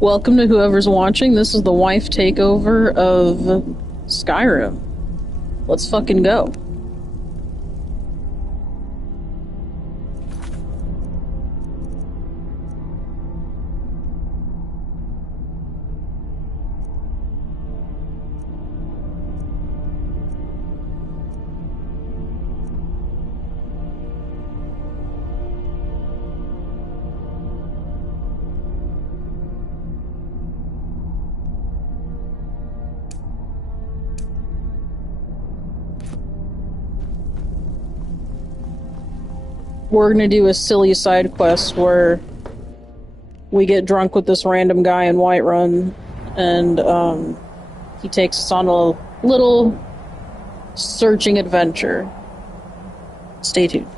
Welcome to whoever's watching. This is the wife takeover of Skyrim. Let's fucking go. We're gonna do a silly side quest where we get drunk with this random guy in Whiterun, and he takes us on a little searching adventure. Stay tuned.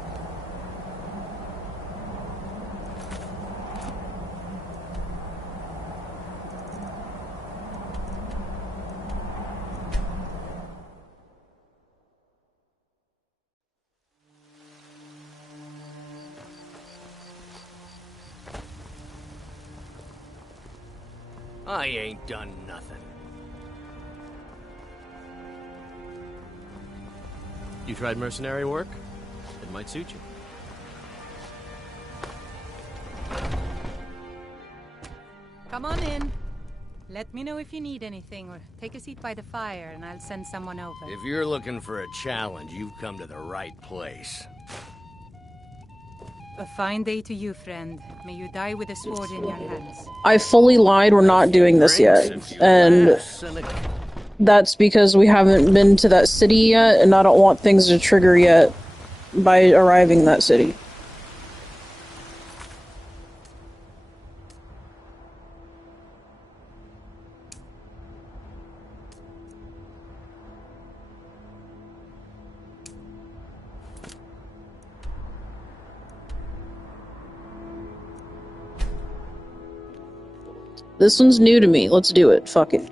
I ain't done nothing. You tried mercenary work? It might suit you. Come on in. Let me know if you need anything, or take a seat by the fire and I'll send someone over. If you're looking for a challenge, you've come to the right place. A fine day to you, friend. May you die with a sword in your hands. I fully lied, we're not doing this yet. And that's because we haven't been to that city yet, and I don't want things to trigger yet by arriving in that city. This one's new to me. Let's do it. Fuck it.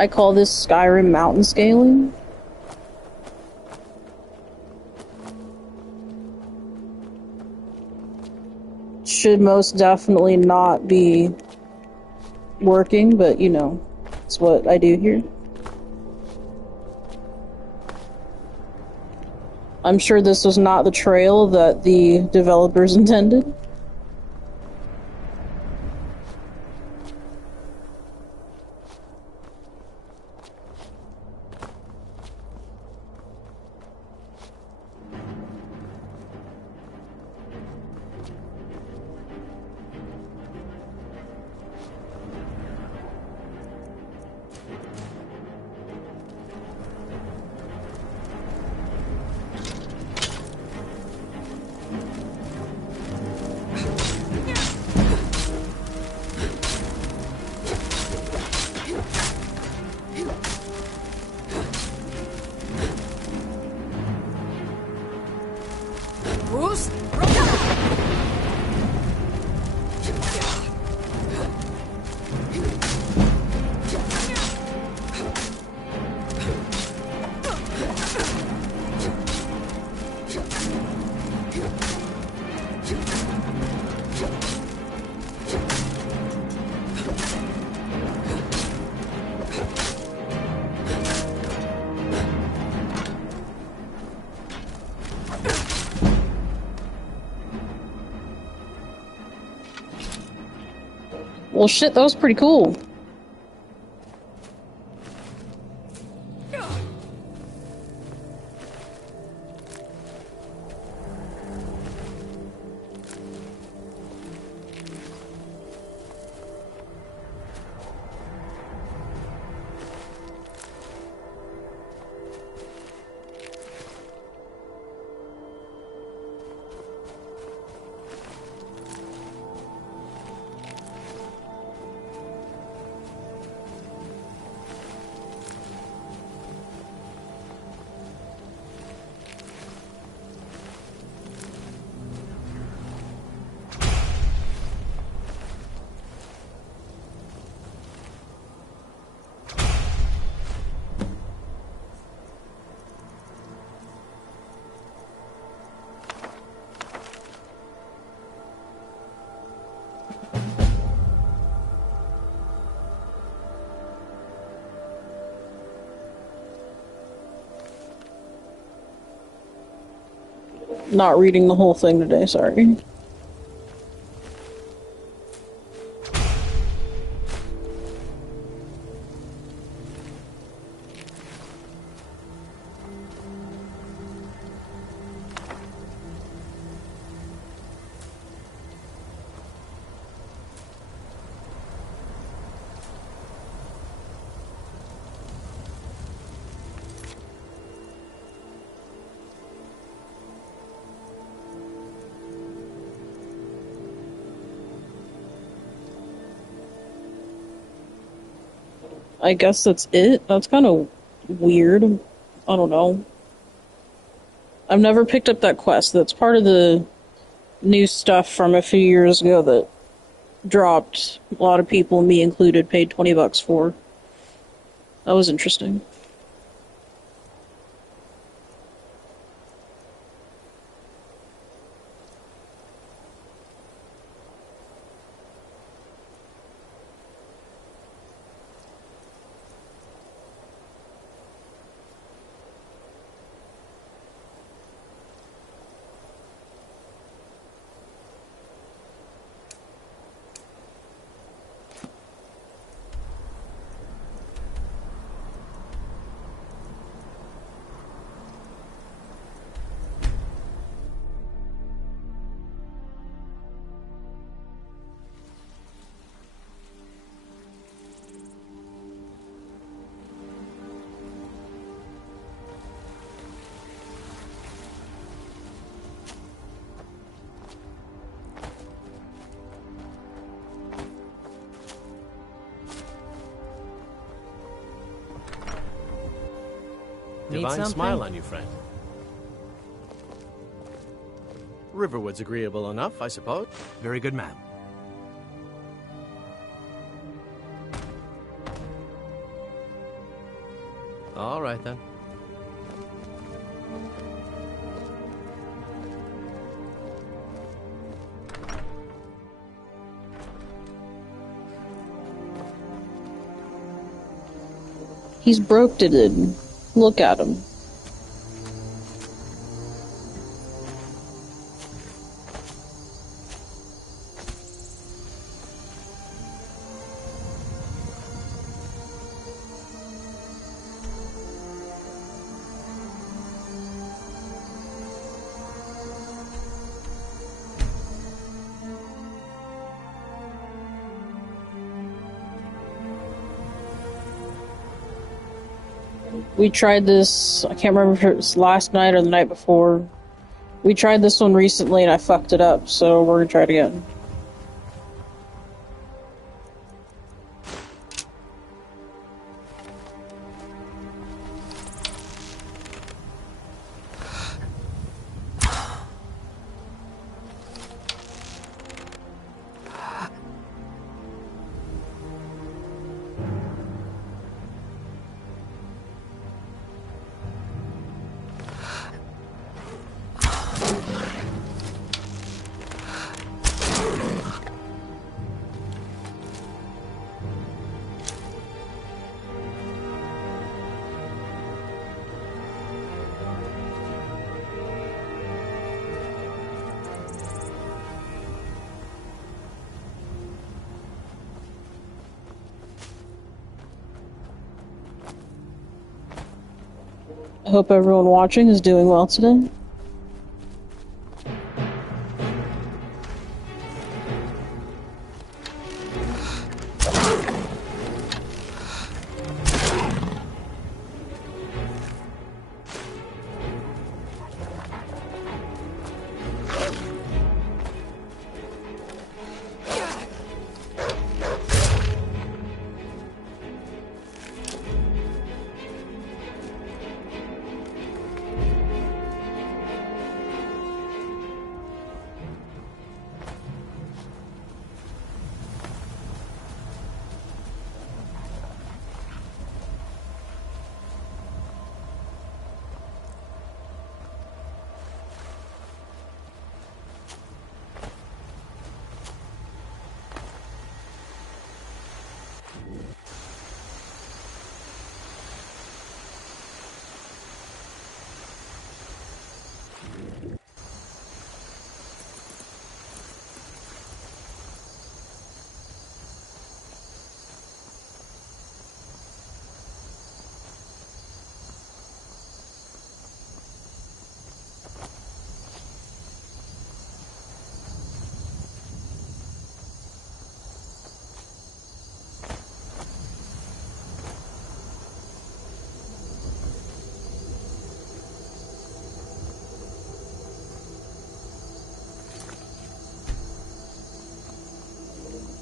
I call this Skyrim mountain scaling. Should most definitely not be working, but you know, it's what I do here. I'm sure this was not the trail that the developers intended. Well, shit, that was pretty cool. Not reading the whole thing today, sorry. I guess that's it. That's kind of weird. I don't know. I've never picked up that quest. That's part of the new stuff from a few years ago that dropped. A lot of people, me included, paid $20 for. That was interesting. Divine smile on you, friend. Riverwood's agreeable enough, I suppose. Very good, ma'am. All right, then. He's broke-titted. Look at him. We tried this, I can't remember if it was last night or the night before. We tried this one recently and I fucked it up, so we're gonna try it again. I hope everyone watching is doing well today.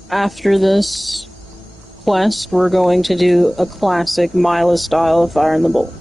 After this quest, we're going to do a classic Mila style of Fire in the Bowl.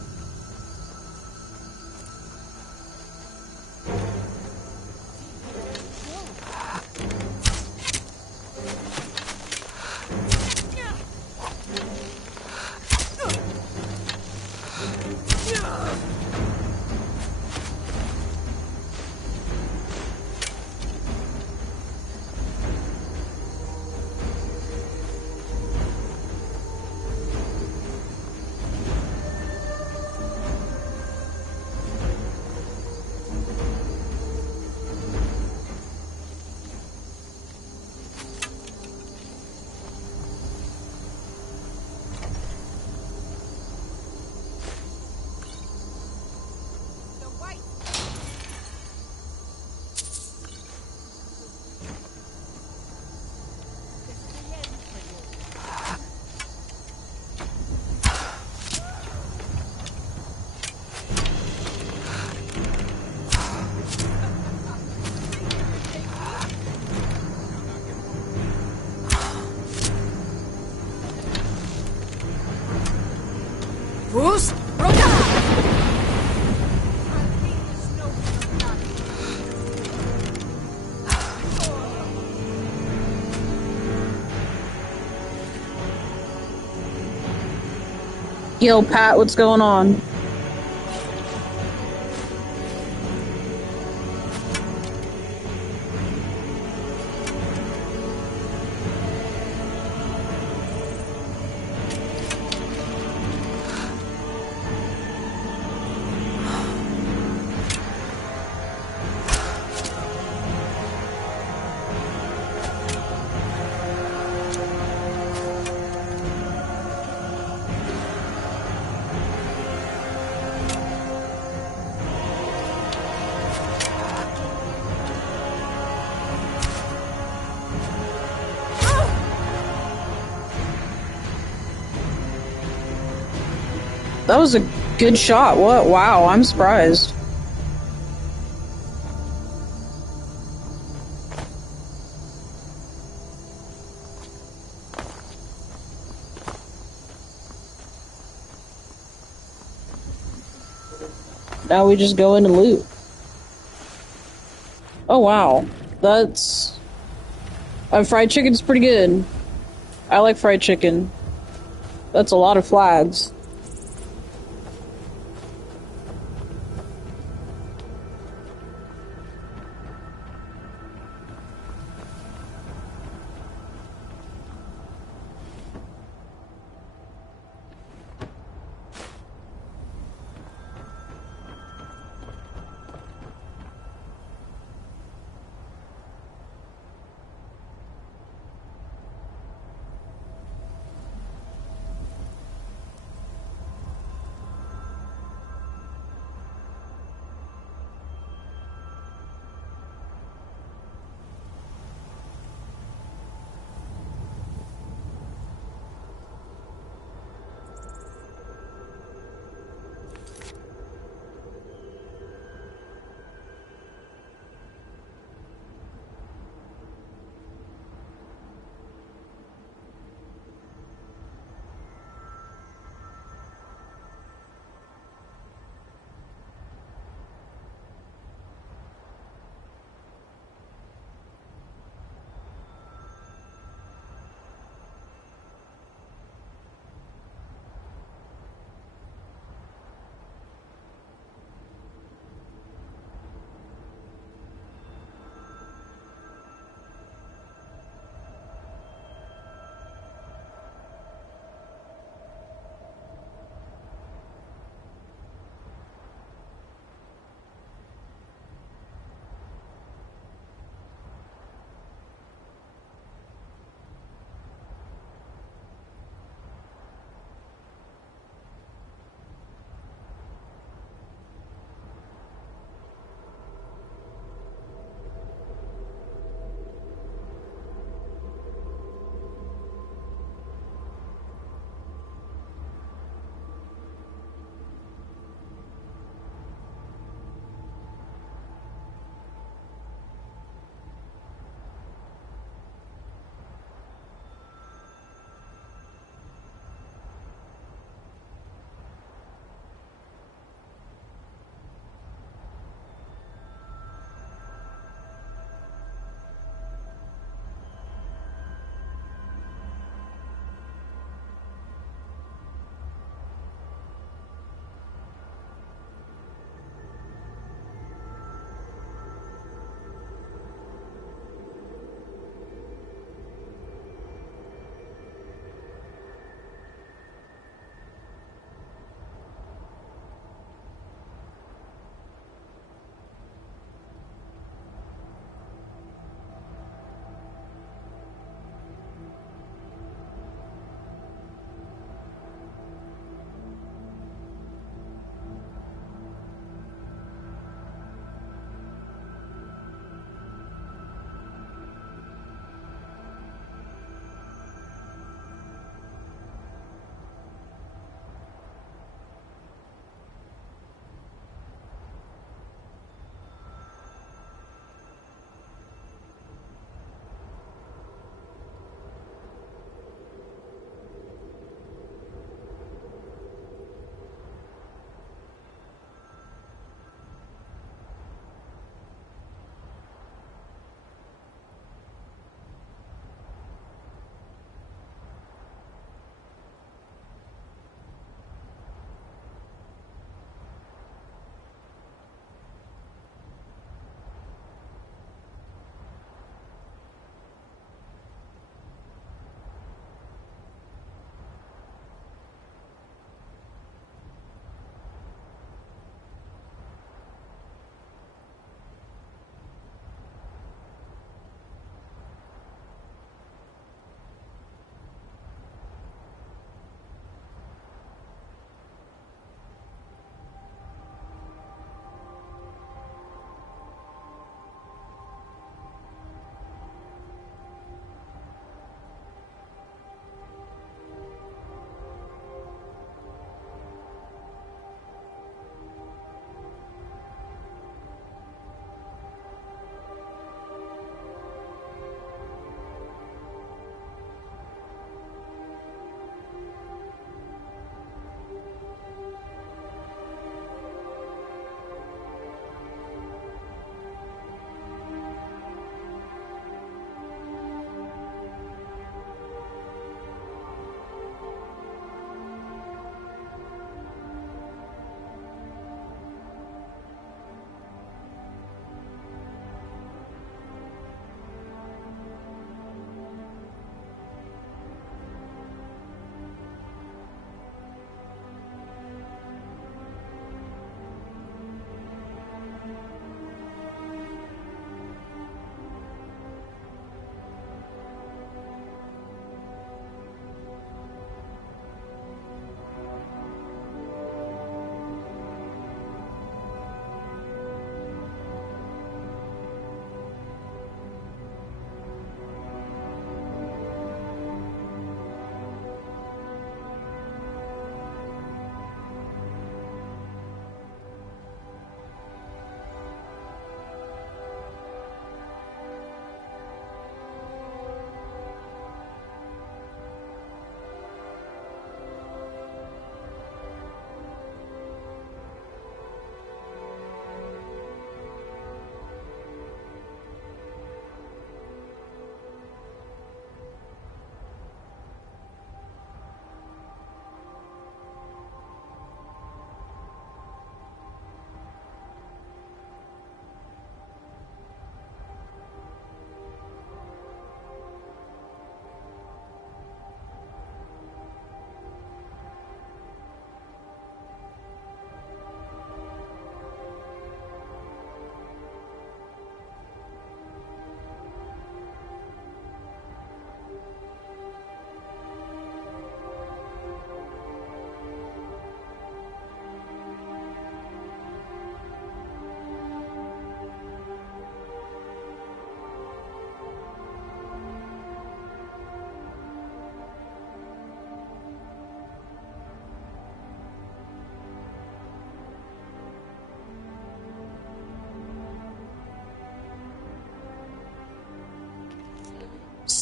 Bruce? Yo, Pat, what's going on? That was a good shot. What? Wow, I'm surprised. Now we just go in and loot. Oh wow, that's... fried chicken's pretty good. I like fried chicken. That's a lot of flags.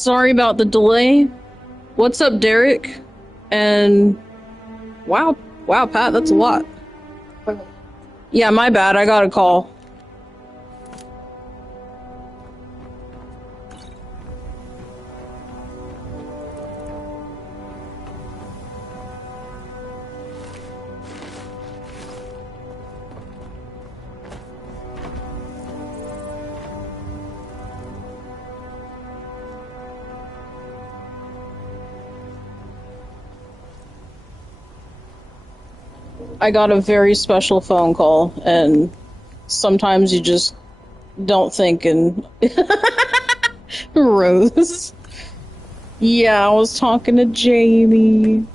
Sorry about the delay. What's up, Derek? And wow, Pat, that's a lot. Yeah, my bad. I got a call. I got a very special phone call, and sometimes you just don't think and... Rose. Yeah, I was talking to Jamie.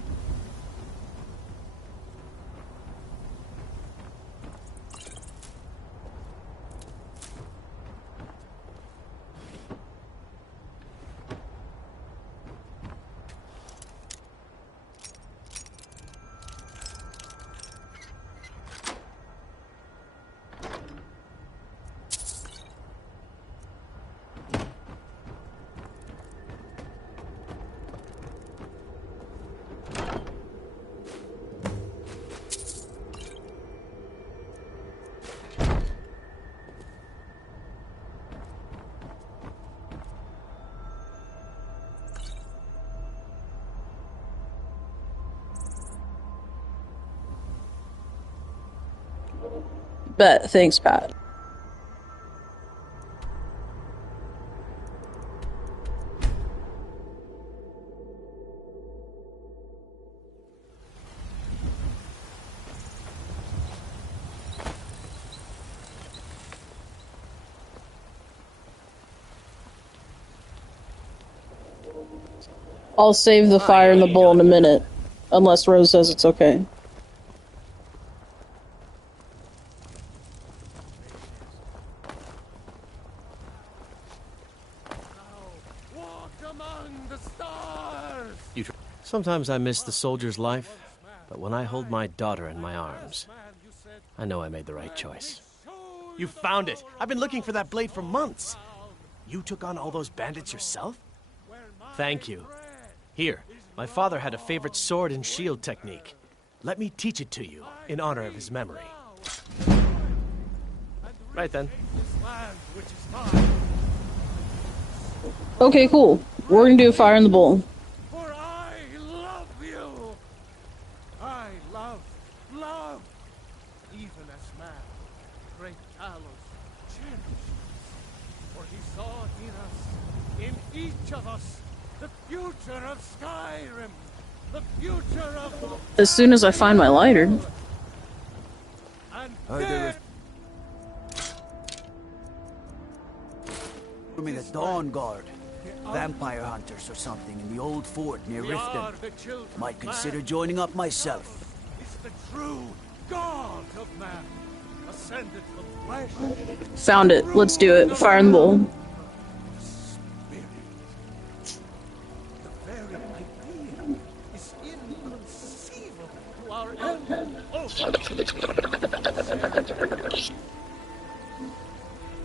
Bet. Thanks, Pat. I'll save the fire in the bowl in a minute, unless Rose says it's okay. Sometimes I miss the soldier's life, but when I hold my daughter in my arms, I know I made the right choice. You found it! I've been looking for that blade for months! You took on all those bandits yourself? Thank you. Here, my father had a favorite sword and shield technique. Let me teach it to you, in honor of his memory. Right then. Okay, cool. We're gonna do a fire in the bowl. For I love you! I love, even as man, great Talos cherished. For he saw in us, in each of us, the future of Skyrim, the future of... As soon as I find my lighter. And Me the Dawn Guard. Vampire hunters or something in the old fort near Riften. Might consider joining up myself. It's the true God of man, ascended from flesh. Found it. Let's do it. Fire in the bowl. Spirit. The very idea is inconceivable to our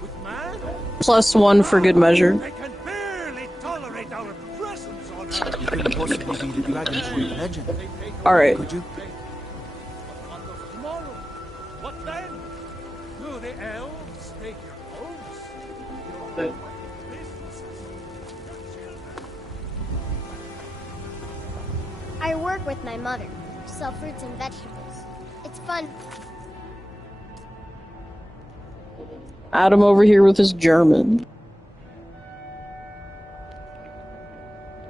with man, +1 for good measure. they can barely tolerate our presence on earth. You couldn't possibly be the Dragonborn legend, Alright. could you? What of tomorrow? What then? Do the elves take your homes? Your businesses? Your children? I work with my mother, sell fruits and vegetables. It's fun. Adam over here with his German.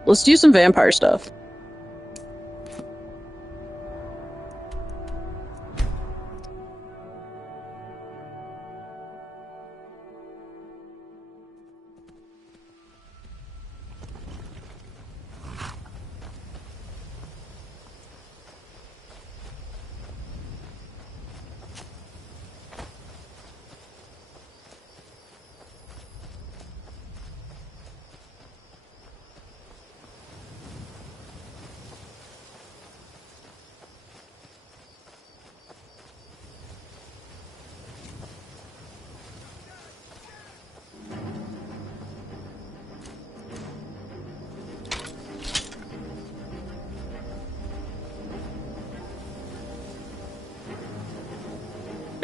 Let's do some vampire stuff.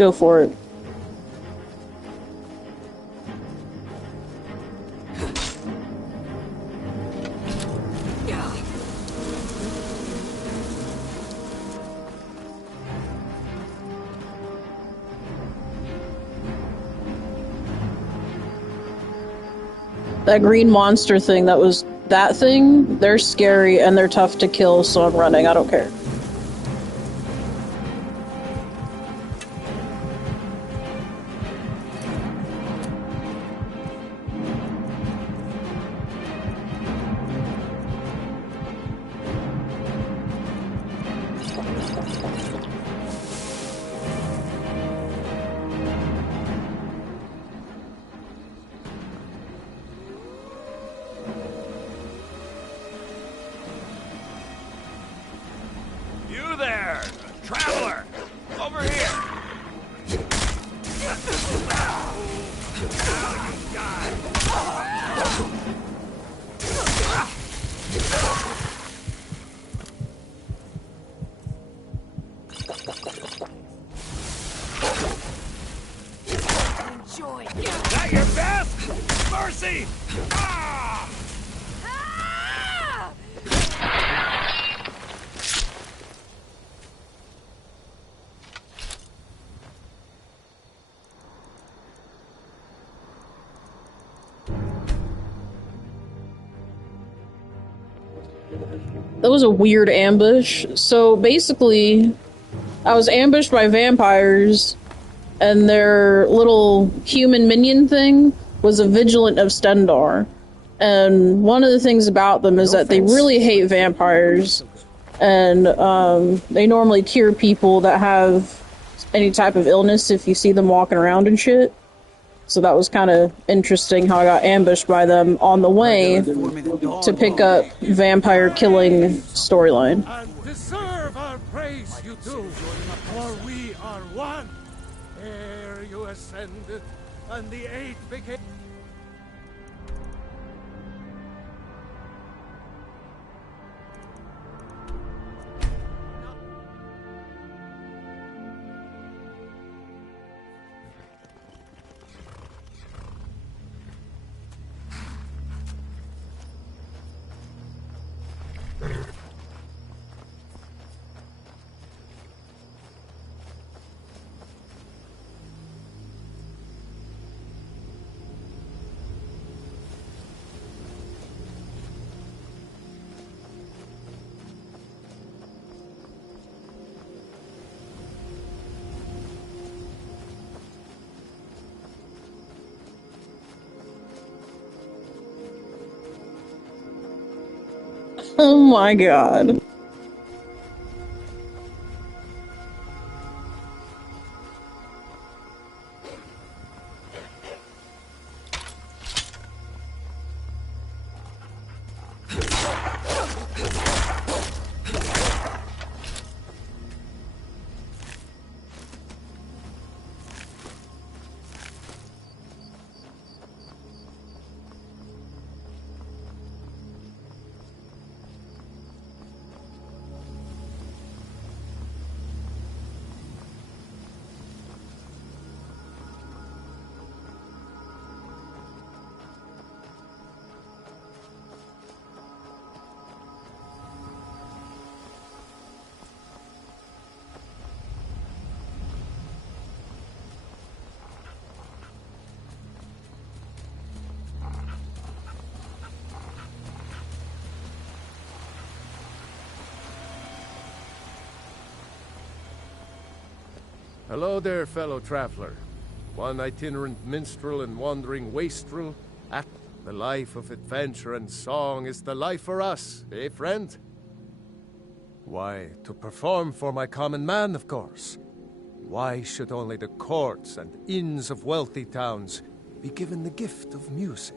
Go for it. That green monster thing, that thing, they're scary and they're tough to kill, so I'm running, I don't care. You there, traveler! Over here! Now you die! Enjoy. Is that your best? Mercy! Ah! That was a weird ambush. So basically, I was ambushed by vampires, and their little human minion thing was a vigilant of Stendar. And one of the things about them is that they really hate vampires, and they normally cure people that have any type of illness if you see them walking around and shit. So that was kind of interesting how I got ambushed by them on the way to pick up vampire killing storyline. And deserve our praise, you do, for we are one. Ere you ascended, and the eight became... Oh my god. Hello there, fellow traveler. One itinerant minstrel and wandering wastrel. At the life of adventure and song is the life for us, eh, friend? Why, to perform for my common man, of course. Why should only the courts and inns of wealthy towns be given the gift of music?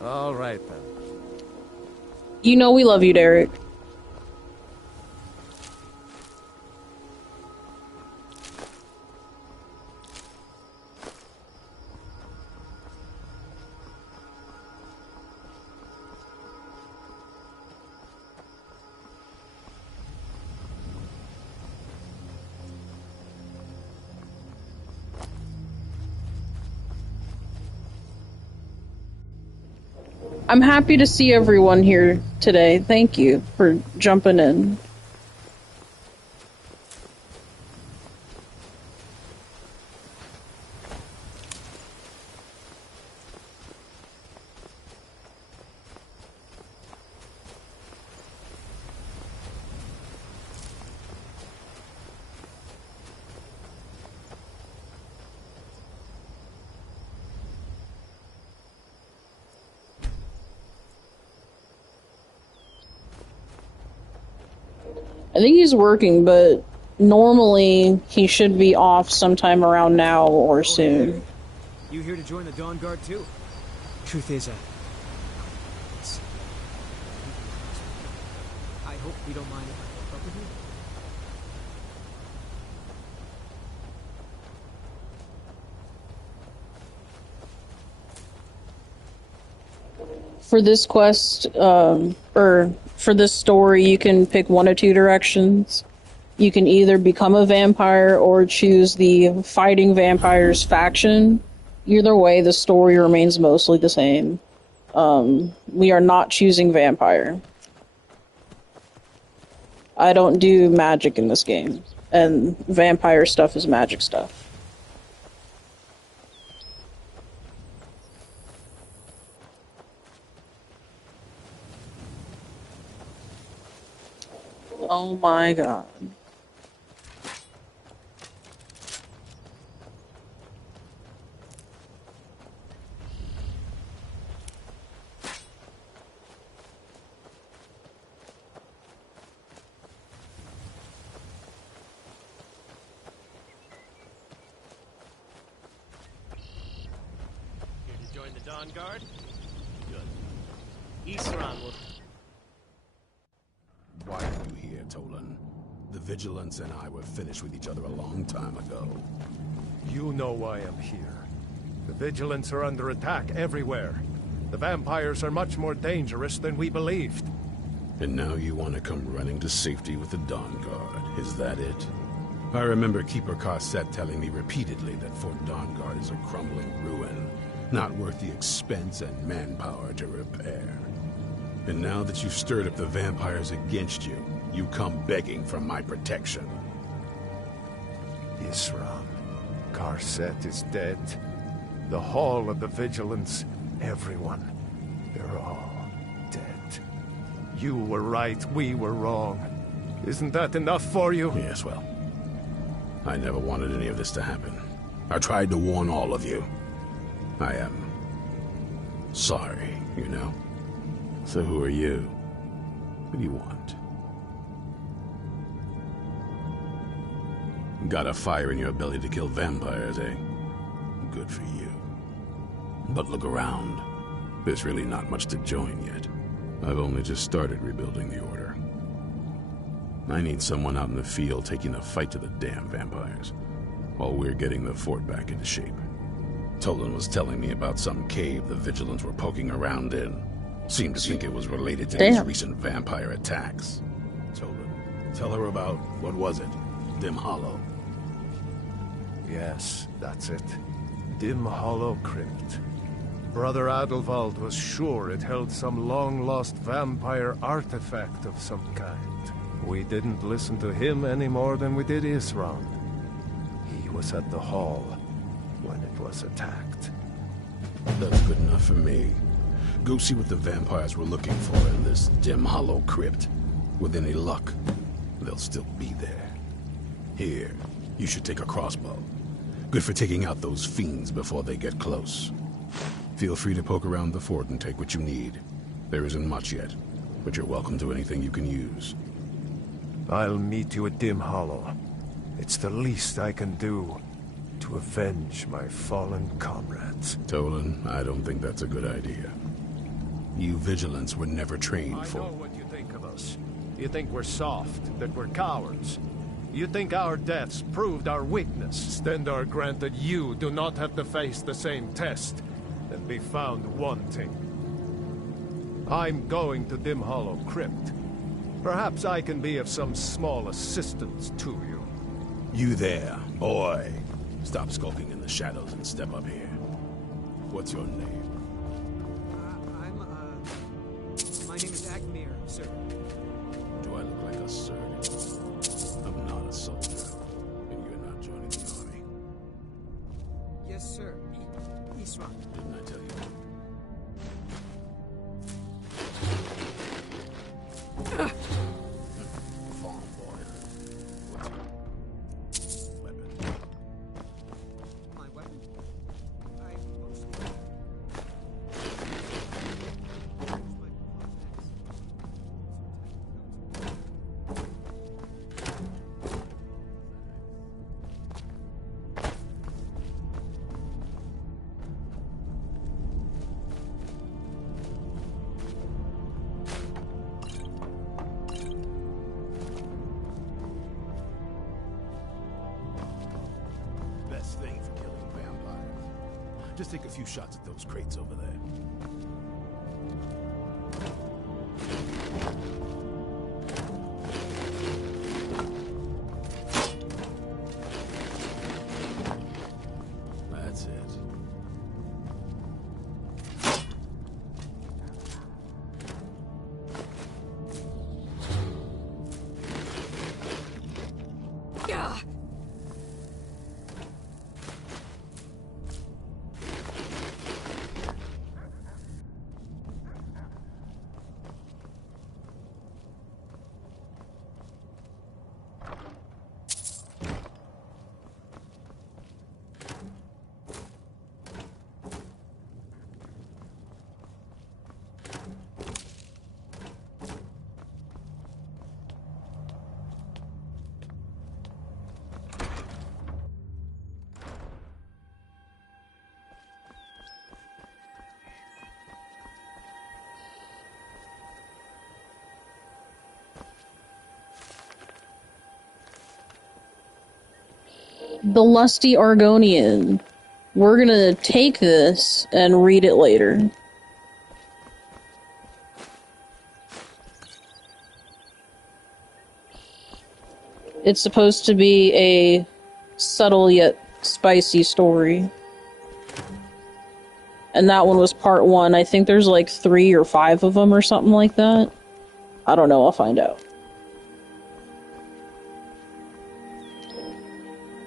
All right, then. You know we love you, Derek. I'm happy to see everyone here today. Thank you for jumping in. I think he's working, but normally he should be off sometime around now or soon. You here to join the Dawn Guard too? Truth is, I hope you don't mind if I hook up with you. For this quest, or for this story, you can pick one of two directions. You can either become a vampire or choose the fighting vampires faction. Either way, the story remains mostly the same. We are not choosing vampire. I don't do magic in this game, and vampire stuff is magic stuff. Oh my god. Here to join the Dawn Guard? Good. Isran will... Why are you here, Tolan? The Vigilance and I were finished with each other a long time ago. You know why I'm here. The Vigilants are under attack everywhere. The vampires are much more dangerous than we believed. And now you want to come running to safety with the Dawn Guard, is that it? I remember Keeper Carset telling me repeatedly that Fort Dawn Guard is a crumbling ruin, not worth the expense and manpower to repair. And now that you've stirred up the vampires against you, you come begging for my protection. Isram, Carset is dead. The Hall of the Vigilance, everyone, they're all dead. You were right, we were wrong. Isn't that enough for you? Yes, well, I never wanted any of this to happen. I tried to warn all of you. I am sorry, you know. So who are you? What do you want? Got a fire in your belly to kill vampires, eh? Good for you. But look around. There's really not much to join yet. I've only just started rebuilding the Order. I need someone out in the field taking the fight to the damn vampires, while we're getting the fort back into shape. Tolan was telling me about some cave the Vigilants were poking around in. Seemed to think it was related to these recent vampire attacks. Tolan, tell her about, what was it? Dim Hollow. Yes, that's it. Dim Hollow Crypt. Brother Adelwald was sure it held some long-lost vampire artifact of some kind. We didn't listen to him any more than we did Isran. He was at the hall when it was attacked. That's good enough for me. Go see what the vampires were looking for in this Dim Hollow Crypt. With any luck, they'll still be there. Here, you should take a crossbow. Good for taking out those fiends before they get close. Feel free to poke around the fort and take what you need. There isn't much yet, but you're welcome to anything you can use. I'll meet you at Dim Hollow. It's the least I can do to avenge my fallen comrades. Tolan, I don't think that's a good idea. You Vigilants were never trained for... I know what you think of us. You think we're soft, that we're cowards. You think our deaths proved our weakness. Stendar granted you do not have to face the same test and be found wanting. I'm going to Dim Hollow Crypt. Perhaps I can be of some small assistance to you. You there, boy. Stop skulking in the shadows and step up here. What's your name? I'm name is Akmir, sir. Do I look like a servant? I'm not a soldier, and you're not joining the army. Yes, sir. Isran. Didn't I tell you? Farm boy. What's your weapon? My weapon? I mostly... Best thing for killing vampires. Just take a few shots at those crates over there. That's it. The Lusty Argonian. We're gonna take this and read it later. It's supposed to be a subtle yet spicy story. And that one was part 1. I think there's like 3 or 5 of them or something like that. I don't know, I'll find out.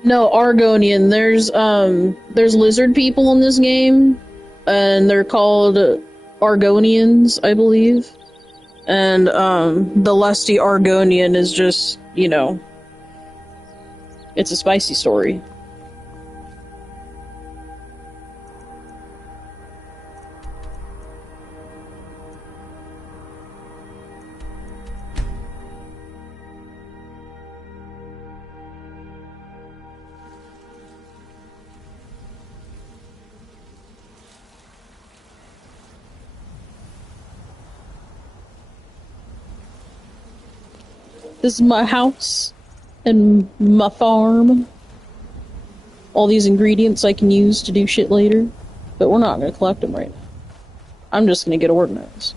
No, Argonian. There's lizard people in this game, and they're called Argonians, I believe. And the Lusty Argonian is just, you know, it's a spicy story. This is my house and my farm. All these ingredients I can use to do shit later, but we're not going to collect them right now. I'm just going to get organized.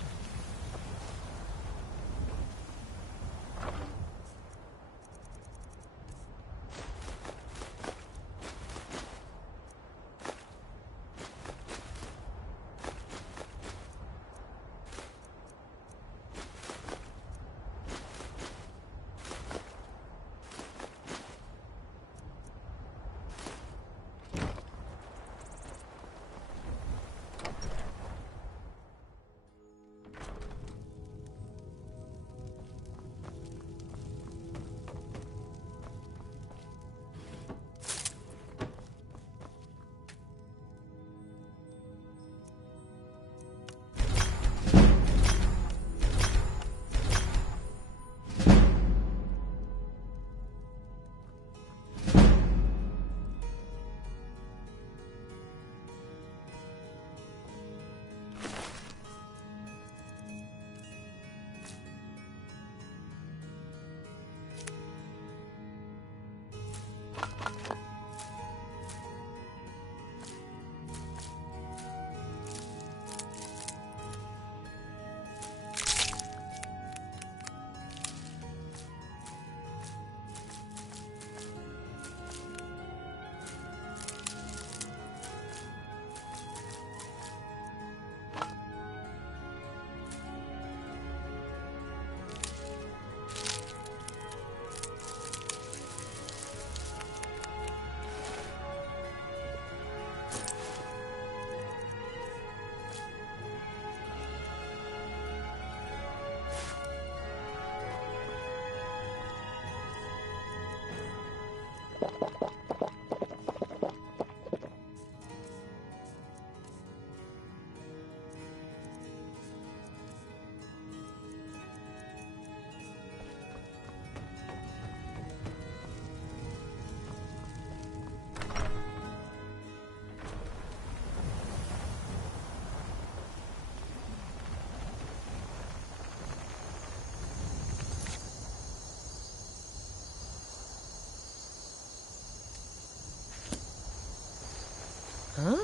Huh?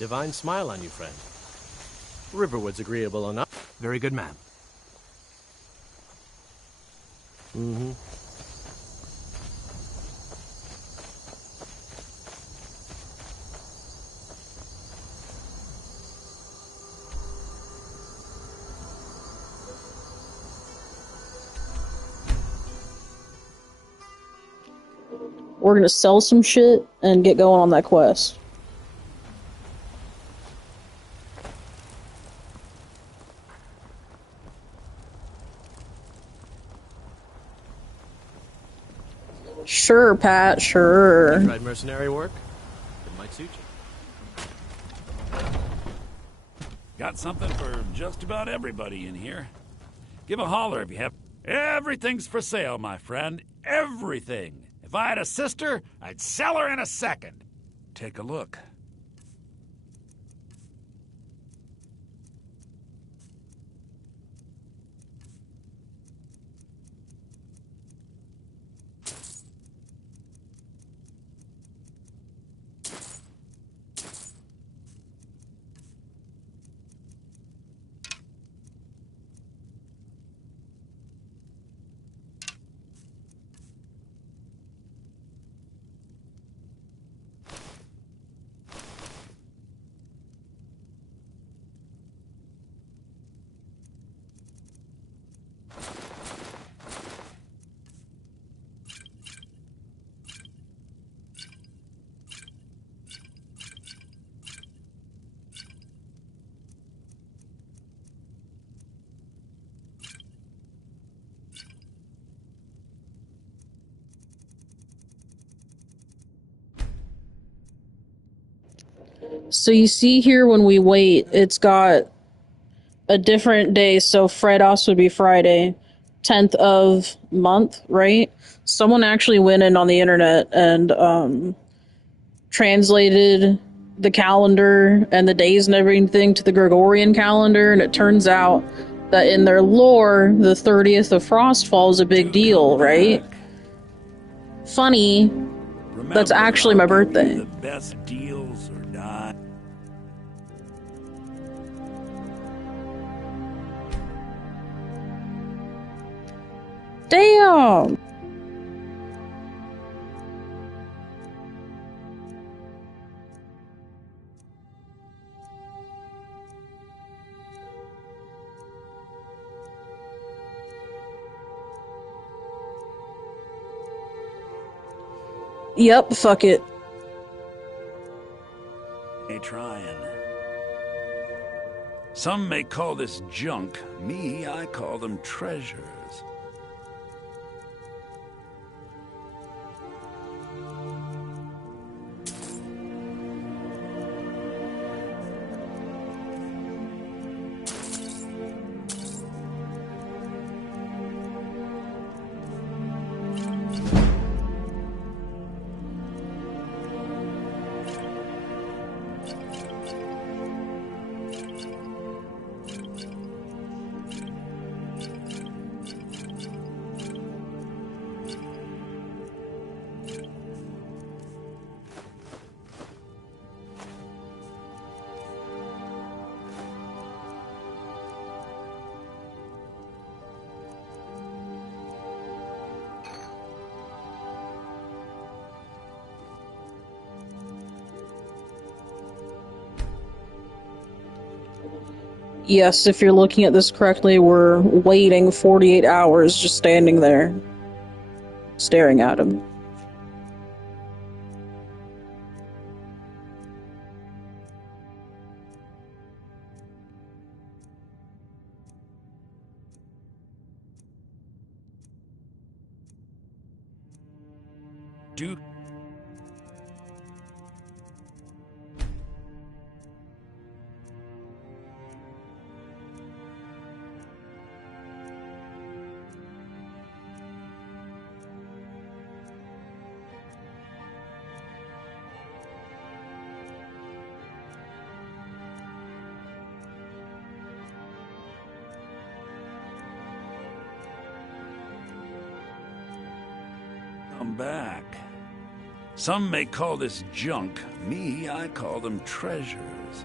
Divine smile on you, friend. Riverwood's agreeable enough. Very good, ma'am. Mm-hmm. We're gonna sell some shit and get going on that quest. Sure, Pat, sure. You tried mercenary work? It might suit you. Got something for just about everybody in here. Give a holler if you have... Everything's for sale, my friend. Everything. If I had a sister, I'd sell her in a second. Take a look. So you see here when we wait, it's got a different day. So Fridos would be Friday, 10th of month, right? Someone actually went in on the internet and translated the calendar and the days and everything to the Gregorian calendar, and it turns out that in their lore, the 30th of Frostfall is a big deal, right? Funny, that's actually my birthday. The best deals or not. Damn! Yep, fuck it. Hey, trying. Some may call this junk. Me, I call them treasures. Yes, if you're looking at this correctly, we're waiting 48 hours just standing there, staring at him. do... Come back. Some may call this junk. Me, I call them treasures.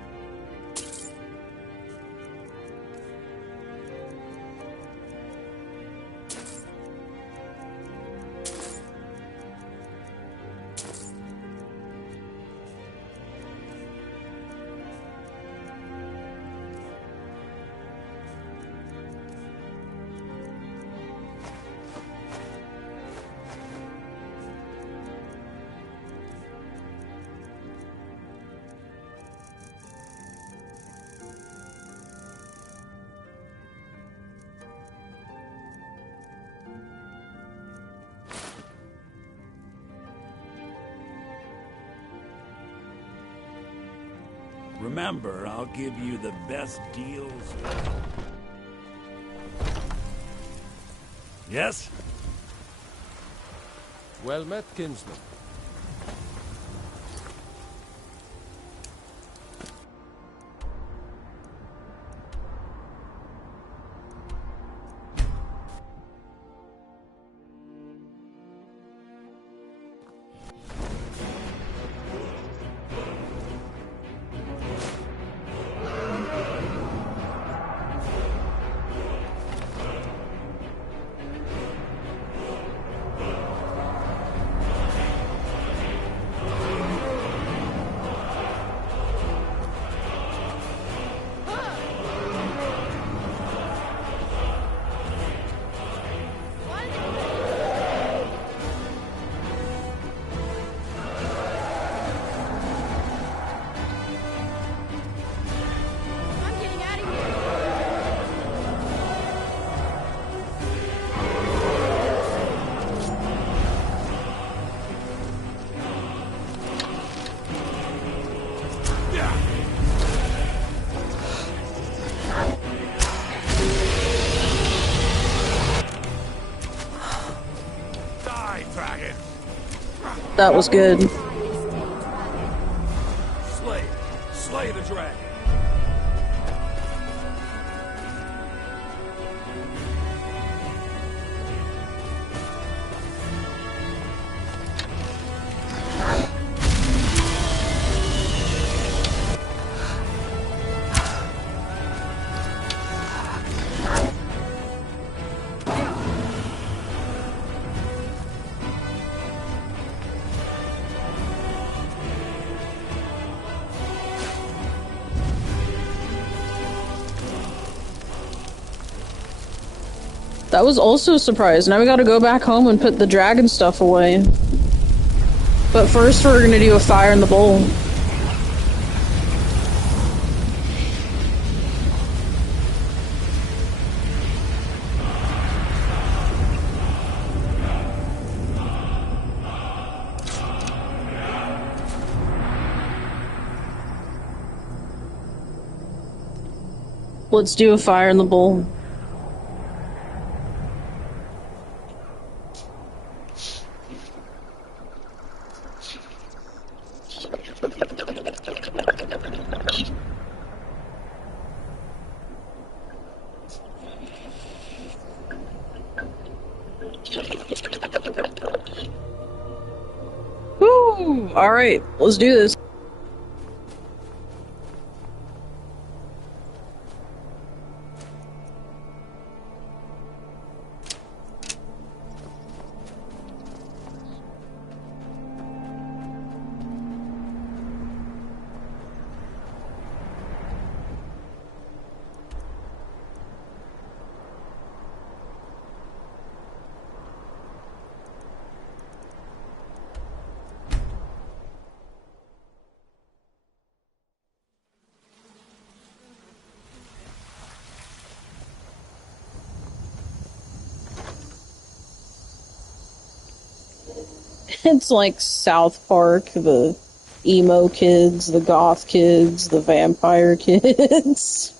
Remember, I'll give you the best deals. Yes? Well met, kinsman. That was good. Slay the dragon. That was also a surprise. Now we gotta go back home and put the dragon stuff away. But first we're gonna do a fire in the bowl. Let's do a fire in the bowl. Woo! Alright, let's do this. It's like South Park, the emo kids, the goth kids, the vampire kids.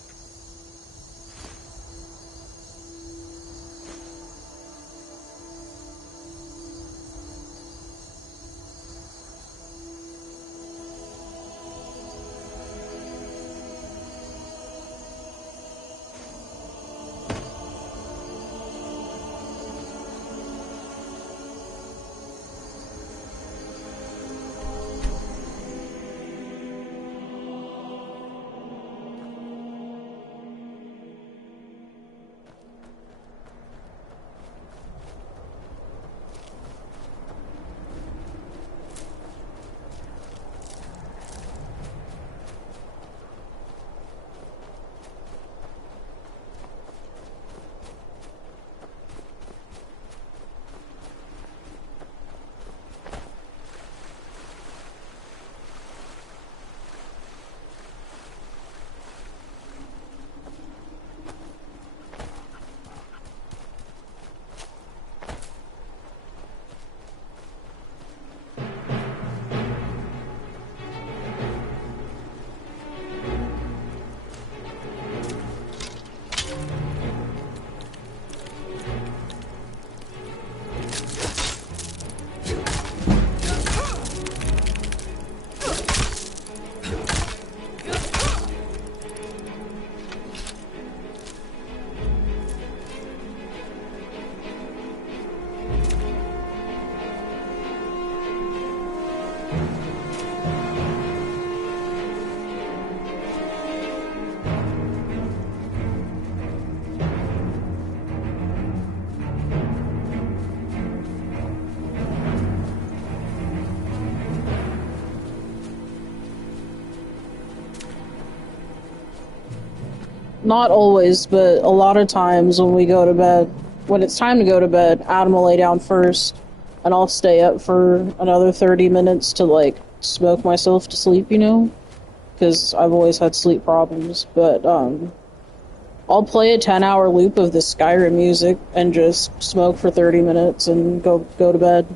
Not always, but a lot of times when we go to bed, when it's time to go to bed, Adam will lay down first, and I'll stay up for another 30 minutes to, like, smoke myself to sleep, you know? Because I've always had sleep problems, but, I'll play a 10-hour loop of the Skyrim music and just smoke for 30 minutes and go to bed.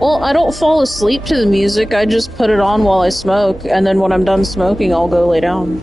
Well, I don't fall asleep to the music, I just put it on while I smoke, and then when I'm done smoking, I'll go lay down.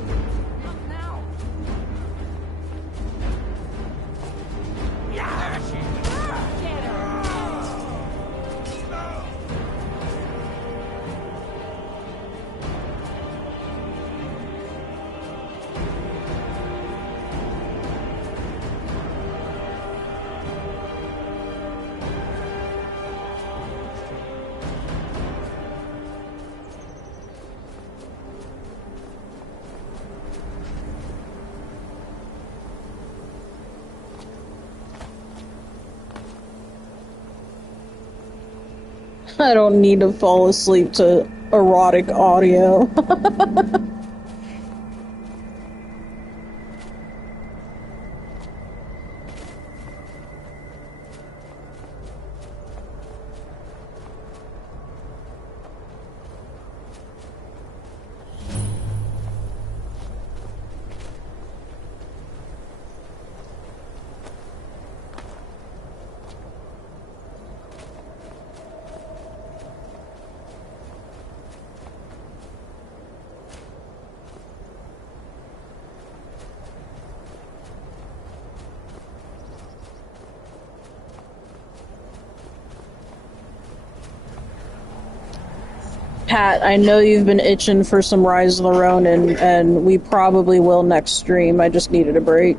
I don't need to fall asleep to erotic audio. Pat, I know you've been itching for some Rise of the Ronin, and we probably will next stream. I just needed a break.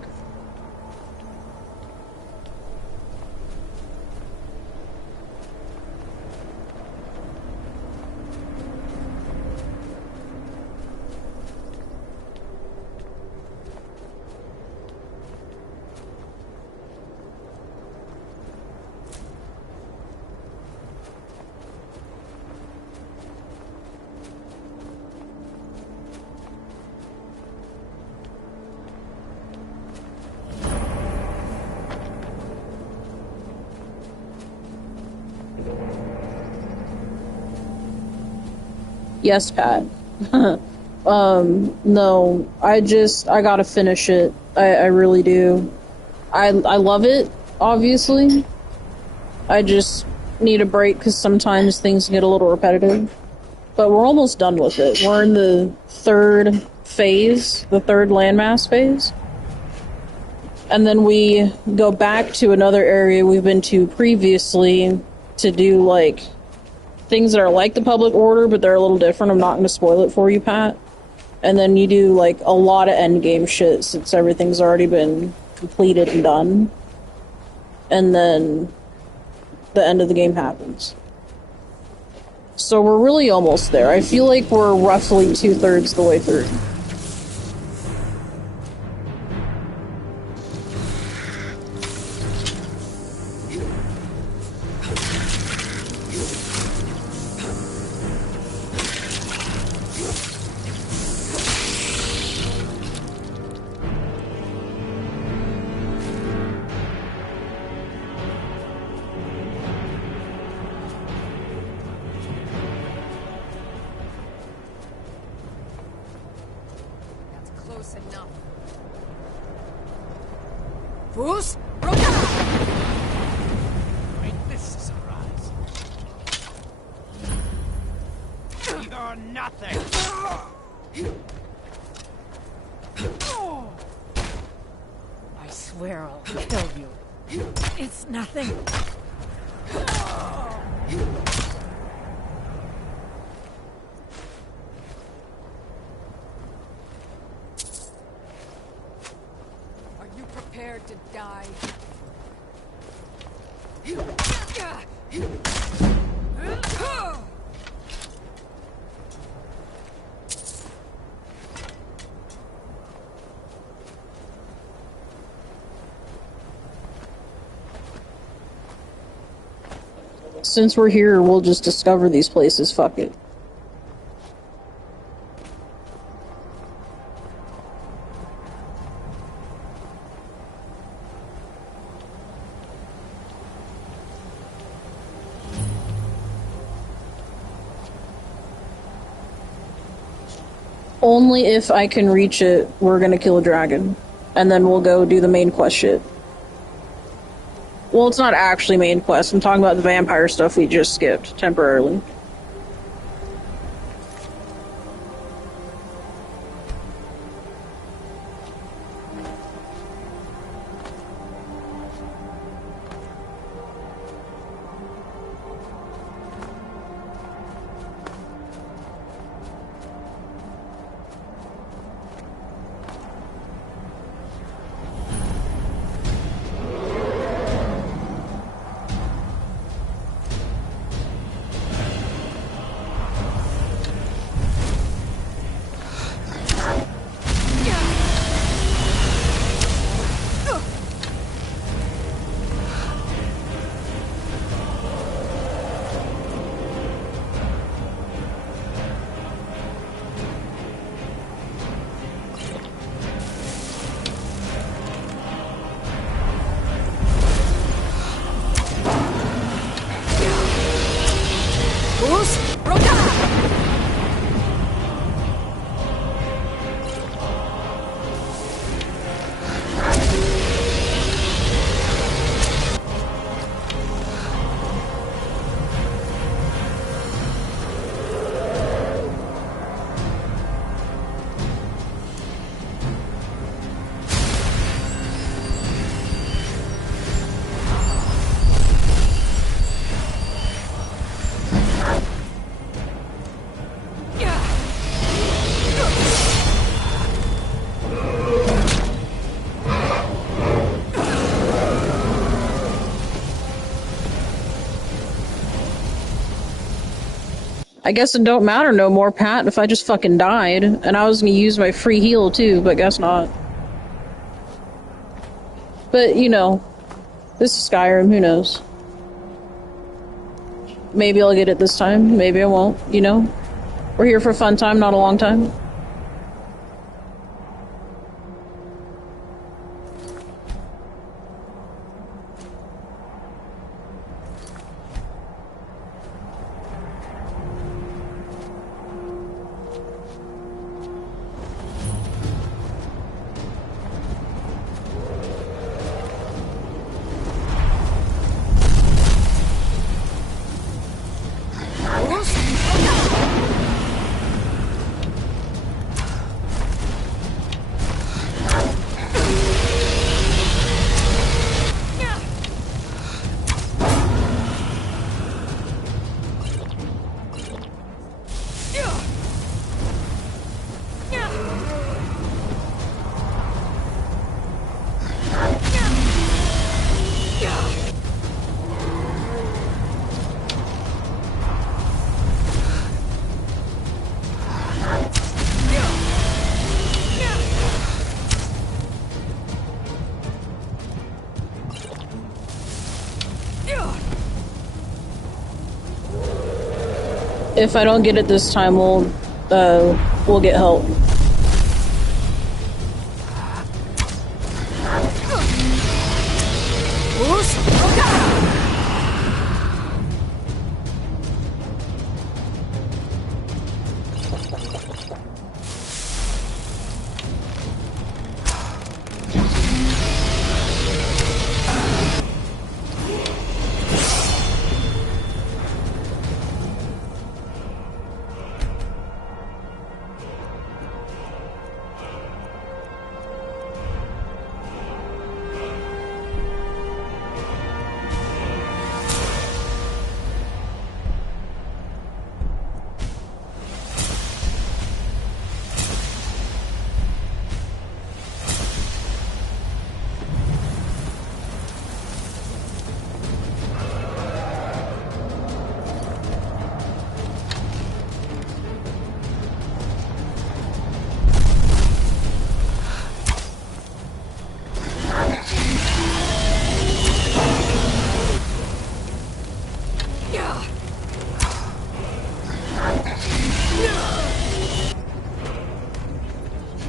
Yes, Pat. No, I gotta finish it. I really do. I love it, obviously. I just need a break because sometimes things get a little repetitive. But we're almost done with it. We're in the third phase, the third landmass phase. And then we go back to another area we've been to previously to do, like, things that are like the public order, but they're a little different. I'm not going to spoil it for you, Pat. And then you do, like, a lot of endgame shit since everything's already been completed and done. And then the end of the game happens. So we're really almost there. I feel like we're roughly 2/3 the way through. Since we're here, we'll just discover these places. Fuck it. Only if I can reach it, we're gonna kill a dragon. And then we'll go do the main quest shit. Well, it's not actually main quest. I'm talking about the vampire stuff we just skipped temporarily. I guess it don't matter no more, Pat, if I just fucking died. And I was gonna use my free heal too, but guess not. But, you know, this is Skyrim, who knows? Maybe I'll get it this time, maybe I won't, you know? We're here for a fun time, not a long time. If I don't get it this time, we'll get help.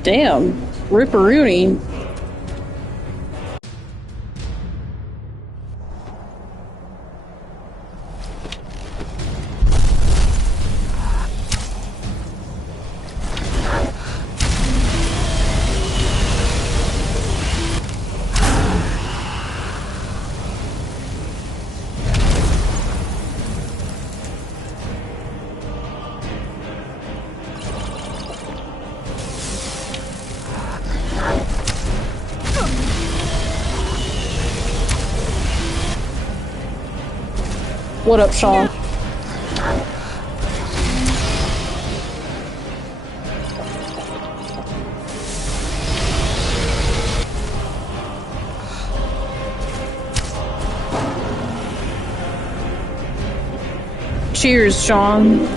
Damn, Ripperoonie. What up, Sean? Cheers, Sean.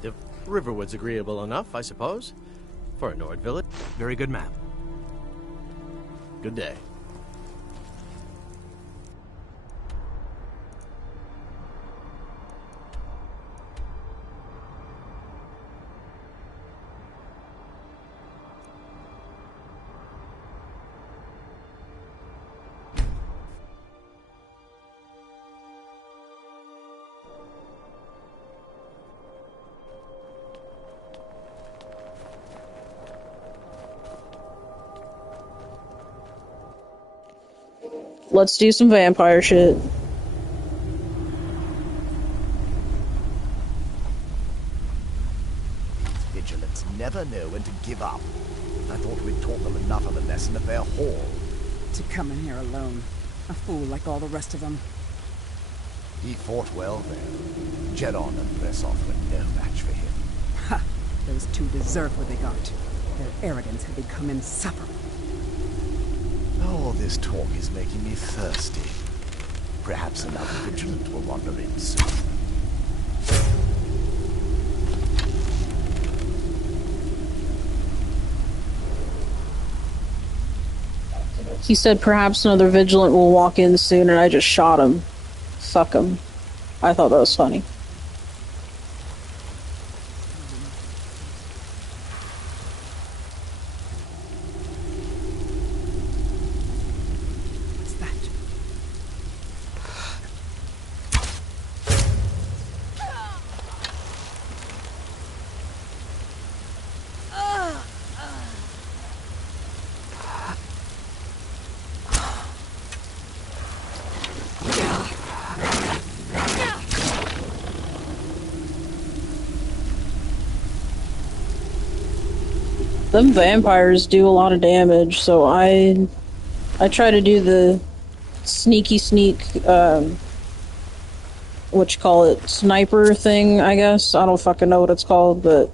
The Riverwood's agreeable enough, I suppose, for a Nord village. Very good map. Good day. Let's do some vampire shit. Vigilants never know when to give up. I thought we'd taught them enough of a lesson at their hall. To come in here alone. A fool like all the rest of them. He fought well there. Jedon and Bresov were no match for him. Ha! Those two deserve what they got. Their arrogance had become insufferable. All this talk is making me thirsty. Perhaps another vigilant will wander in soon. He said perhaps another vigilant will walk in soon, and I just shot him. Fuck him. I thought that was funny. What's that? Them vampires do a lot of damage, so I try to do the sneak, what you call it, sniper thing, I guess. I don't fucking know what it's called, but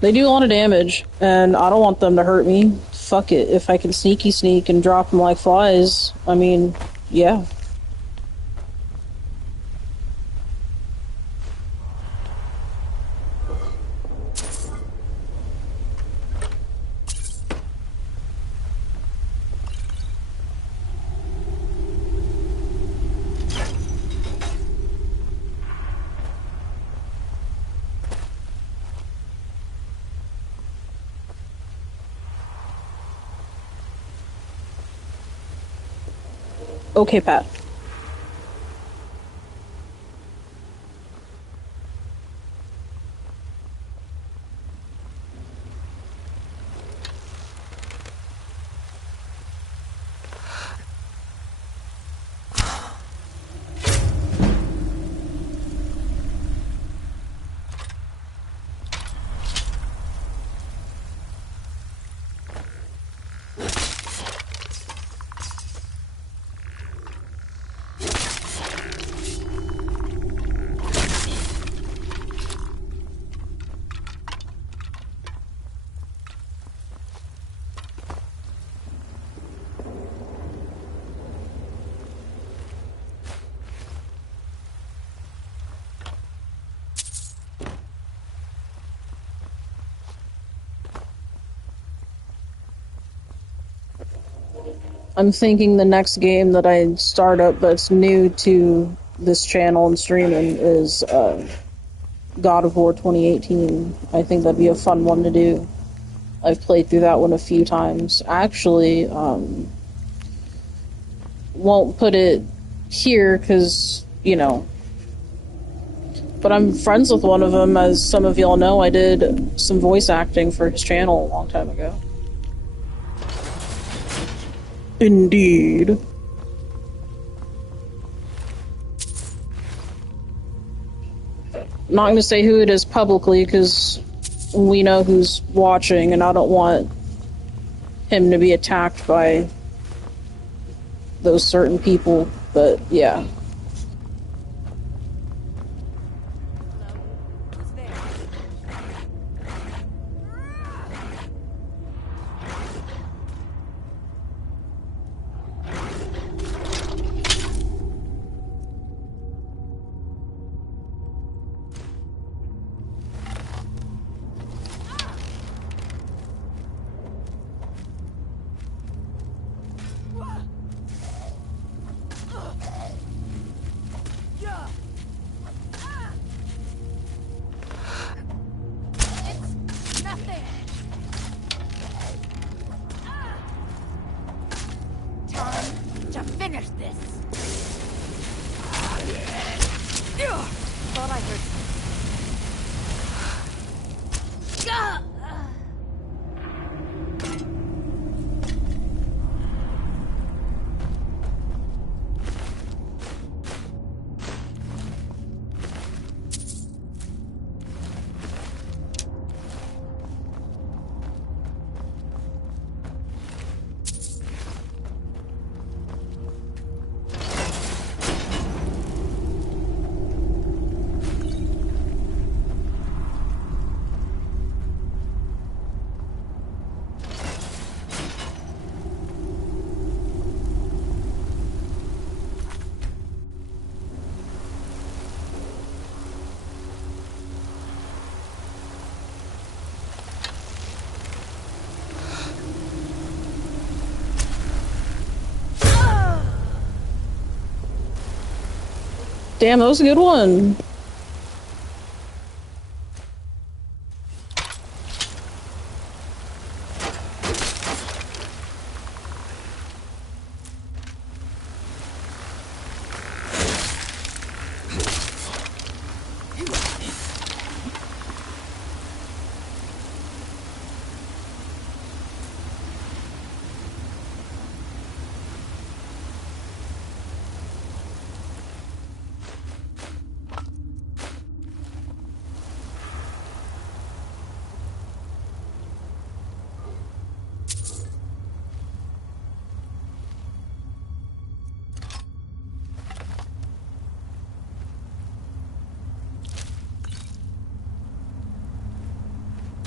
they do a lot of damage, and I don't want them to hurt me. Fuck it. If I can sneak and drop them like flies, I mean, yeah. Okay, Pat. I'm thinking the next game that I start up that's new to this channel and streaming is God of War 2018. I think that'd be a fun one to do. I've played through that one a few times. Actually, won't put it here because, you know, but I'm friends with one of them. As some of y'all know, I did some voice acting for his channel a long time ago. Indeed. Not going to say who it is publicly because we know who's watching, and I don't want him to be attacked by those certain people, but yeah. Damn, that was a good one.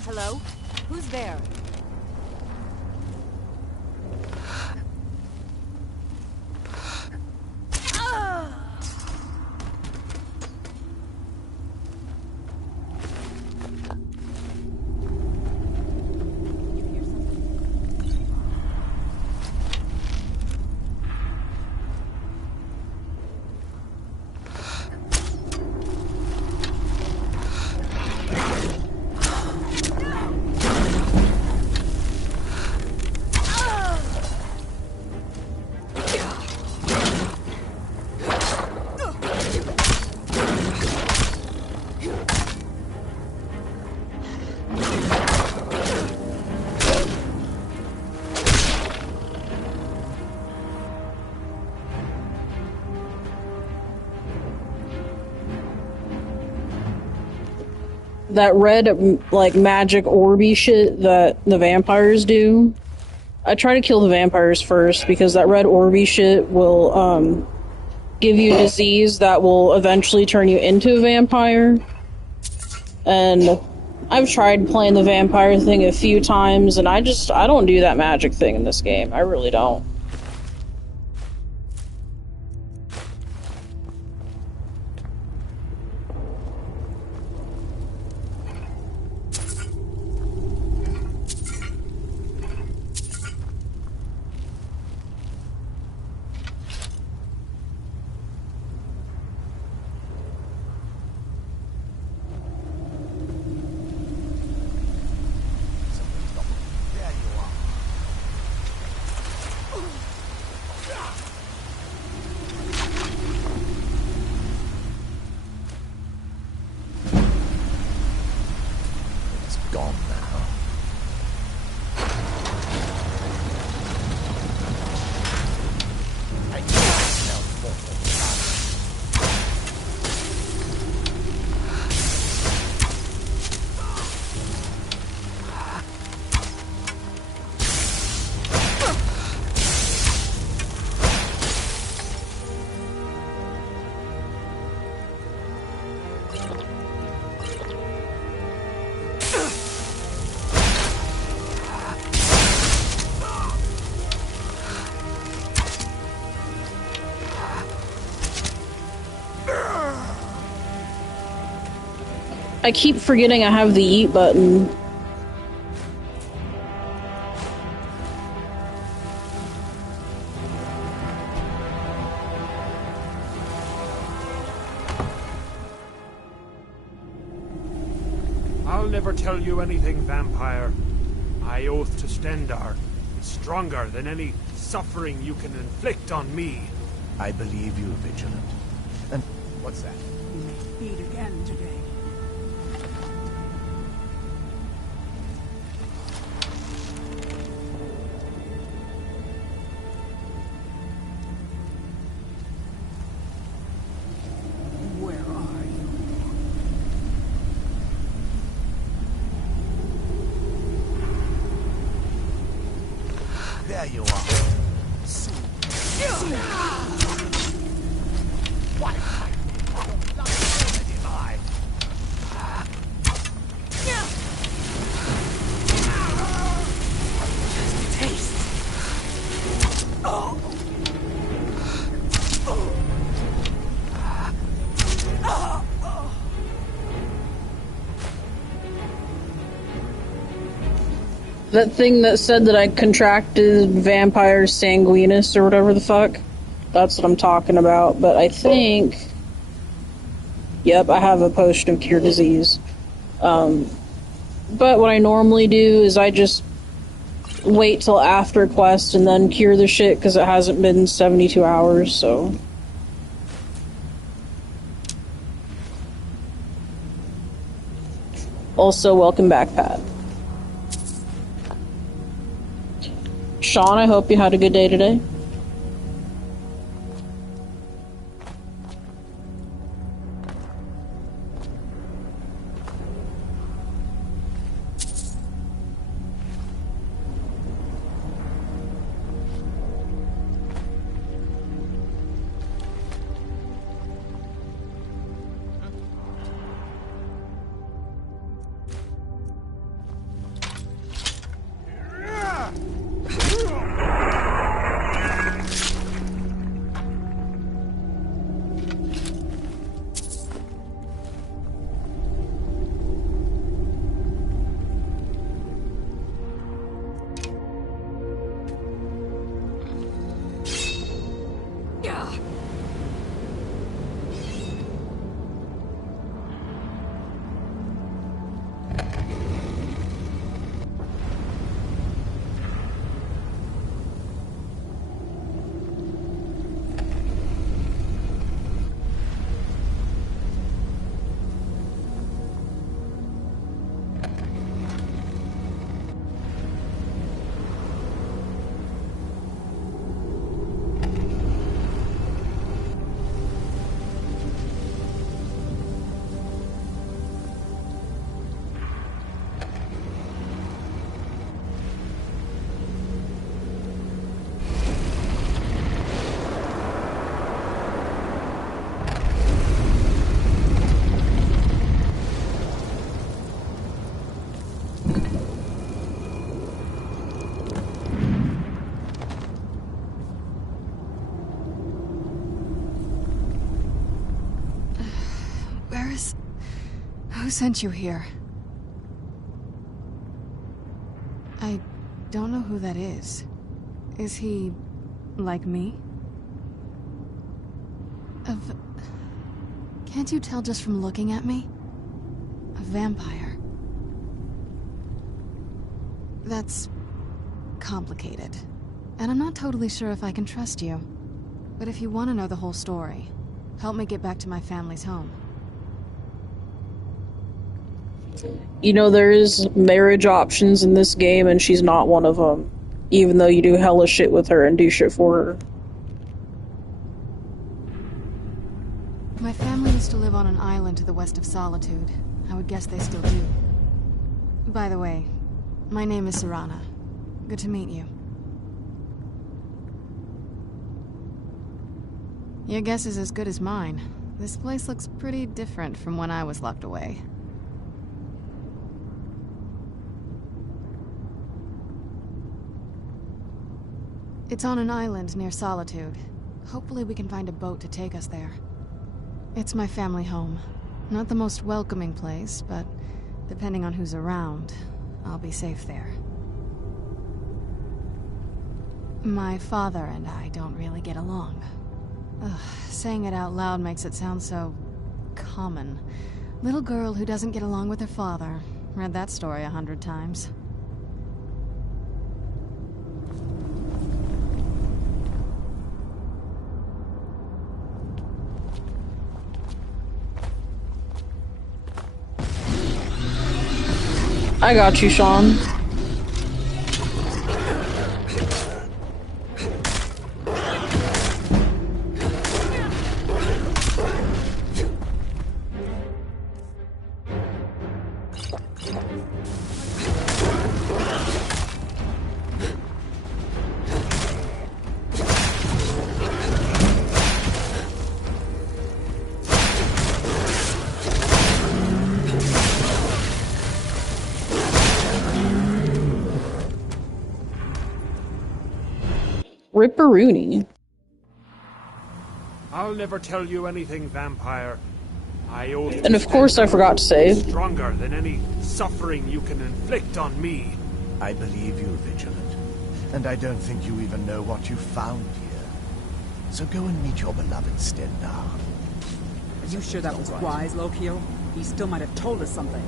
Hello? Who's there? That red, like, magic orby shit that the vampires do. I try to kill the vampires first, because that red orby shit will, give you a disease that will eventually turn you into a vampire. And I've tried playing the vampire thing a few times, and I don't do that magic thing in this game. I really don't. Gone now. I smell mortal I keep forgetting I have the eat button. I'll never tell you anything, vampire. My oath to Stendar is stronger than any suffering you can inflict on me. I believe you, Vigilant. And what's that? You may feed again today. Where are you? There you are. What? That thing that said that I contracted vampire sanguinus or whatever the fuck. That's what I'm talking about, but I think Yep, I have a potion of cure disease. But what I normally do is I just wait till after quest and then cure the shit because it hasn't been 72 hours, so... Also, welcome back, Pat. Sean, I hope you had a good day today. Who sent you here? I don't know who that is. Is he... like me? Can't you tell just from looking at me? A vampire. That's... complicated. And I'm not totally sure if I can trust you. But if you want to know the whole story, help me get back to my family's home. You know, there is marriage options in this game, and she's not one of them. Even though you do hella shit with her and do shit for her. My family used to live on an island to the west of Solitude. I would guess they still do. By the way, my name is Serana. Good to meet you. Your guess is as good as mine. This place looks pretty different from when I was locked away. It's on an island near Solitude. Hopefully we can find a boat to take us there. It's my family home. Not the most welcoming place, but depending on who's around, I'll be safe there. My father and I don't really get along. Ugh, saying it out loud makes it sound so... common. Little girl who doesn't get along with her father. Read that story 100 times. I got you, Sean. Ripperoonie. I'll never tell you anything, vampire. I owe you. And of course I forgot to say. Stronger than any suffering you can inflict on me. I believe you, Vigilant. And I don't think you even know what you found here. So go and meet your beloved Stendar. You sure that was wise, Lokio? He still might have told us something.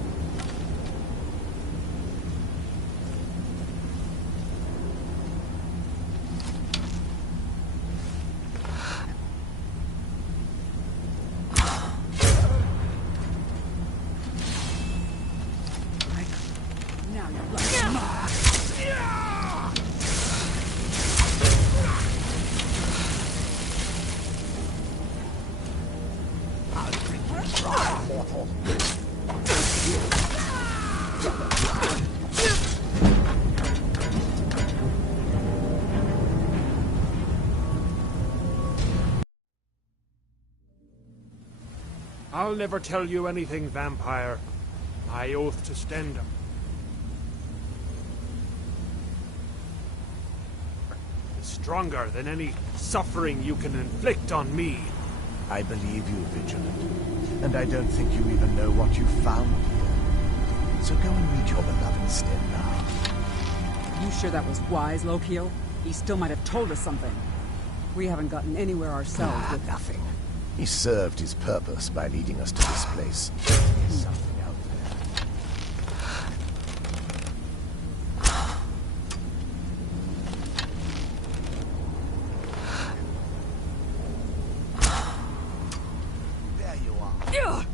I'll never tell you anything, vampire. I oath to Stendham. Is stronger than any suffering you can inflict on me. I believe you, Vigilant. And I don't think you even know what you found here. So go and meet your beloved Stendhal. You sure that was wise, Lokio? He still might have told us something. We haven't gotten anywhere ourselves with nothing. He served his purpose by leading us to this place. There's something out there. There you are.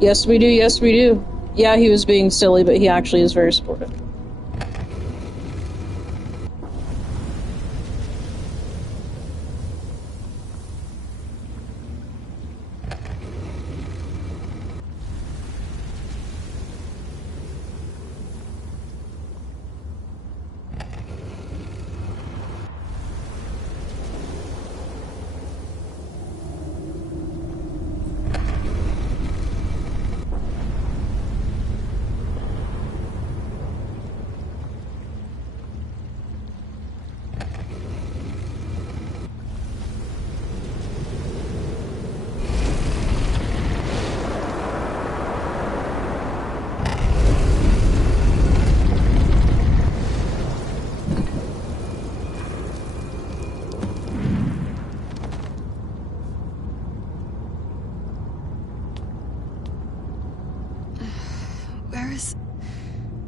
Yes, we do. Yes, we do. Yeah, he was being silly, but he actually is very supportive.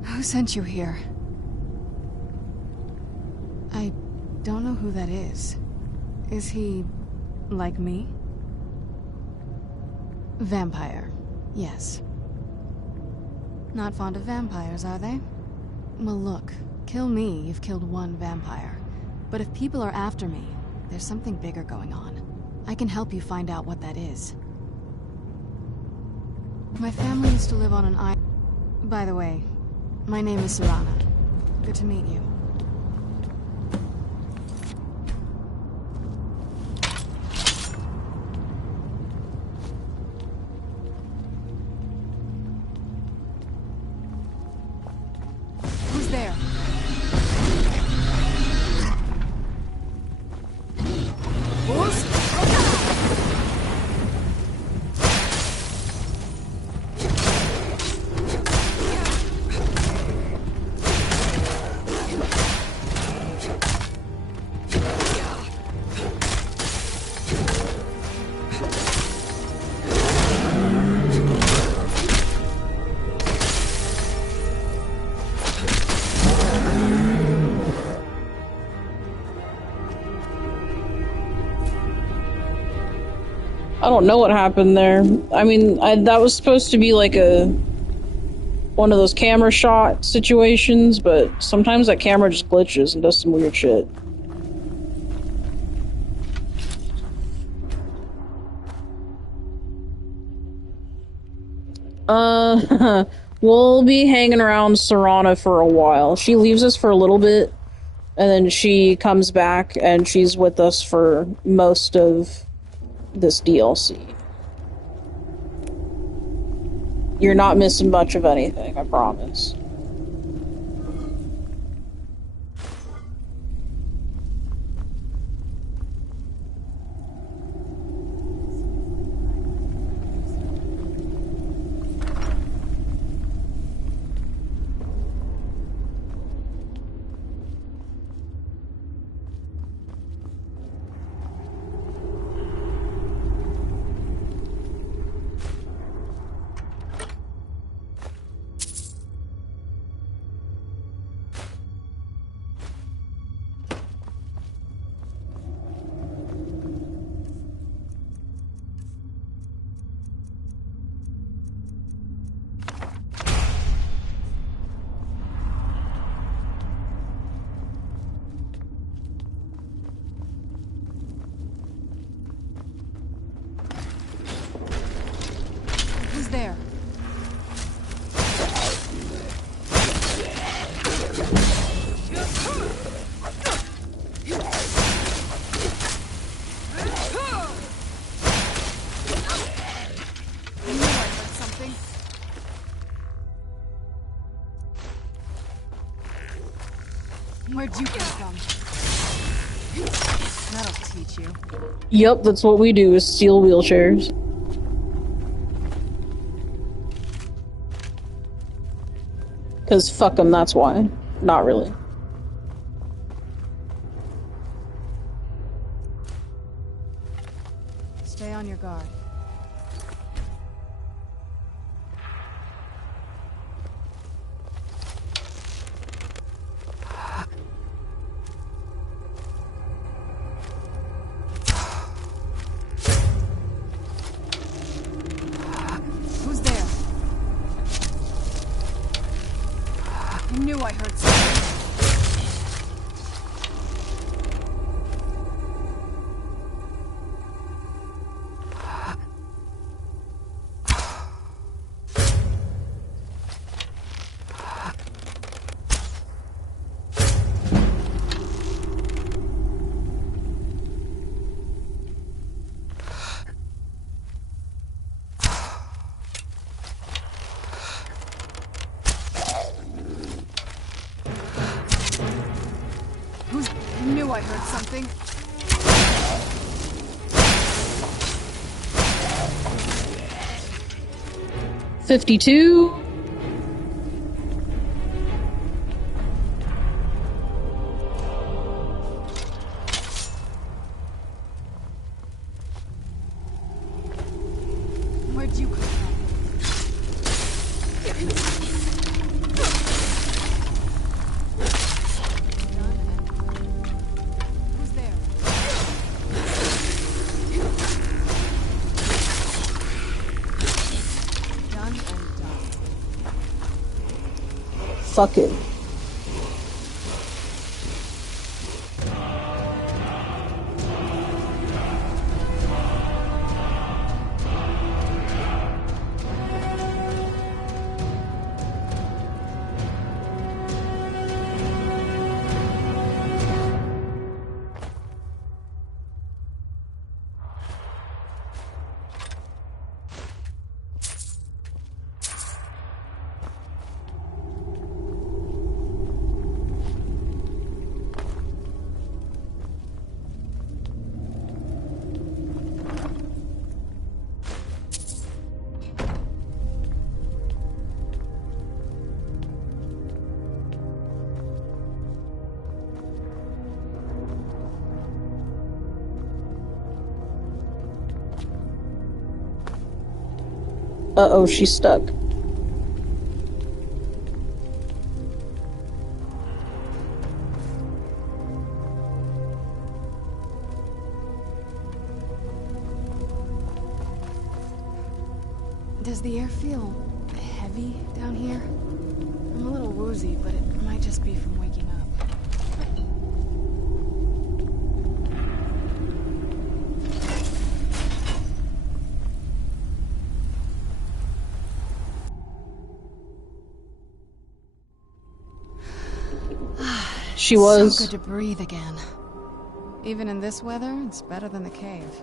Who sent you here? I don't know who that is. Is he... like me? Vampire. Yes. Not fond of vampires, are they? Well, look. Kill me, you've killed one vampire. But if people are after me, there's something bigger going on. I can help you find out what that is. My family used to live on an island. By the way, my name is Serana. Good to meet you. Who's there? don't know what happened there. I mean, that was supposed to be like one of those camera shot situations, but sometimes that camera just glitches and does some weird shit. We'll be hanging around Serana for a while. She leaves us for a little bit, and then she comes back, and she's with us for most of this DLC. You're not missing much of anything, I promise. There. Where'd you come from? That'll teach you. Yep, that's what we do, is steal wheelchairs. Because fuck them, that's why. Not really. Stay on your guard. Who's there? I knew I heard something. I heard something. 52. Where'd you come from? Who's there? Done and done. Fuck it. Uh-oh, she's stuck. Does the air feel heavy down here? I'm a little woozy, but it might just be from waking up. She was. So good to breathe again. Even in this weather, it's better than the cave.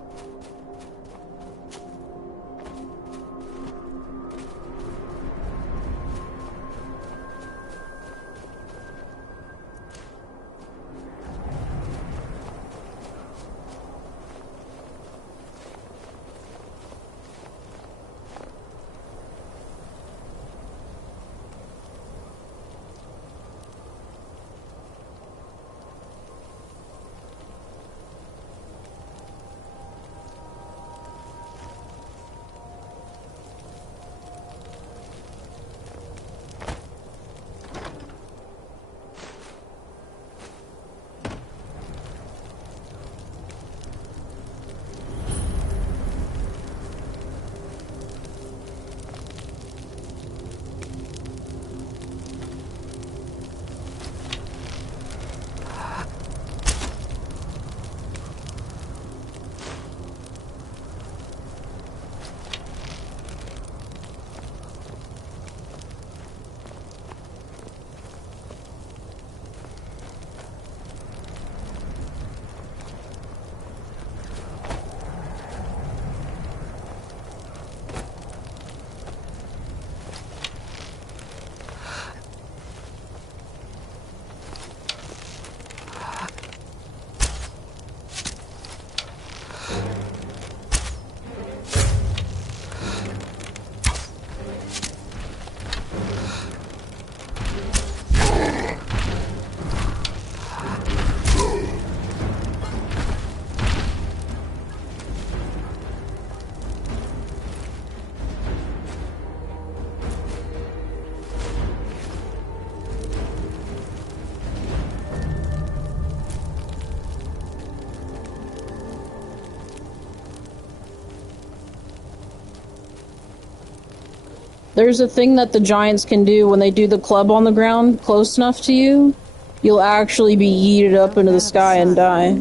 There's a thing that the giants can do when they do the club on the ground close enough to you. You'll actually be yeeted up into the sky and die.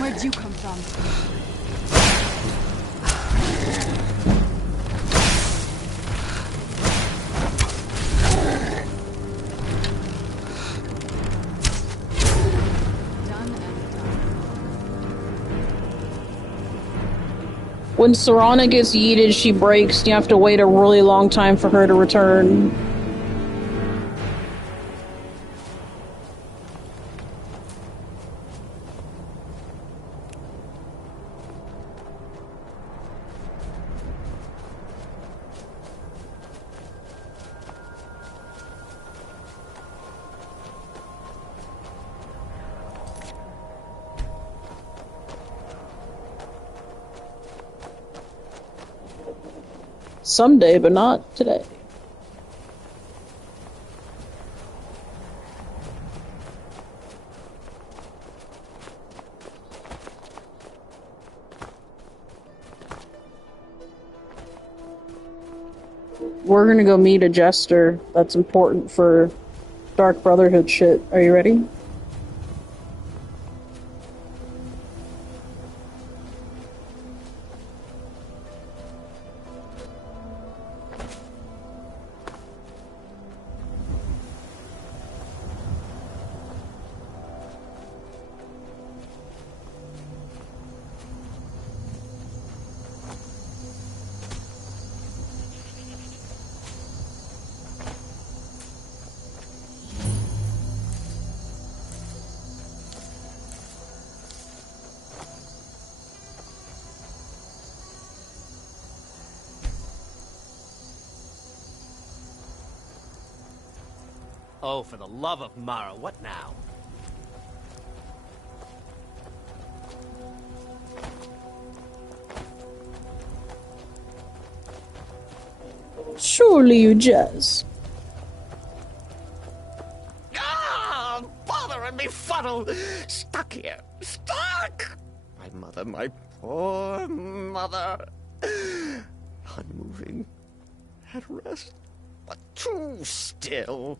Where'd you come from? When Serana gets yeeted, she breaks, and you have to wait a really long time for her to return. Someday, but not today. We're gonna go meet a jester that's important for Dark Brotherhood shit. Are you ready? Oh, for the love of Mara, what now? Surely you jest. Ah, bother and befuddled. Stuck here. Stuck! My poor mother. Unmoving. At rest. But too still.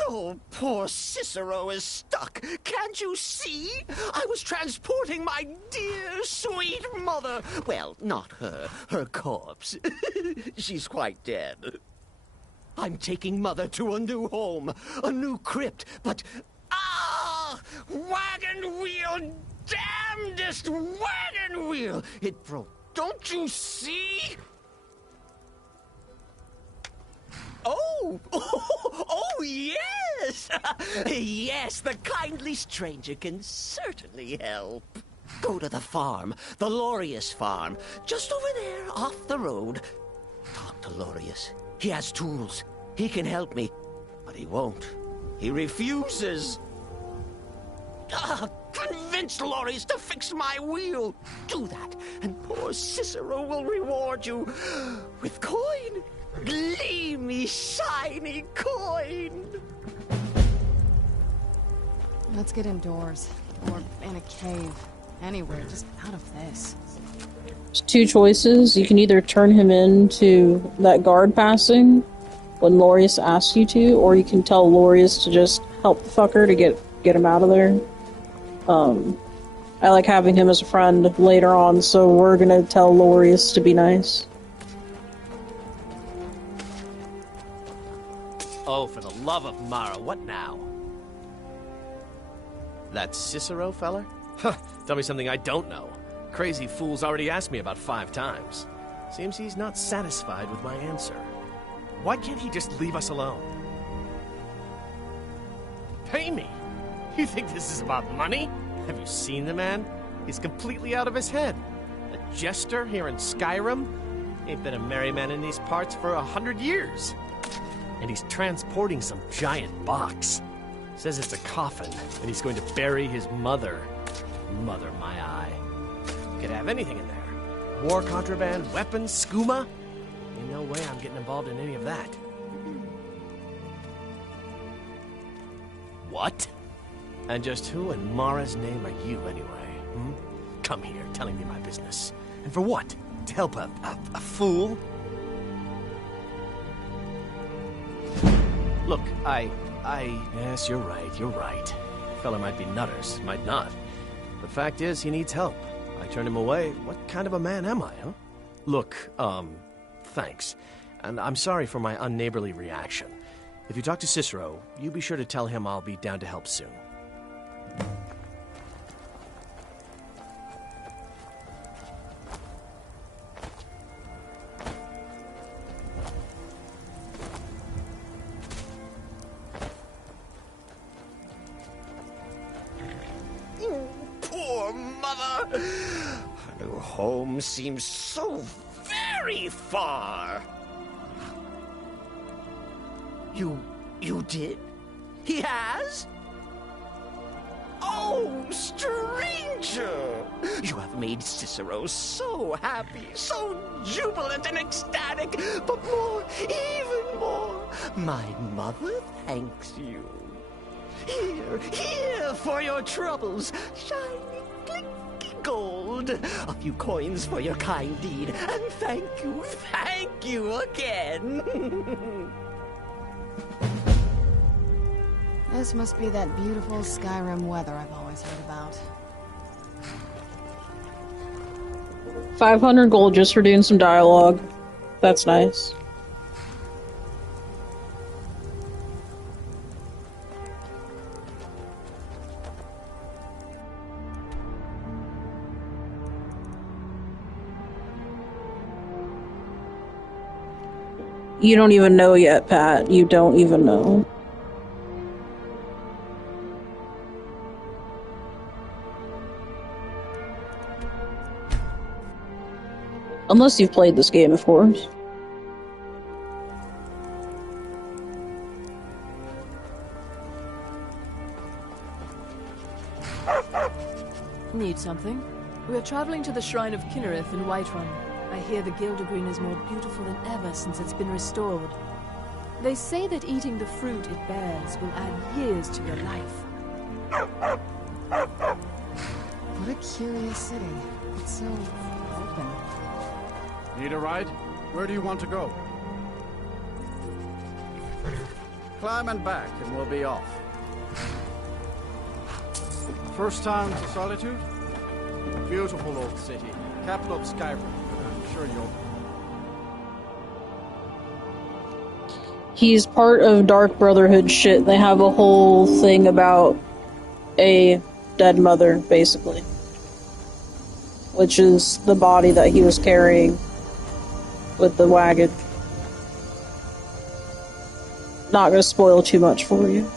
Oh, poor Cicero is stuck. Can't you see? I was transporting my dear, sweet mother. Well, not her. Her corpse. She's quite dead. I'm taking Mother to a new home, a new crypt, but... Ah! Wagon wheel! Damnedest wagon wheel! It broke. Don't you see? Oh, yes! Yes, the kindly stranger can certainly help. Go to the farm, the Lorius farm, just over there, off the road. Talk to Lorius. He has tools. He can help me. But he won't. He refuses. Convince Lorius to fix my wheel. Do that, and poor Cicero will reward you with coin. Gleamy, shiny coin. Let's get indoors. Or in a cave. Anywhere, just out of this. There's two choices. You can either turn him into that guard passing when Lorius asks you to, or you can tell Lorius to just help the fucker to get him out of there. I like having him as a friend later on, so we're gonna tell Lorius to be nice. Oh, for the love of Mara, what now? That Cicero feller? Huh, tell me something I don't know. Crazy fool's already asked me about 5 times. Seems he's not satisfied with my answer. Why can't he just leave us alone? Pay me? You think this is about money? Have you seen the man? He's completely out of his head. A jester here in Skyrim? Ain't been a merry man in these parts for 100 years. And he's transporting some giant box. Says it's a coffin, and he's going to bury his mother. Mother, my eye. Could have anything in there. War contraband, weapons, skooma. Ain't no way I'm getting involved in any of that. What? And just who in Mara's name are you, anyway? Hmm? Come here, telling me my business. And for what? To help a fool? Look, yes, you're right. Fella might be nutters, might not. The fact is, he needs help. I turned him away. What kind of a man am I, huh? Look, thanks. And I'm sorry for my unneighborly reaction. If you talk to Cicero, you be sure to tell him I'll be down to help soon. Poor mother. Her new home seems so very far. You did? He has? Oh, stranger! You have made Cicero so happy, so jubilant and ecstatic, but more, even more, my mother thanks you. Here for your troubles, shiny, clinky gold. A few coins for your kind deed, and thank you again. This must be that beautiful Skyrim weather I've always heard about. 500 gold just for doing some dialogue. That's nice. You don't even know yet, Pat. You don't even know. Unless you've played this game, of course. Need something? We are traveling to the Shrine of Kinnereth in Whiterun. I hear the Gildergreen is more beautiful than ever since it's been restored. They say that eating the fruit it bears will add years to your life. What a curious city. It's so open. Need a ride? Where do you want to go? Climb and back, and we'll be off. First time to Solitude? Beautiful old city. Capital of Skyrim. I'm sure you'll... He's part of Dark Brotherhood shit. They have a whole thing about a dead mother, basically. Which is the body that he was carrying with the wagon. Not gonna spoil too much for you.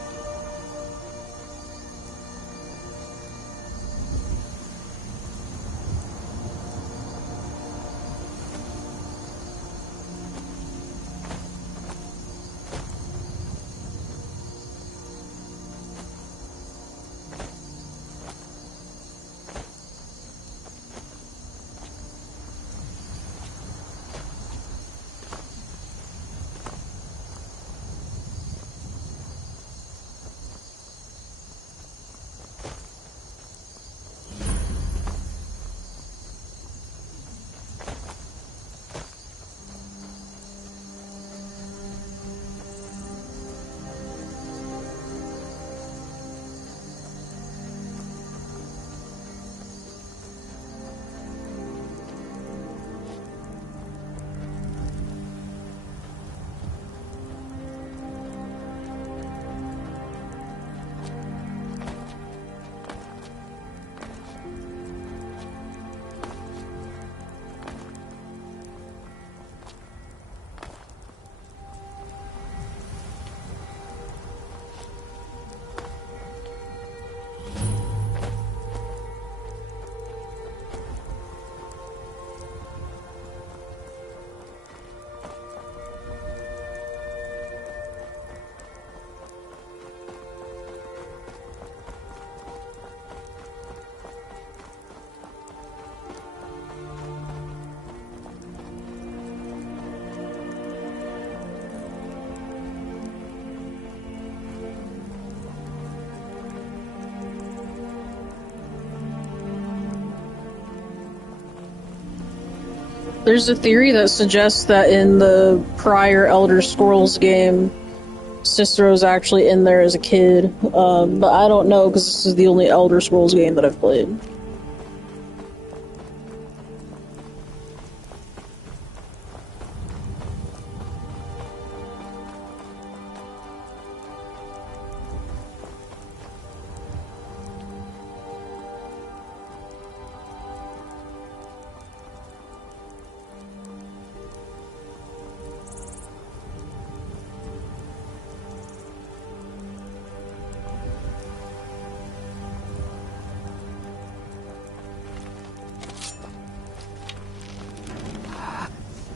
There's a theory that suggests that in the prior Elder Scrolls game, Cicero's actually in there as a kid, but I don't know because this is the only Elder Scrolls game that I've played.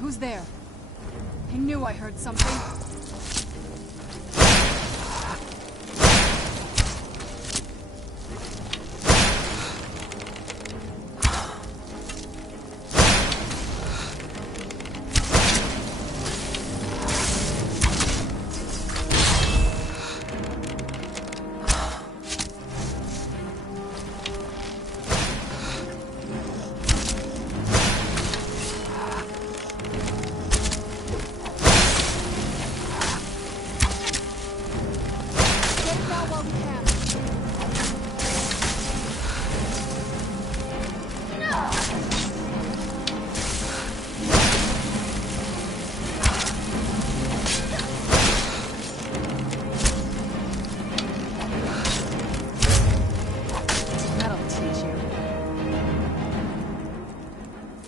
Who's there? I knew I heard something.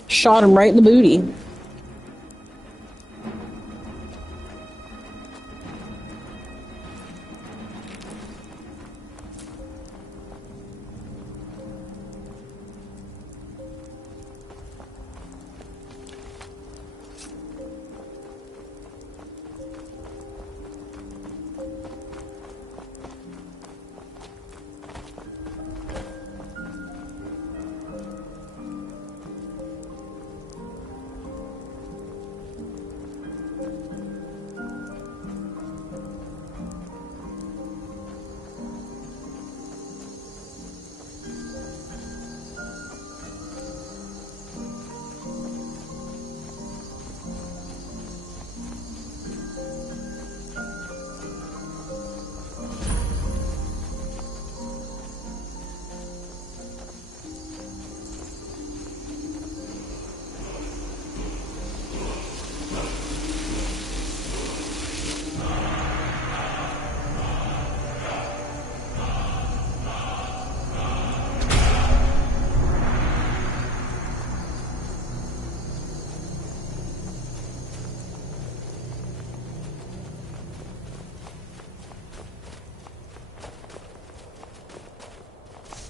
Shot him right in the booty.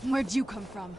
Where'd you come from?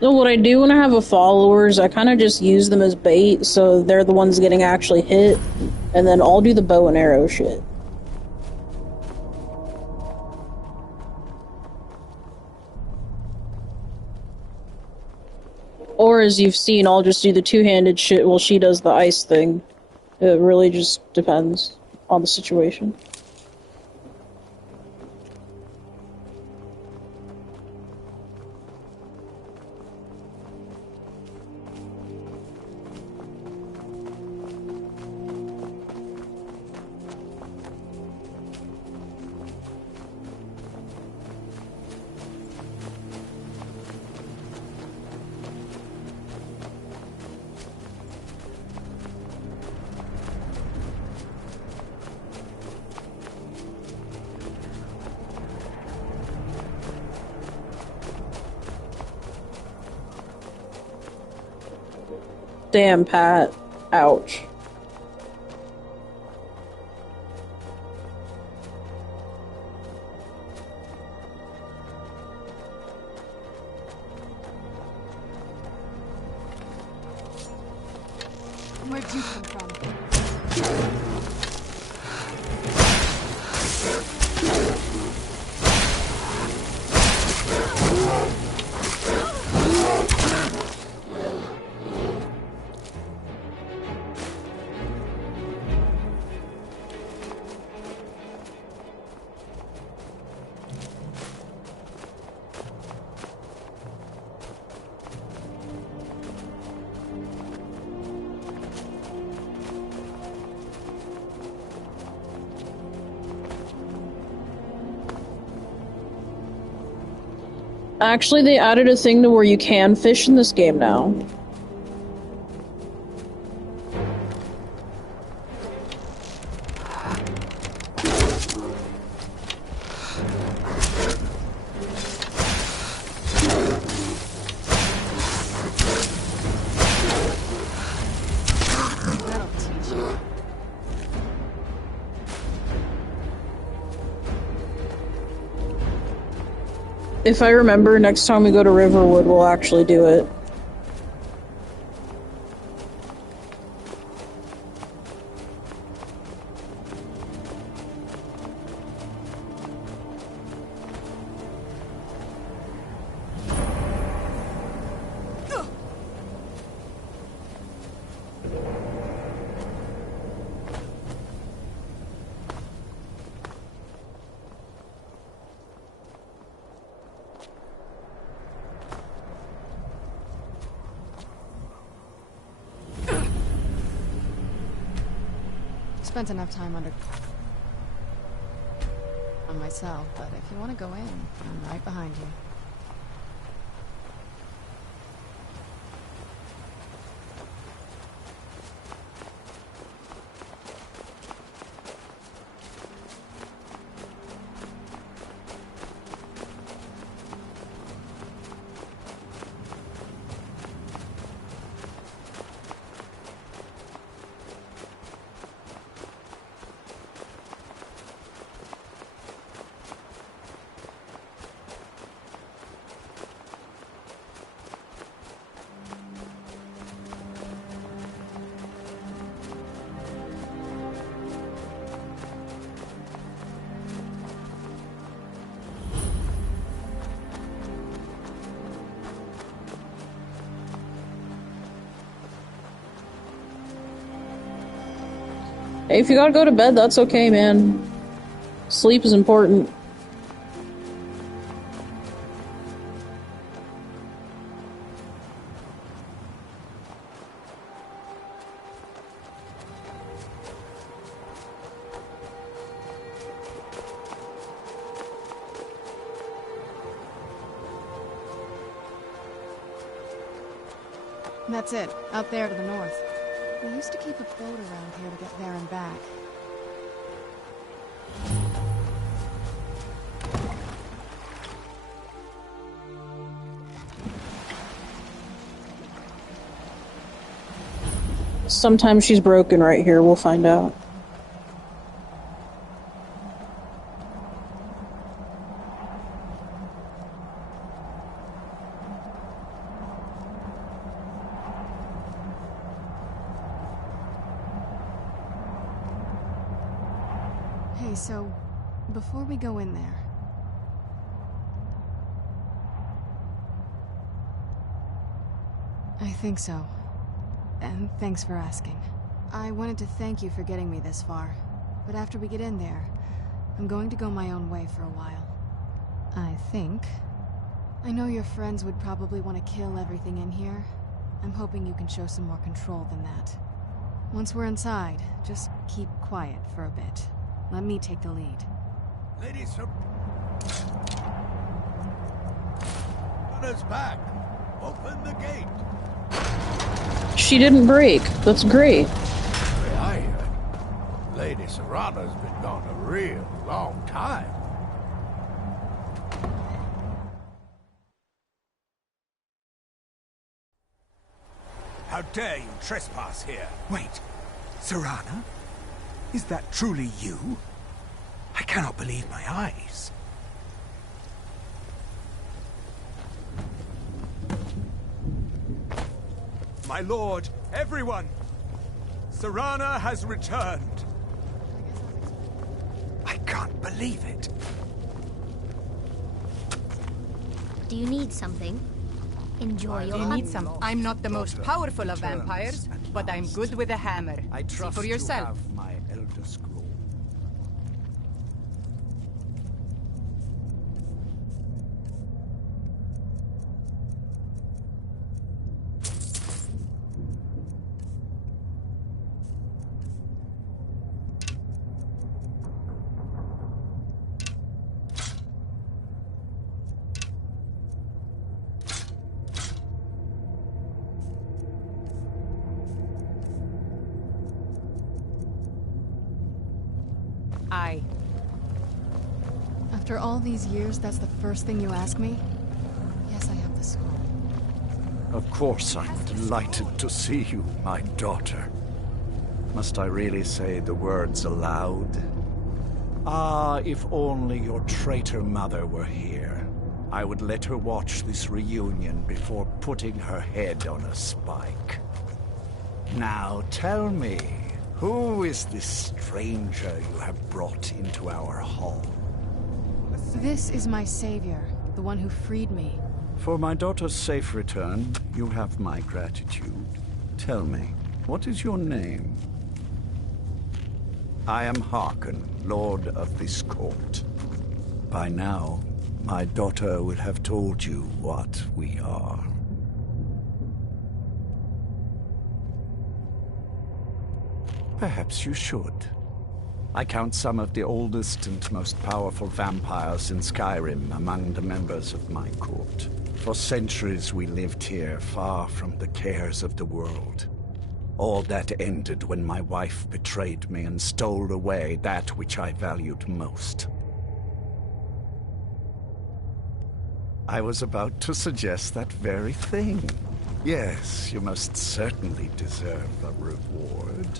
So what I do when I have a followers, I kind of just use them as bait, so they're the ones getting actually hit, and then I'll do the bow and arrow shit. Or as you've seen, I'll just do the two-handed shit while she does the ice thing. It really just depends on the situation. Damn, Pat. Ouch. Where'd you come from? Actually, they added a thing to where you can fish in this game now. If I remember, next time we go to Riverwood, we'll actually do it. Spent enough time on myself, but if you want to go in, I'm right behind you. Hey, if you gotta go to bed, that's okay, man. Sleep is important. That's it, out there to the north. We used to keep a boat around here to get there and back. Sometimes she's broken right here, we'll find out. Hey, so, before we go in there... I think so. And thanks for asking. I wanted to thank you for getting me this far, but after we get in there, I'm going to go my own way for a while. I think. I know your friends would probably want to kill everything in here. I'm hoping you can show some more control than that. Once we're inside, just keep quiet for a bit. Let me take the lead. Ladies, Runner's back. Open the gate. She didn't break. That's great. I hear Lady Serrana's been gone a real long time. How dare you trespass here? Wait, Serrana? Is that truly you? I cannot believe my eyes. My lord, everyone! Serrana has returned. I can't believe it. Do you need something? Enjoy your You need some. I'm not the most powerful of vampires, but I'm good with a hammer. I See trust for yourself. you have my Elder Scroll. After all these years, that's the first thing you ask me? Yes, I have the scroll. Of course, I'm delighted to see you, my daughter. Must I really say the words aloud? Ah, if only your traitor mother were here. I would let her watch this reunion before putting her head on a spike. Now tell me, who is this stranger you have brought into our hall? This is my savior, the one who freed me. For my daughter's safe return, you have my gratitude. Tell me, what is your name? I am Harkon, Lord of this court. By now, my daughter will have told you what we are. Perhaps you should. I count some of the oldest and most powerful vampires in Skyrim among the members of my court. For centuries we lived here, far from the cares of the world. All that ended when my wife betrayed me and stole away that which I valued most. I was about to suggest that very thing. Yes, you most certainly deserve a reward.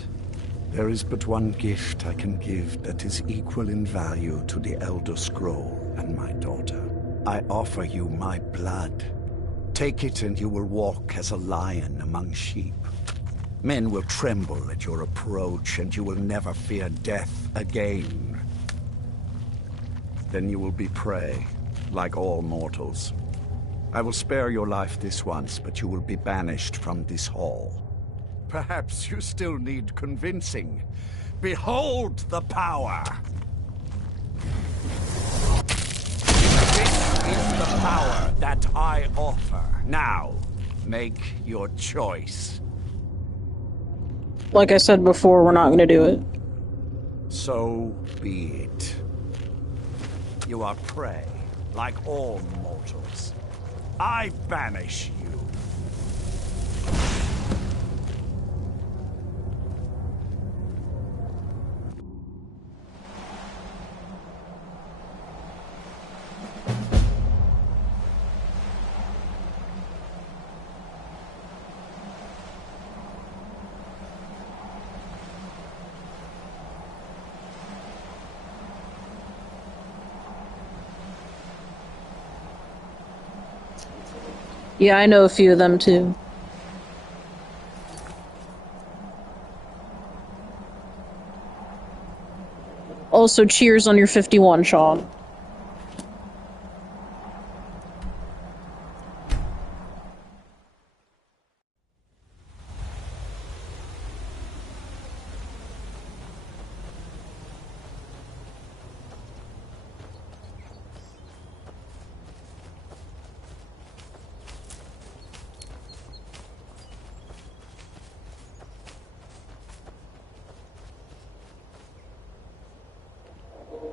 There is but one gift I can give that is equal in value to the Elder Scroll and my daughter. I offer you my blood. Take it and you will walk as a lion among sheep. Men will tremble at your approach and you will never fear death again. Then you will be prey, like all mortals. I will spare your life this once, but you will be banished from this hall. Perhaps you still need convincing. Behold the power! This is the power that I offer. Now, make your choice. Like I said before, we're not gonna do it. So be it. You are prey, like all mortals. I banish you. Yeah, I know a few of them too. Also, cheers on your 51, Sean.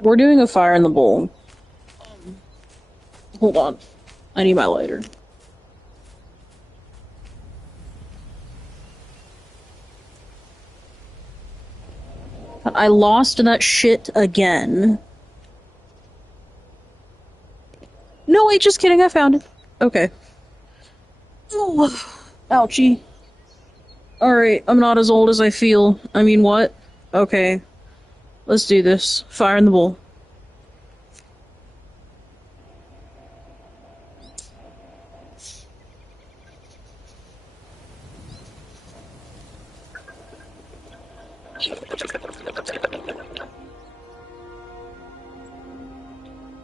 We're doing a fire in the bowl. Hold on. I need my lighter. I lost that shit again. No, wait, just kidding. I found it. Okay. Oh, ouchie. Alright, I'm not as old as I feel. I mean, what? Okay. Let's do this. Fire in the bowl.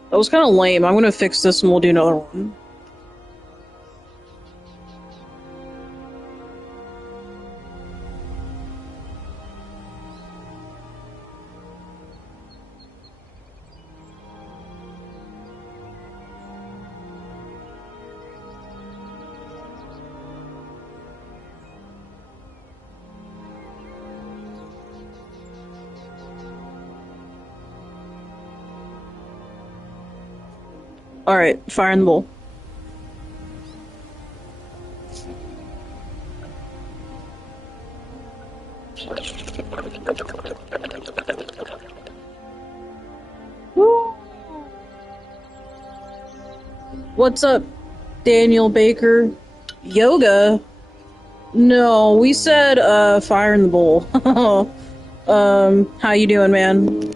That was kind of lame. I'm gonna fix this and we'll do another one. Alright, fire in the bowl. Woo. What's up, Daniel Baker? Yoga? No, we said, fire in the bowl. How you doing, man?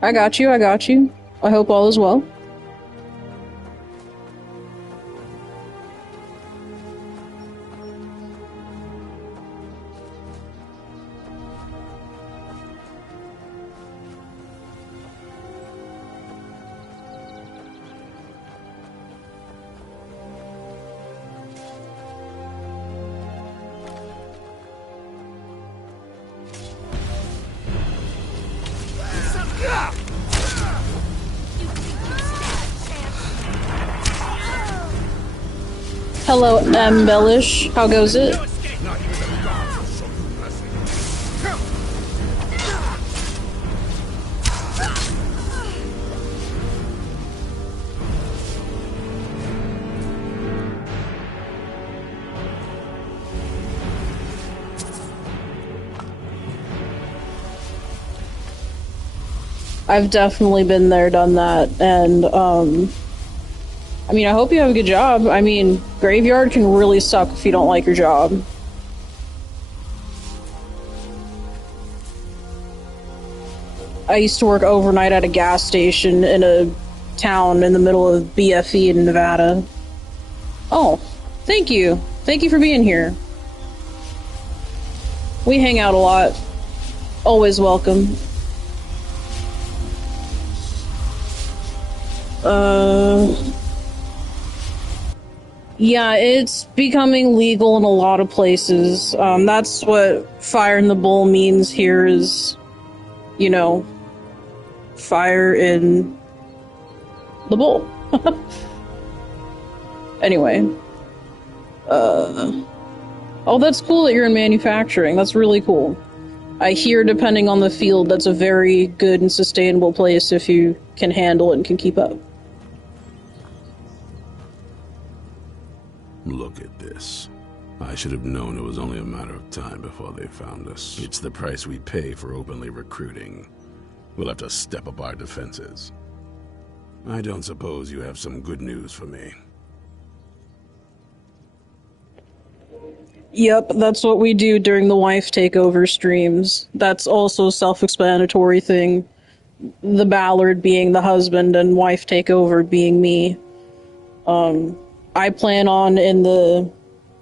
I got you, I got you. I hope all is well. Hello, Embellish. How goes it? I've definitely been there, done that, and, I mean, I hope you have a good job. I mean, graveyard can really suck if you don't like your job. I used to work overnight at a gas station in a town in the middle of BFE in Nevada. Oh, thank you. Thank you for being here. We hang out a lot. Always welcome. Yeah, it's becoming legal in a lot of places. That's what fire in the bowl means here is, you know, fire in the bowl. Anyway. Oh, that's cool that you're in manufacturing. That's really cool. I hear, depending on the field, that's a very good and sustainable place if you can handle it and can keep up. Look at this. I should have known it was only a matter of time before they found us. It's the price we pay for openly recruiting. We'll have to step up our defenses. I don't suppose you have some good news for me. Yep, that's what we do during the wife takeover streams. That's also a self-explanatory thing. The Ballard being the husband and wife takeover being me. I plan on in the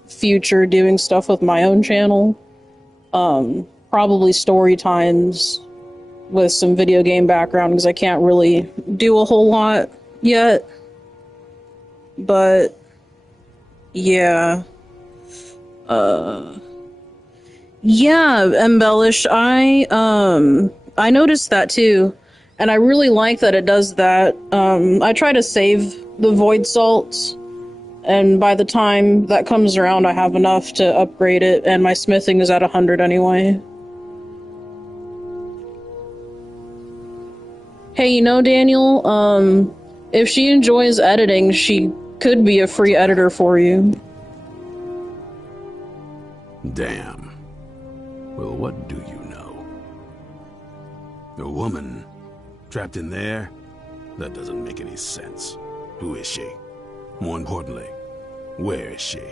future doing stuff with my own channel. Probably story times with some video game background because I can't really do a whole lot yet. But yeah. Yeah, Embellish, I noticed that too. And I really like that it does that. I try to save the void salts. And by the time that comes around, I have enough to upgrade it, and my smithing is at 100 anyway. Hey, you know, Daniel, if she enjoys editing, she could be a free editor for you. Damn. Well, what do you know? A woman trapped in there? That doesn't make any sense. Who is she? More importantly, where is she?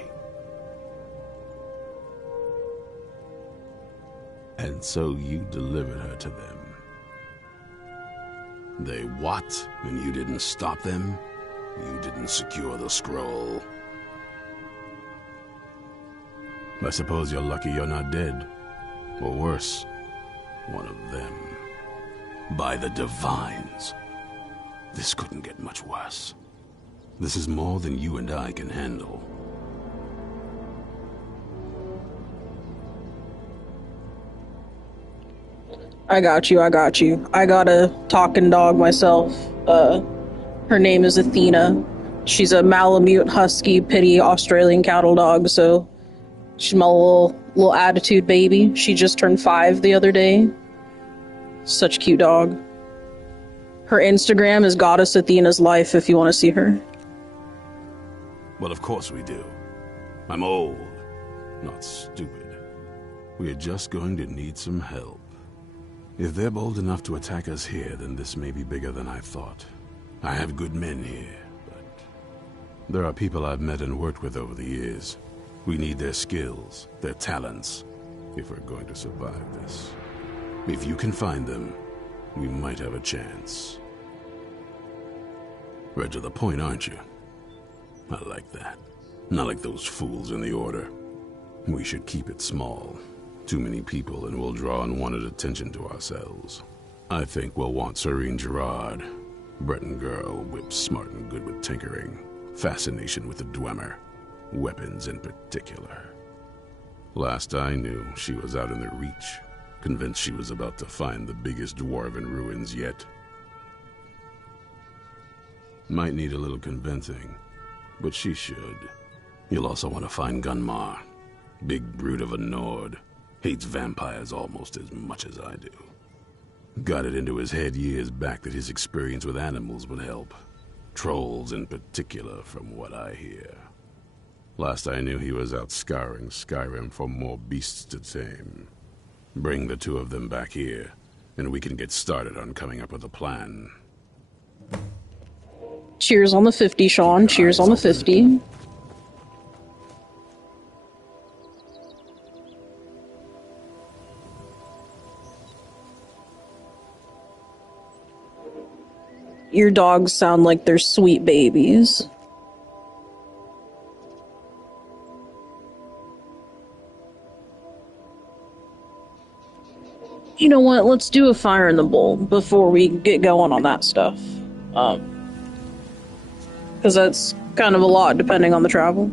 And so you delivered her to them. They what? And you didn't stop them? You didn't secure the scroll? I suppose you're lucky you're not dead. Or worse, one of them. By the Divines. This couldn't get much worse. This is more than you and I can handle. I got you. I got a talking dog myself. Her name is Athena. She's a Malamute Husky Pity Australian cattle dog, so she's my little attitude baby. She just turned 5 the other day. Such a cute dog. Her Instagram is Goddess Athena's Life if you want to see her. Well, of course we do. I'm old, not stupid. We're just going to need some help. If they're bold enough to attack us here, then this may be bigger than I thought. I have good men here, but there are people I've met and worked with over the years. We need their skills, their talents, if we're going to survive this. If you can find them, we might have a chance. Right to the point, aren't you? I like that. Not like those fools in the Order. We should keep it small. Too many people and we'll draw unwanted attention to ourselves. I think we'll want Serene Gerard. Breton girl, whip smart and good with tinkering. Fascination with the Dwemer. Weapons in particular. Last I knew, she was out in the Reach. Convinced she was about to find the biggest dwarven ruins yet. Might need a little convincing, but she should. You'll also want to find Gunmar. Big brute of a Nord. Hates vampires almost as much as I do. Got it into his head years back that his experience with animals would help. Trolls in particular, from what I hear. Last I knew he was out scouring Skyrim for more beasts to tame. Bring the two of them back here, and we can get started on coming up with a plan. Cheers on the 50, Sean. Cheers on the 50. Your dogs sound like they're sweet babies. You know what? Let's do a fire in the bowl before we get going on that stuff. Because that's kind of a lot depending on the travel.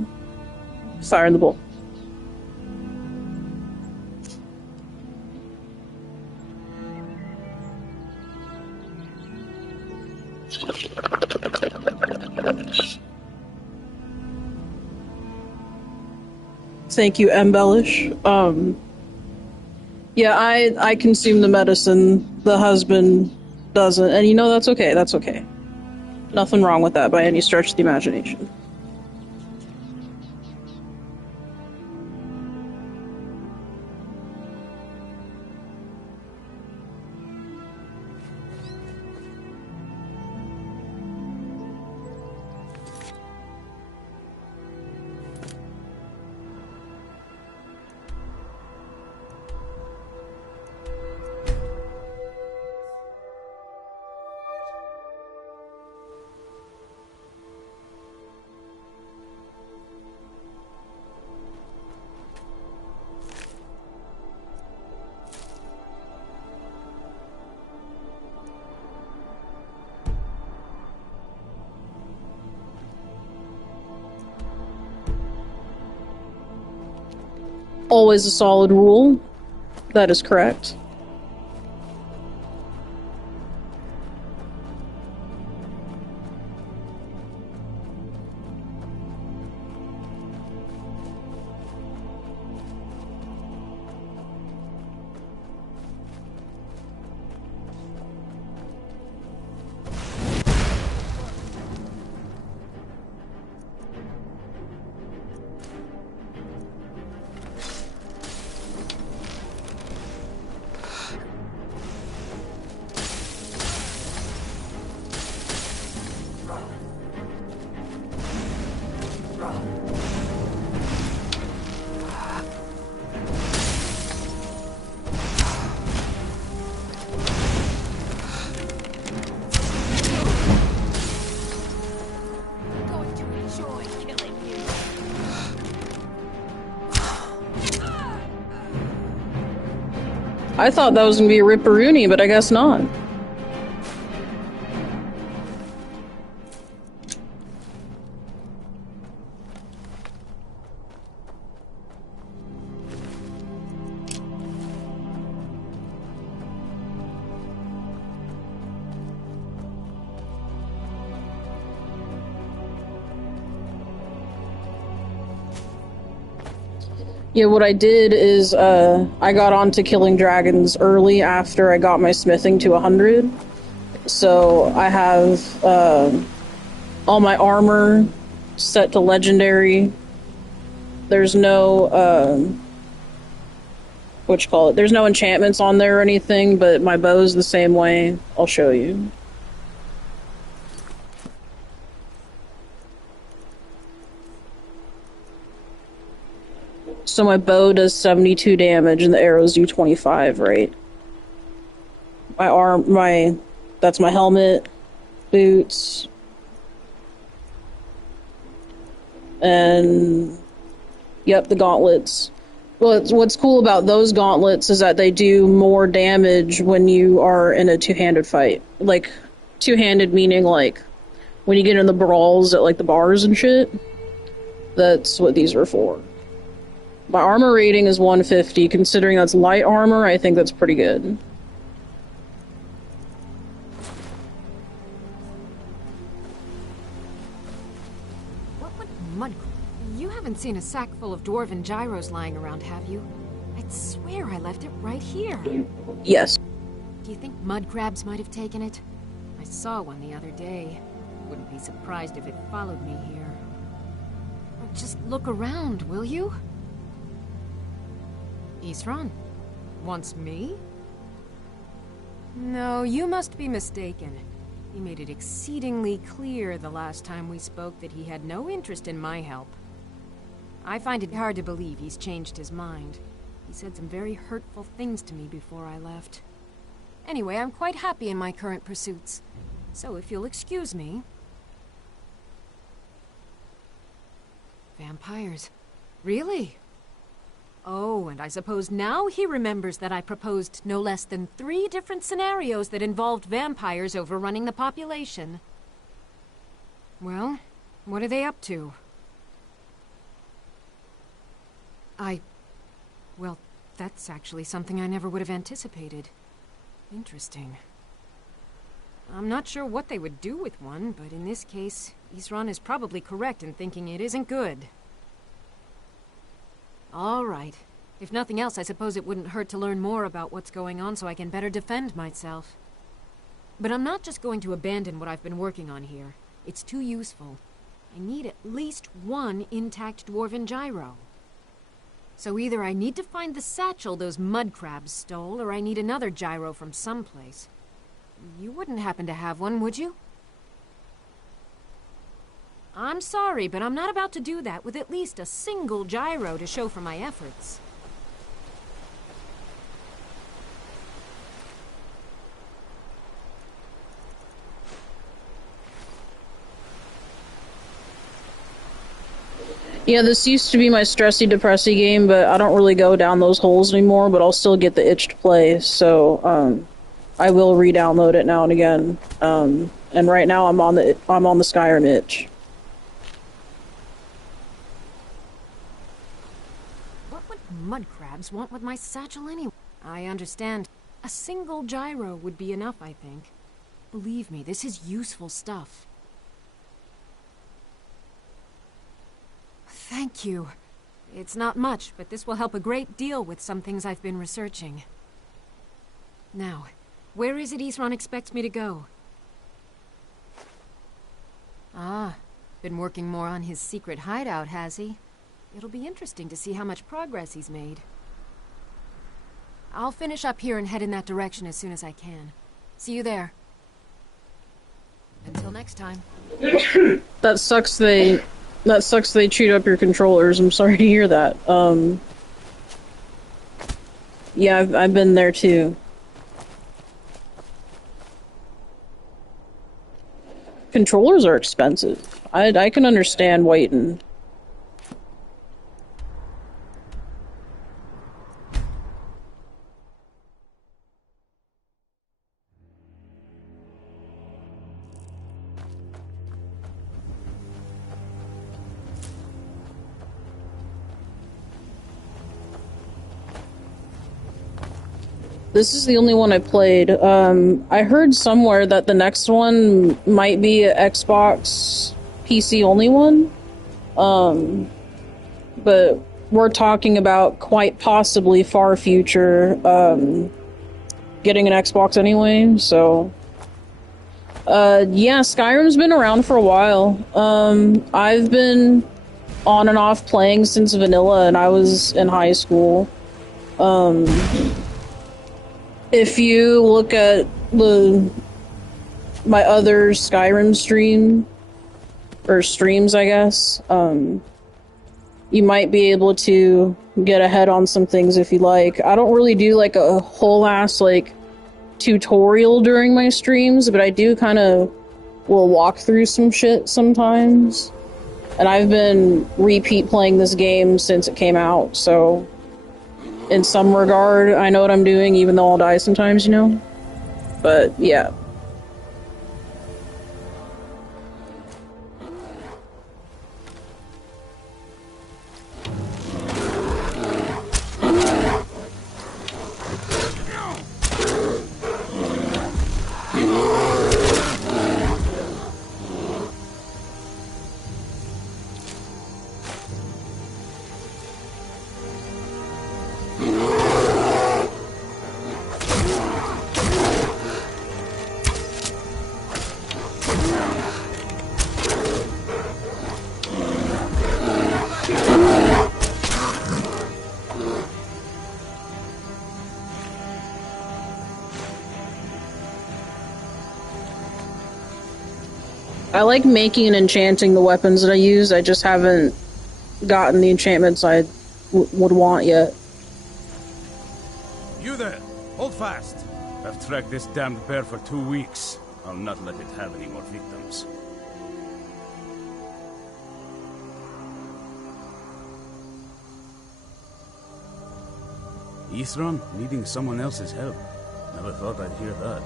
Fire in the bowl. Thank you, Embellish. Yeah, I consume the medicine. The husband doesn't. And you know, that's okay. That's okay. Nothing wrong with that by any stretch of the imagination. Always a solid rule. That is correct. I thought that was gonna be a Ripperoonie, but I guess not. Yeah, what I did is, I got onto killing dragons early after I got my smithing to 100. So I have, all my armor set to legendary. There's no, there's no enchantments on there or anything, but my bow's the same way. I'll show you. So my bow does 72 damage and the arrows do 25, right? That's my helmet, boots, and yep, the gauntlets. Well, what's cool about those gauntlets is that they do more damage when you are in a two-handed fight. Like, two-handed meaning like when you get in the brawls at like the bars and shit. That's what these are for. My armor rating is 150. Considering that's light armor, I think that's pretty good. What would mud... You haven't seen a sack full of dwarven gyros lying around, have you? I'd swear I left it right here. Yes. Do you think mud crabs might have taken it? I saw one the other day. Wouldn't be surprised if it followed me here. Just look around, will you? Isran? Wants me? No, you must be mistaken. He made it exceedingly clear the last time we spoke that he had no interest in my help. I find it hard to believe he's changed his mind. He said some very hurtful things to me before I left. Anyway, I'm quite happy in my current pursuits. So if you'll excuse me... Vampires. Really? Oh, and I suppose now he remembers that I proposed no less than 3 different scenarios that involved vampires overrunning the population. Well, what are they up to? Well, that's actually something I never would have anticipated. Interesting. I'm not sure what they would do with one, but in this case, Isran is probably correct in thinking it isn't good. All right. If nothing else, I suppose it wouldn't hurt to learn more about what's going on so I can better defend myself. But I'm not just going to abandon what I've been working on here. It's too useful. I need at least 1 intact dwarven gyro. So either I need to find the satchel those mud crabs stole, or I need another gyro from someplace. You wouldn't happen to have one, would you? I'm sorry, but I'm not about to do that with at least a single gyro to show for my efforts. Yeah, this used to be my stressy, depressy game, but I don't really go down those holes anymore, but I'll still get the itch to play, so, I will re-download it now and again. And right now I'm on the Skyrim itch. What would mud crabs want with my satchel anyway? I understand. A single gyro would be enough, I think. Believe me, this is useful stuff. Thank you. It's not much, but this will help a great deal with some things I've been researching. Now, where is it Isran expects me to go? Ah, been working more on his secret hideout, has he? It'll be interesting to see how much progress he's made. I'll finish up here and head in that direction as soon as I can. See you there. Until next time. That sucks they chewed up your controllers. I'm sorry to hear that. Yeah, I've been there too. Controllers are expensive. I can understand waiting. This is the only one I played. I heard somewhere that the next one might be an Xbox PC only one. But we're talking about quite possibly far future getting an Xbox anyway, so yeah, Skyrim's been around for a while. I've been on and off playing since vanilla and I was in high school. If you look at my other Skyrim stream, or streams, I guess, you might be able to get ahead on some things if you like. I don't really do like a whole ass like tutorial during my streams, but I do kind of will walk through some shit sometimes. And I've been repeat playing this game since it came out, so in some regard, I know what I'm doing, even though I'll die sometimes, you know? But, yeah. I like making and enchanting the weapons that I use, I just haven't gotten the enchantments I would want yet. You there! Hold fast! I've tracked this damned bear for 2 weeks. I'll not let it have any more victims. Isran needing someone else's help. Never thought I'd hear that.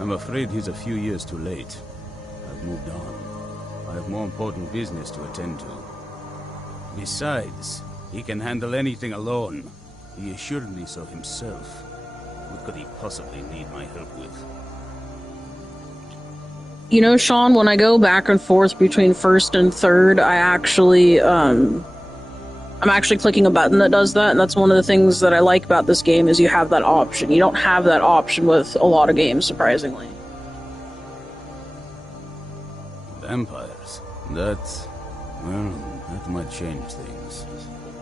I'm afraid he's a few years too late. I've moved on. I have more important business to attend to. Besides, he can handle anything alone. He assured me so himself. What could he possibly need my help with? You know, Sean, when I go back and forth between first and third, I actually, I'm actually clicking a button that does that, and that's one of the things that I like about this game is you have that option. You don't have that option with a lot of games, surprisingly. Vampires. That might change things.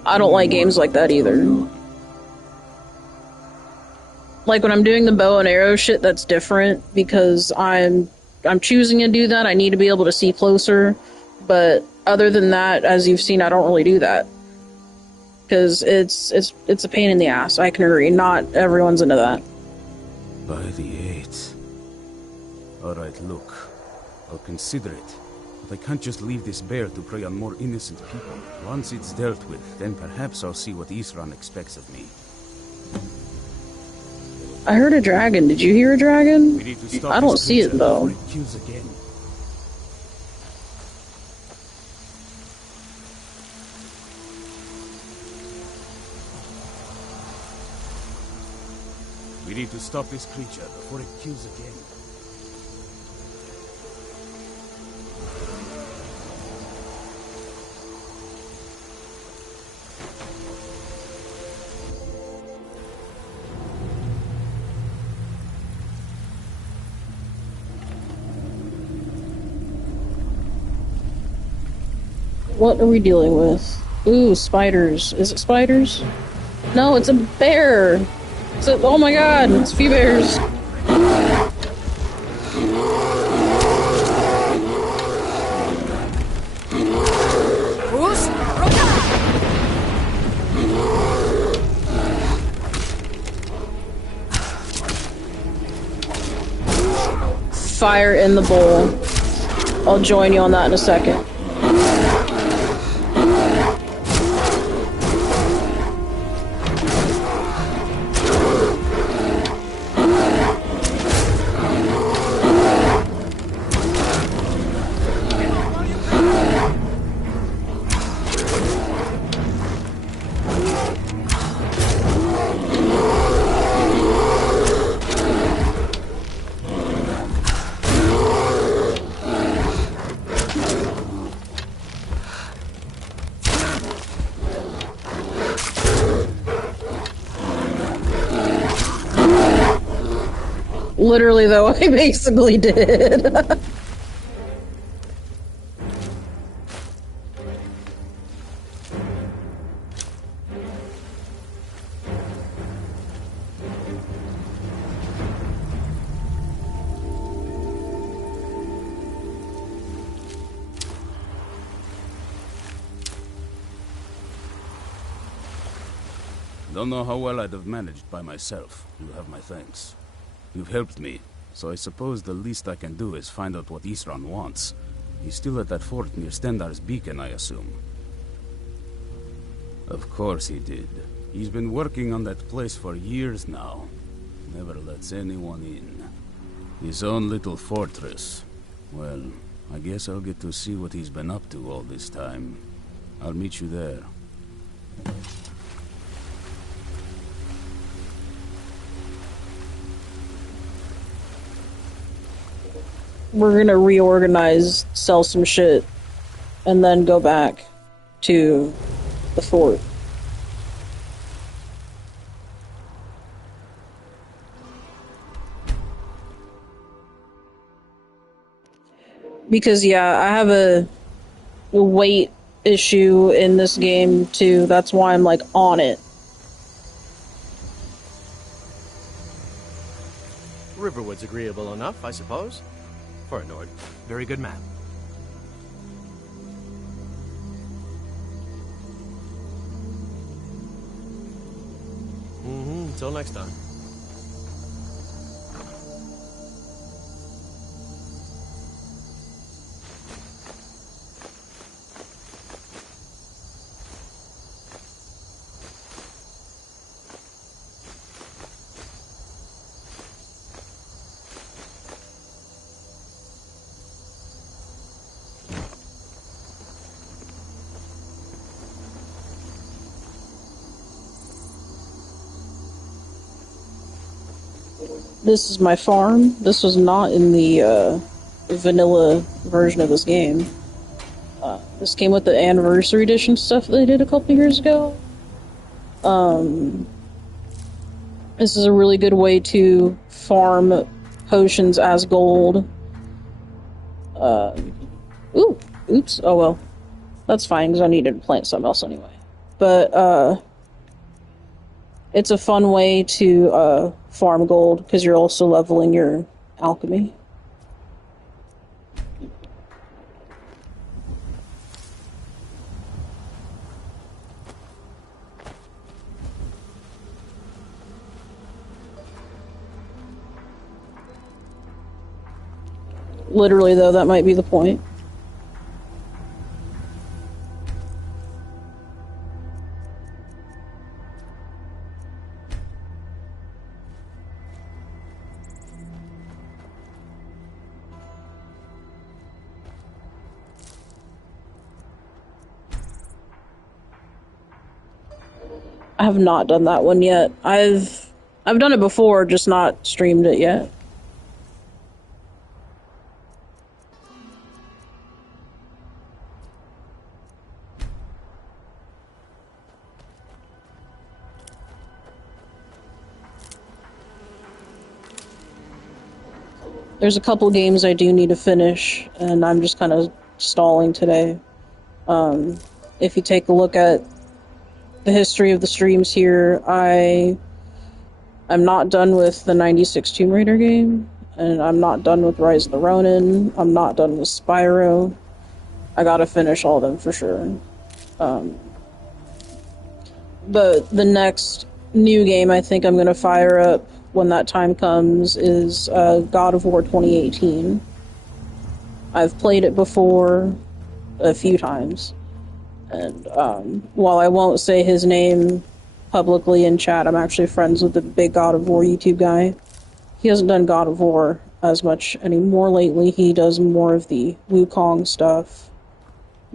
I don't like games like that either. Like when I'm doing the bow and arrow shit, that's different because I'm choosing to do that. I need to be able to see closer, but other than that, as you've seen, I don't really do that because it's a pain in the ass. I can agree. Not everyone's into that. By the 8th. Alright, look. I'll consider it. But I can't just leave this bear to prey on more innocent people. Once it's dealt with, then perhaps I'll see what Isran expects of me. I heard a dragon. Did you hear a dragon? I don't see it though. It kills again. We need to stop this creature before it kills again. What are we dealing with? Ooh, spiders. Is it spiders? No, it's a bear! Oh my god, it's a few bears. Fire in the bowl. I'll join you on that in a second. Literally, though, I basically did. Don't know how well I'd have managed by myself. You have my thanks. You've helped me, so I suppose the least I can do is find out what Isran wants. He's still at that fort near Stendar's beacon, I assume. Of course he did. He's been working on that place for years now. Never lets anyone in. His own little fortress. Well, I guess I'll get to see what he's been up to all this time. I'll meet you there. We're gonna reorganize, sell some shit, and then go back to the fort. Because, yeah, I have a weight issue in this game, too. That's why I'm, like, on it. Riverwood's agreeable enough, I suppose. For a Nord. Very good man. Until next time. This is my farm. This was not in the vanilla version of this game. This came with the anniversary edition stuff they did a couple years ago. This is a really good way to farm potions as gold. Oops. Oh well. That's fine, because I needed to plant something else anyway. But, it's a fun way to, farm gold, because you're also leveling your alchemy. Literally, though, that might be the point. I have not done that one yet. I've done it before, just not streamed it yet. There's a couple games I do need to finish, and I'm just kind of stalling today. If you take a look at the history of the streams here, I'm not done with the 96 Tomb Raider game, and I'm not done with Rise of the Ronin, I'm not done with Spyro. I gotta finish all of them for sure. But the next new game I think I'm gonna fire up when that time comes is God of War 2018. I've played it before a few times, and while I won't say his name publicly in chat, I'm actually friends with the big God of War YouTube guy. He hasn't done God of War as much anymore lately. He does more of the Wukong stuff,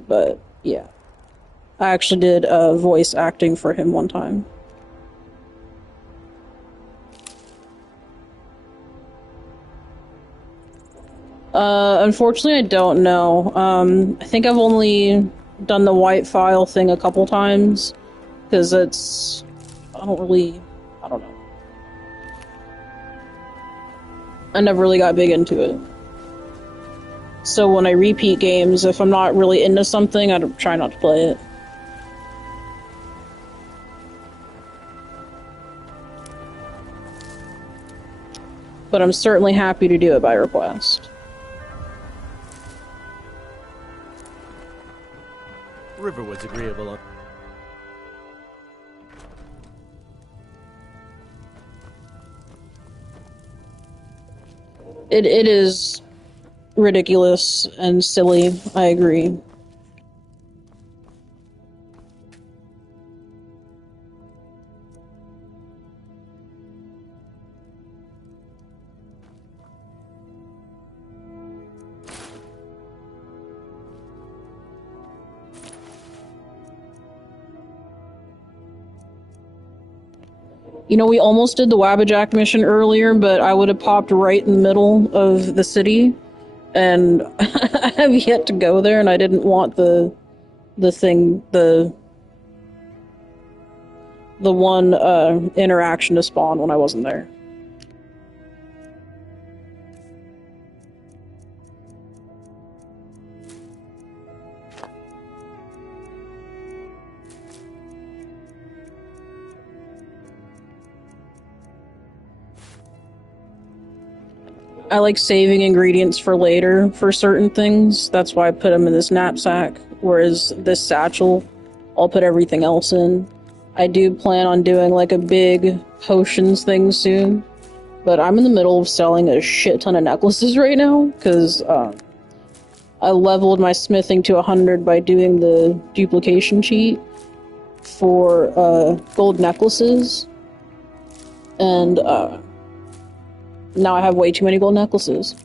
but yeah. I actually did voice acting for him one time. Unfortunately, I don't know. I think I've only done the white file thing a couple times, because I don't know. I never really got big into it. So when I repeat games, if I'm not really into something, I try not to play it. But I'm certainly happy to do it by request. Riverwood's agreeable on... It is ridiculous and silly, I agree. You know, we almost did the Wabbajack mission earlier, but I would have popped right in the middle of the city, and I have yet to go there, and I didn't want the one interaction to spawn when I wasn't there. I like saving ingredients for later for certain things. That's why I put them in this knapsack, whereas this satchel, I'll put everything else in. I do plan on doing like a big potions thing soon, but I'm in the middle of selling a shit ton of necklaces right now, because I leveled my smithing to 100 by doing the duplication cheat for gold necklaces, and now I have way too many gold necklaces.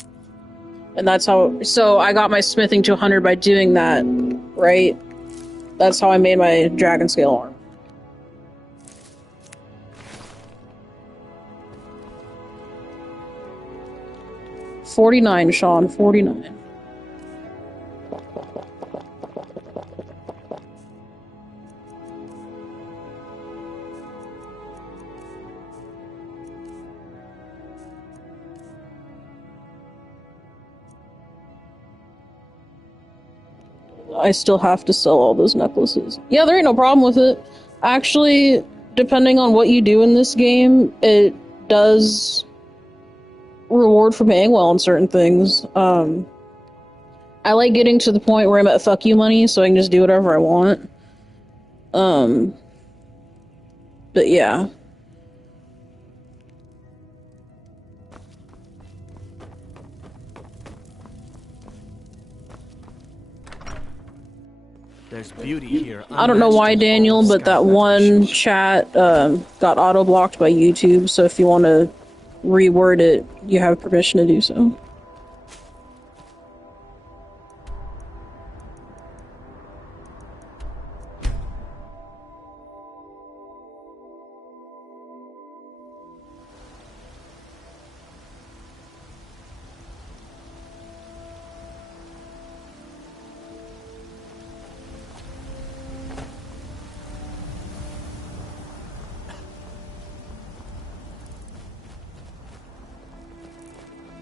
And that's how... So I got my smithing to 100 by doing that, right? That's how I made my dragon scale arm. 49, Sean, 49. I still have to sell all those necklaces. Yeah, there ain't no problem with it. Actually, depending on what you do in this game, it does reward for paying well on certain things. I like getting to the point where I'm at fuck you money, so I can just do whatever I want. But yeah. There's beauty here. I don't know why, Daniel, but that one chat got auto-blocked by YouTube, so if you want to reword it, you have permission to do so.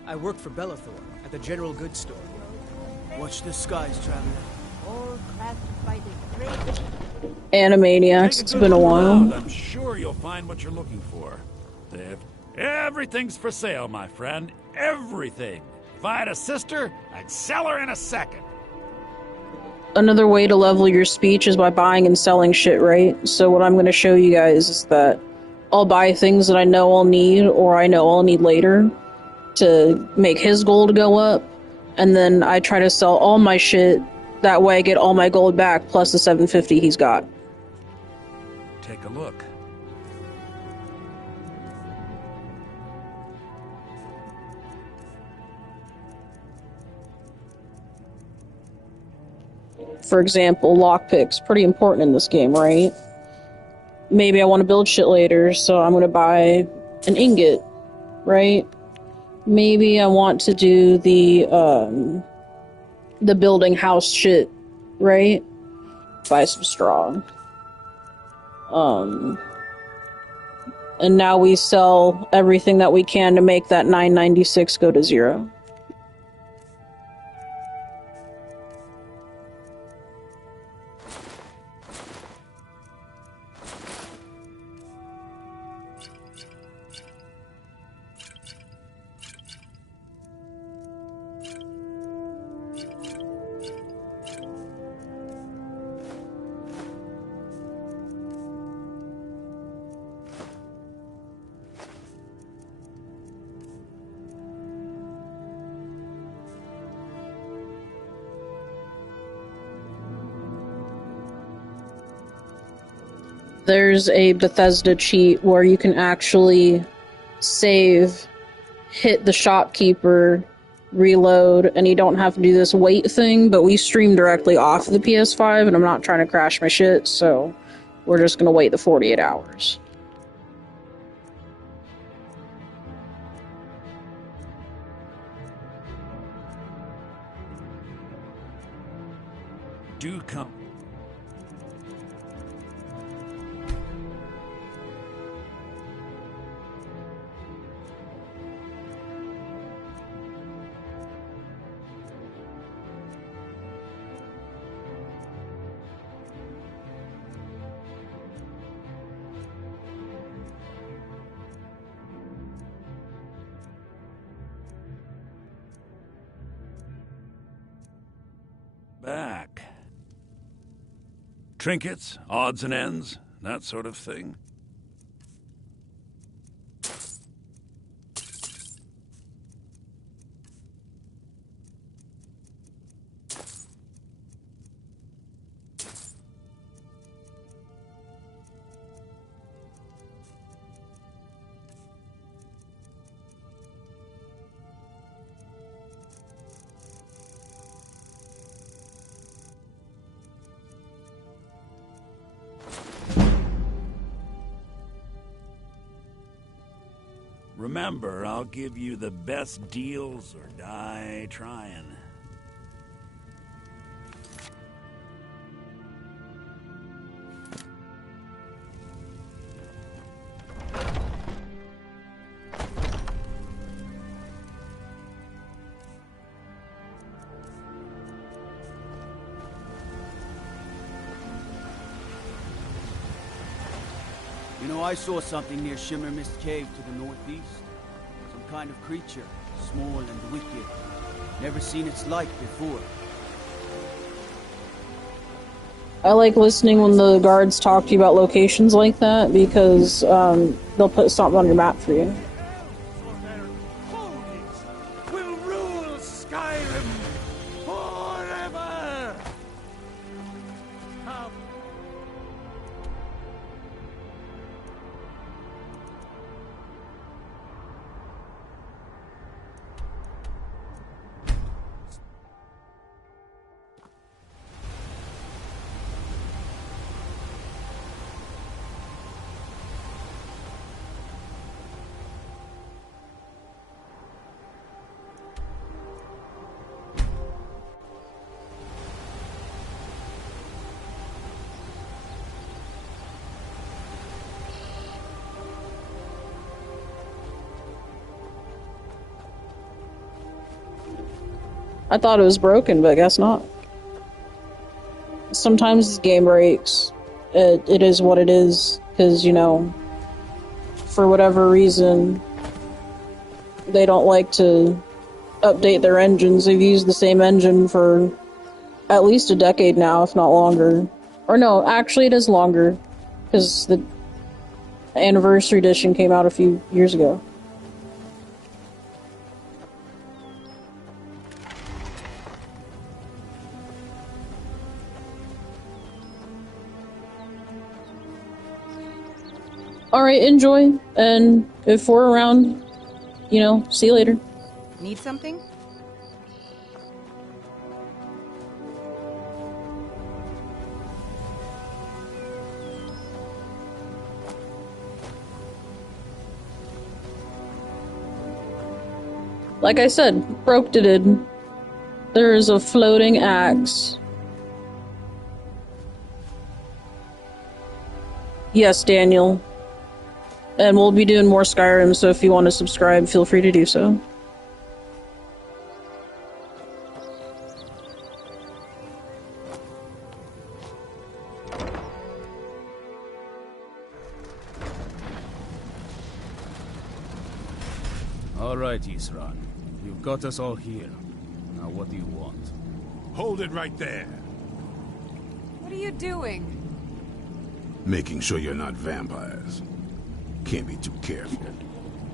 I work for Bellathor at the general goods store. Watch the skies, traveler. All crafted by the great. Animaniacs, it's been a while. I'm sure you'll find what you're looking for. Everything's for sale, my friend. Everything. If I had a sister, I'd sell her in a second. Another way to level your speech is by buying and selling shit, right? So what I'm going to show you guys is that I'll buy things that I know I'll need or I know I'll need later to make his gold go up, and then I try to sell all my shit, that way I get all my gold back plus the 750 he's got. Take a look. For example, lockpicks, pretty important in this game, right? Maybe I want to build shit later, so I'm going to buy an ingot, right? Maybe I want to do the building house shit, right? Buy some straw. And now we sell everything that we can to make that 996 go to 0. There's a Bethesda cheat where you can actually save, hit the shopkeeper, reload, and you don't have to do this wait thing, but we stream directly off the PS5, and I'm not trying to crash my shit, so we're just gonna wait the 48 hours. Do come. Back. Trinkets, odds and ends, that sort of thing. Remember, I'll give you the best deals or die trying. You know, I saw something near Shimmer Mist Cave to the northeast. Some kind of creature, small and wicked. Never seen its like before. I like listening when the guards talk to you about locations like that, because they'll put something on your map for you. Will rule Skyrim forever! Come. I thought it was broken, but I guess not. Sometimes this game breaks. It is what it is, because, you know, for whatever reason, they don't like to update their engines. They've used the same engine for at least a decade now, if not longer. Or no, actually it is longer, because the Anniversary Edition came out a few years ago. Alright, enjoy, and if we're around, you know, see you later. Need something? Like I said, broke to did. There is a floating axe. Yes, Daniel. And we'll be doing more Skyrim, so if you want to subscribe, feel free to do so. Alright, Isran. You've got us all here. Now what do you want? Hold it right there. What are you doing? Making sure you're not vampires. Can't be too careful.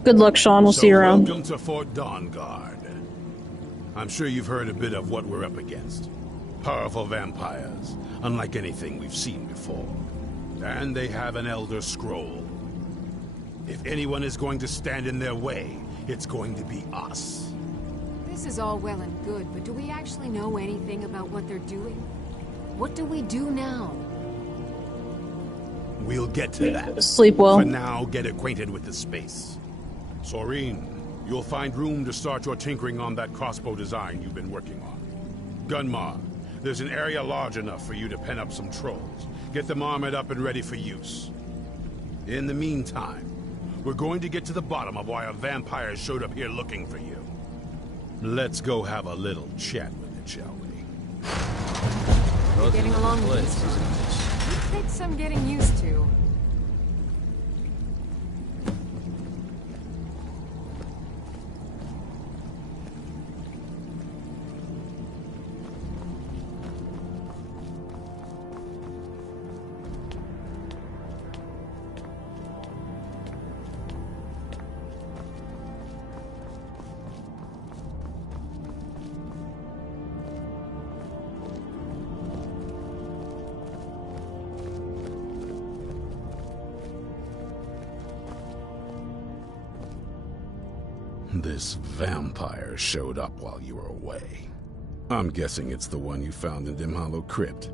Good luck, Sean. We'll see you around. Welcome to Fort Dawnguard. I'm sure you've heard a bit of what we're up against. Powerful vampires, unlike anything we've seen before. And they have an Elder Scroll. If anyone is going to stand in their way, it's going to be us. This is all well and good, but do we actually know anything about what they're doing? What do we do now? We'll get to that. Sleep well. For now, get acquainted with the space. Soreen, you'll find room to start your tinkering on that crossbow design you've been working on. Gunmar, there's an area large enough for you to pen up some trolls. Get them armored up and ready for use. In the meantime, we're going to get to the bottom of why a vampire showed up here looking for you. Let's go have a little chat with it, shall we? You're getting along peacefully. It takes some getting used to. This vampire showed up while you were away. I'm guessing it's the one you found in Dim Hollow Crypt.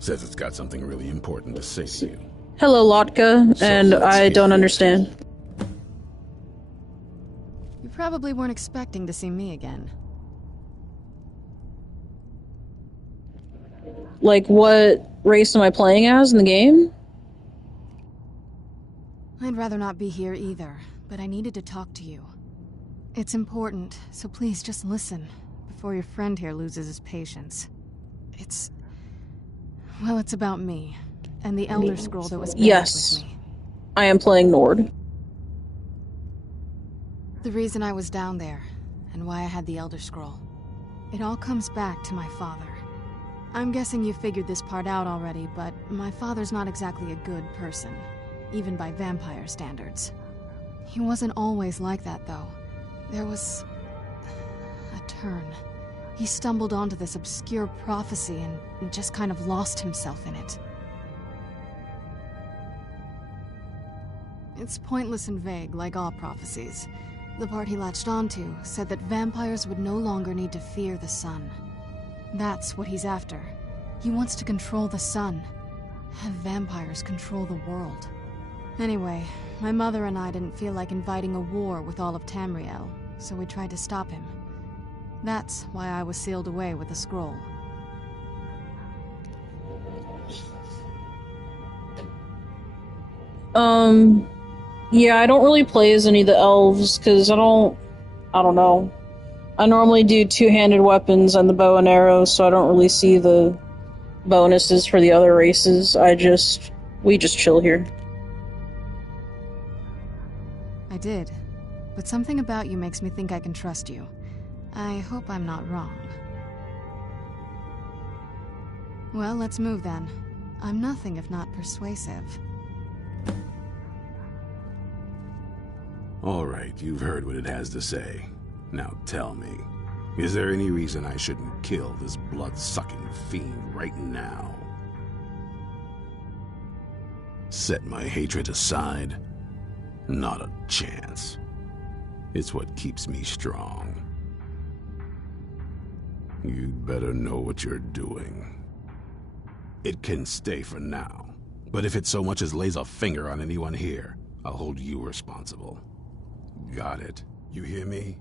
Says it's got something really important to say to you. Hello, Lotka, and I don't understand. probably weren't expecting to see me again. Like, what race am I playing as in the game? I'd rather not be here either, but I needed to talk to you. It's important, so please just listen, before your friend here loses his patience. Well, it's about me, and the Elder Scroll that was buried with me. I am playing Nord. The reason I was down there, and why I had the Elder Scroll. It all comes back to my father. I'm guessing you figured this part out already, but my father's not exactly a good person, even by vampire standards. He wasn't always like that, though. There was a turn. He stumbled onto this obscure prophecy and just kind of lost himself in it. It's pointless and vague, like all prophecies. The part he latched onto said that vampires would no longer need to fear the sun. That's what he's after. He wants to control the sun. Have vampires control the world. Anyway, my mother and I didn't feel like inviting a war with all of Tamriel, so we tried to stop him. That's why I was sealed away with the scroll. Yeah, I don't really play as any of the elves, because I don't know. I normally do two-handed weapons and the bow and arrow, so I don't really see the bonuses for the other races. We just chill here. I did, but something about you makes me think I can trust you. I hope I'm not wrong. Well, let's move then. I'm nothing if not persuasive. All right, you've heard what it has to say. Now tell me, is there any reason I shouldn't kill this blood-sucking fiend right now? Set my hatred aside? Not a chance. It's what keeps me strong. You'd better know what you're doing. It can stay for now, but if it so much as lays a finger on anyone here, I'll hold you responsible. Got it? You hear me?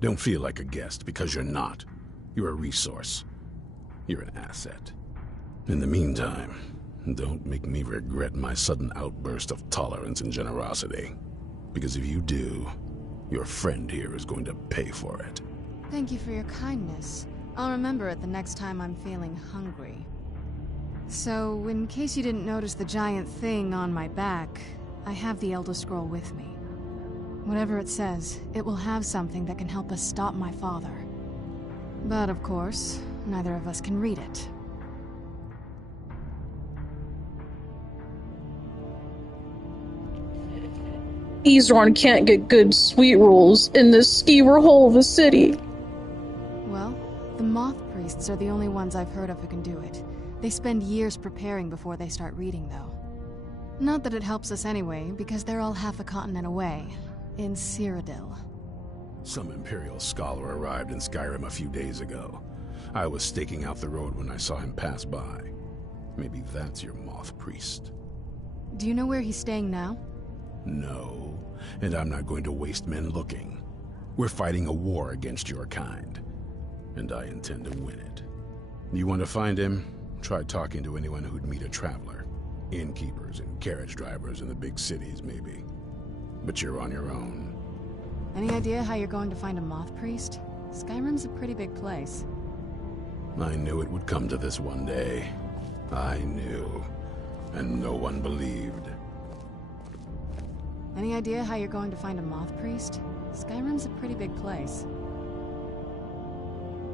Don't feel like a guest, because you're not. You're a resource. You're an asset. In the meantime, don't make me regret my sudden outburst of tolerance and generosity. Because if you do, your friend here is going to pay for it. Thank you for your kindness. I'll remember it the next time I'm feeling hungry. So, in case you didn't notice the giant thing on my back, I have the Elder Scroll with me. Whatever it says, it will have something that can help us stop my father. But of course, neither of us can read it. Izorn can't get good sweet rolls in this skeever hole of a city. Well, the moth priests are the only ones I've heard of who can do it. They spend years preparing before they start reading, though. Not that it helps us anyway, because they're all half a continent away. In Cyrodiil. Some Imperial scholar arrived in Skyrim a few days ago. I was staking out the road when I saw him pass by. Maybe that's your moth priest. Do you know where he's staying now? No, and I'm not going to waste men looking. We're fighting a war against your kind, and I intend to win it. You want to find him? Try talking to anyone who'd meet a traveler. Innkeepers and carriage drivers in the big cities, maybe. But you're on your own. Any idea how you're going to find a moth priest? Skyrim's a pretty big place. I knew it would come to this one day. I knew. And no one believed. Any idea how you're going to find a moth priest? Skyrim's a pretty big place.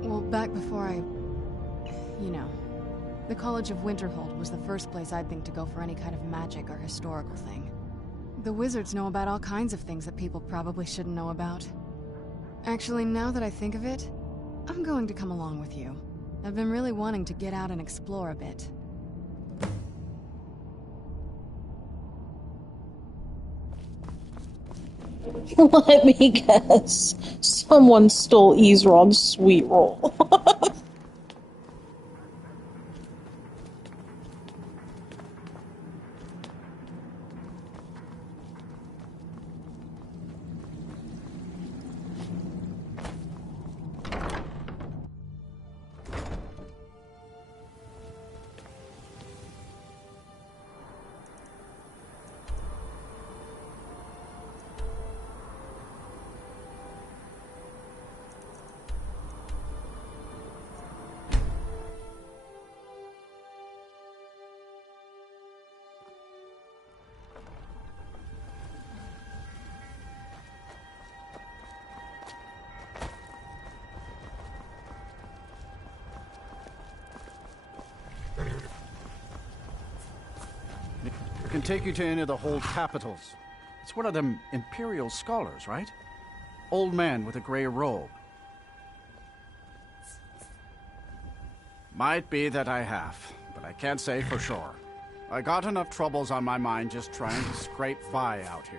Well, back before the College of Winterhold was the first place I'd think to go for any kind of magic or historical thing. The wizards know about all kinds of things that people probably shouldn't know about. Actually, now that I think of it, I'm going to come along with you. I've been really wanting to get out and explore a bit. Let me guess. Someone stole Izron's sweet roll. I can take you to any of the hold capitals. It's one of them Imperial scholars, right? Old man with a grey robe. Might be that I have, but I can't say for sure. I got enough troubles on my mind just trying to scrape by out here.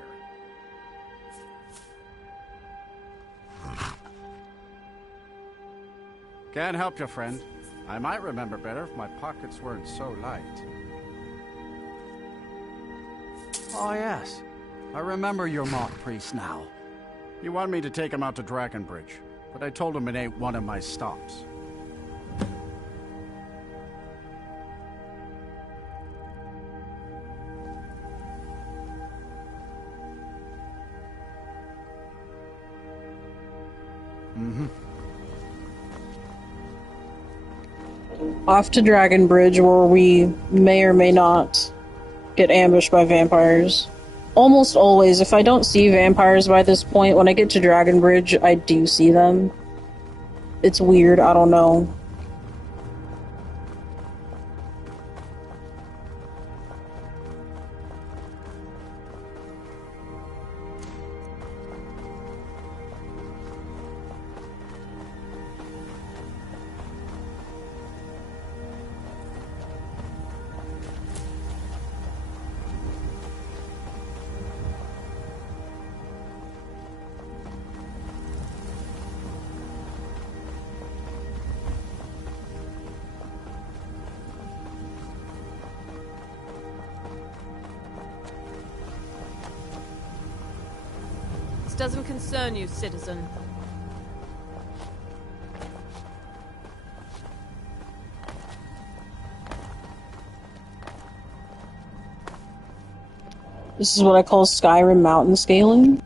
Can't help you, friend. I might remember better if my pockets weren't so light. Oh, yes. I remember your mock priest now. He wanted me to take him out to Dragonbridge, but I told him it ain't one of my stops. Off to Dragonbridge, where we may or may not get ambushed by vampires. Almost always, if I don't see vampires by this point, when I get to Dragonbridge, I do see them. It's weird, I don't know. This doesn't concern you, citizen. This is what I call Skyrim mountain scaling.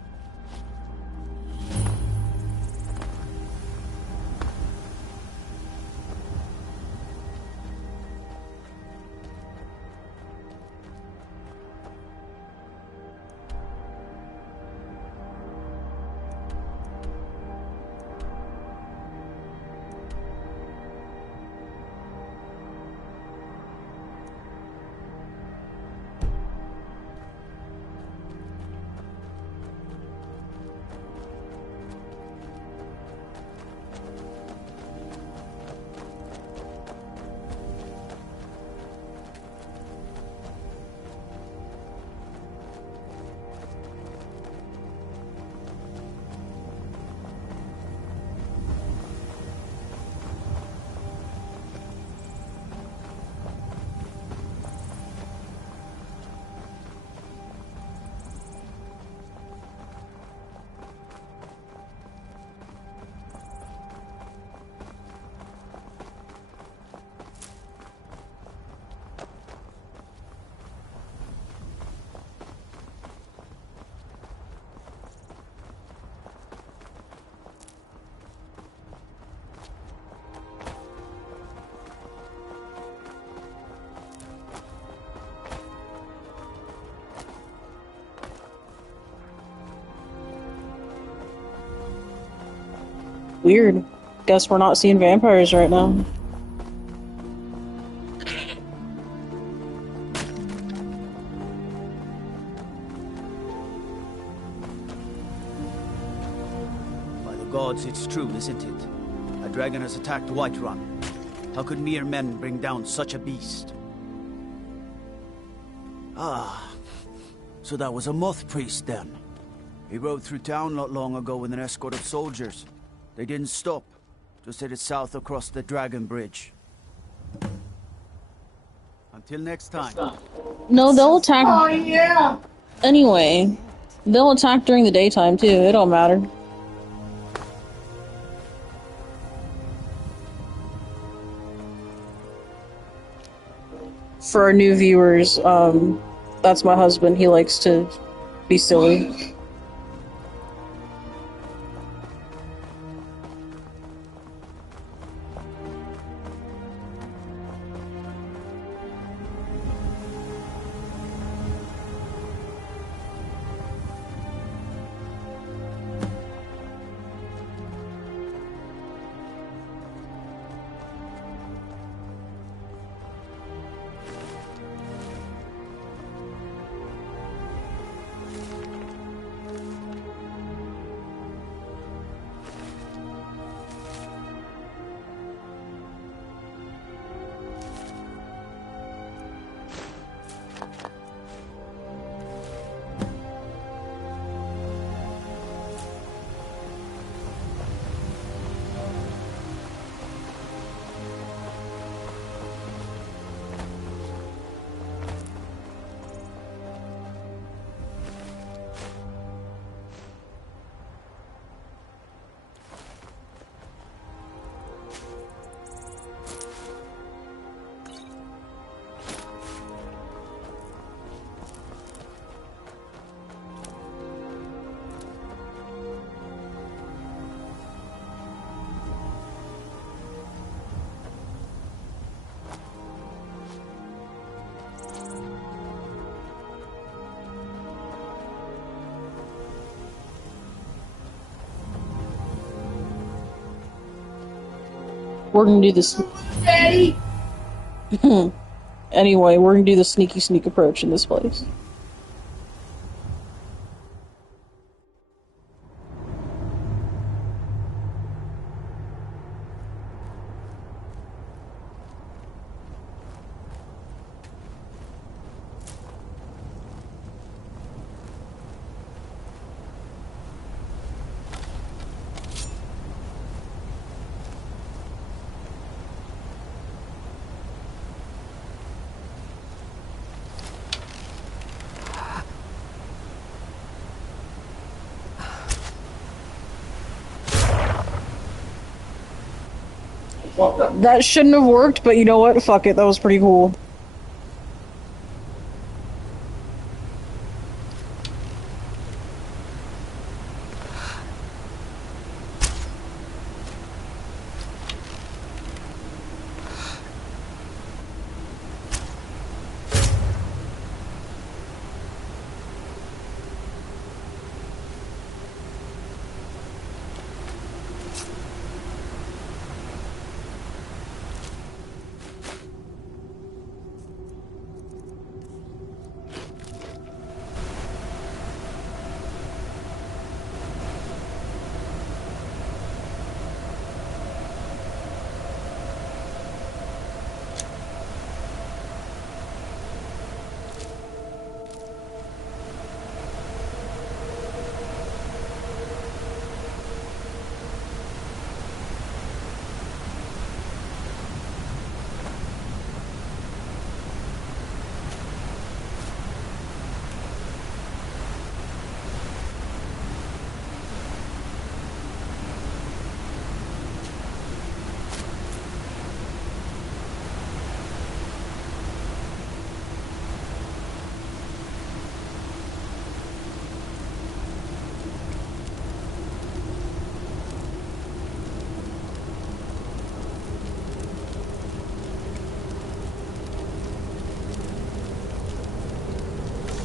Weird. Guess we're not seeing vampires right now. By the gods, it's true, isn't it? A dragon has attacked Whiterun. How could mere men bring down such a beast? Ah, so that was a moth priest then. He rode through town not long ago with an escort of soldiers. They didn't stop, just headed south across the Dragon Bridge. Until next time. No, they'll attack. Oh, yeah! Anyway, they'll attack during the daytime too, it don't matter. For our new viewers, that's my husband, he likes to be silly. We're gonna do this. Anyway, we're gonna do the sneaky sneak approach in this place. That shouldn't have worked, but you know what? Fuck it, that was pretty cool.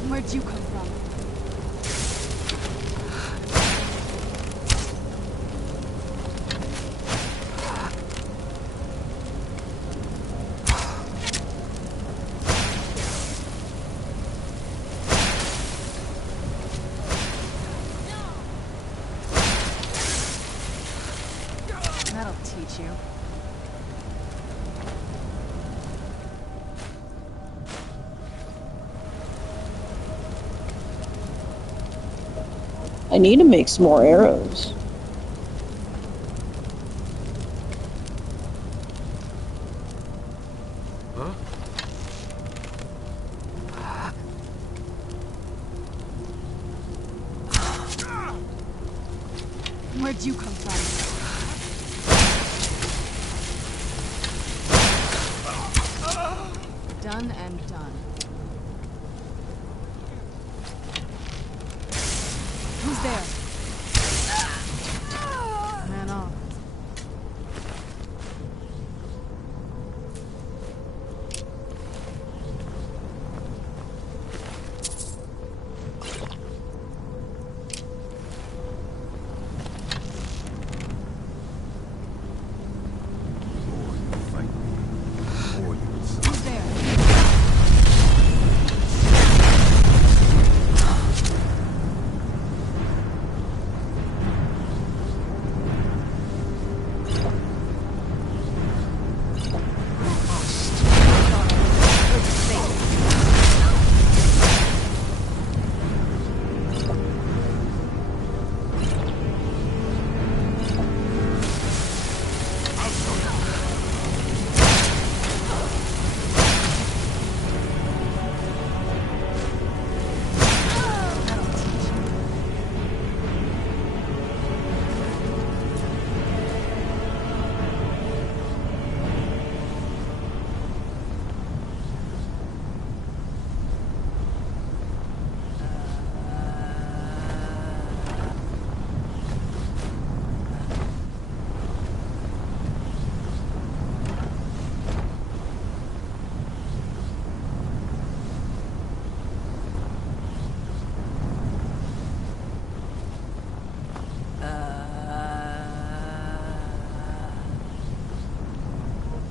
Where'd you come from? That'll teach you. I need to make some more arrows. Huh? Where'd you come from? Done and done. Who's there? Man off. Who's there?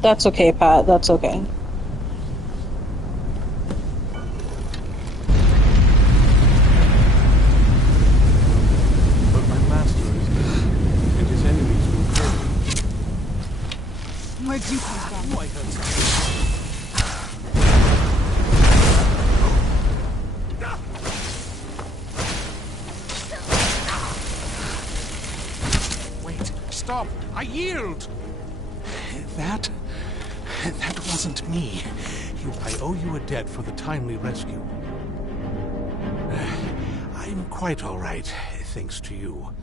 That's okay, Pat. That's okay. But my master is dead, and his enemies will kill him. Where'd you come from? Oh, I heard something. Wait, stop! I yield! That wasn't me. I owe you a debt for the timely rescue. I'm quite all right, thanks to you.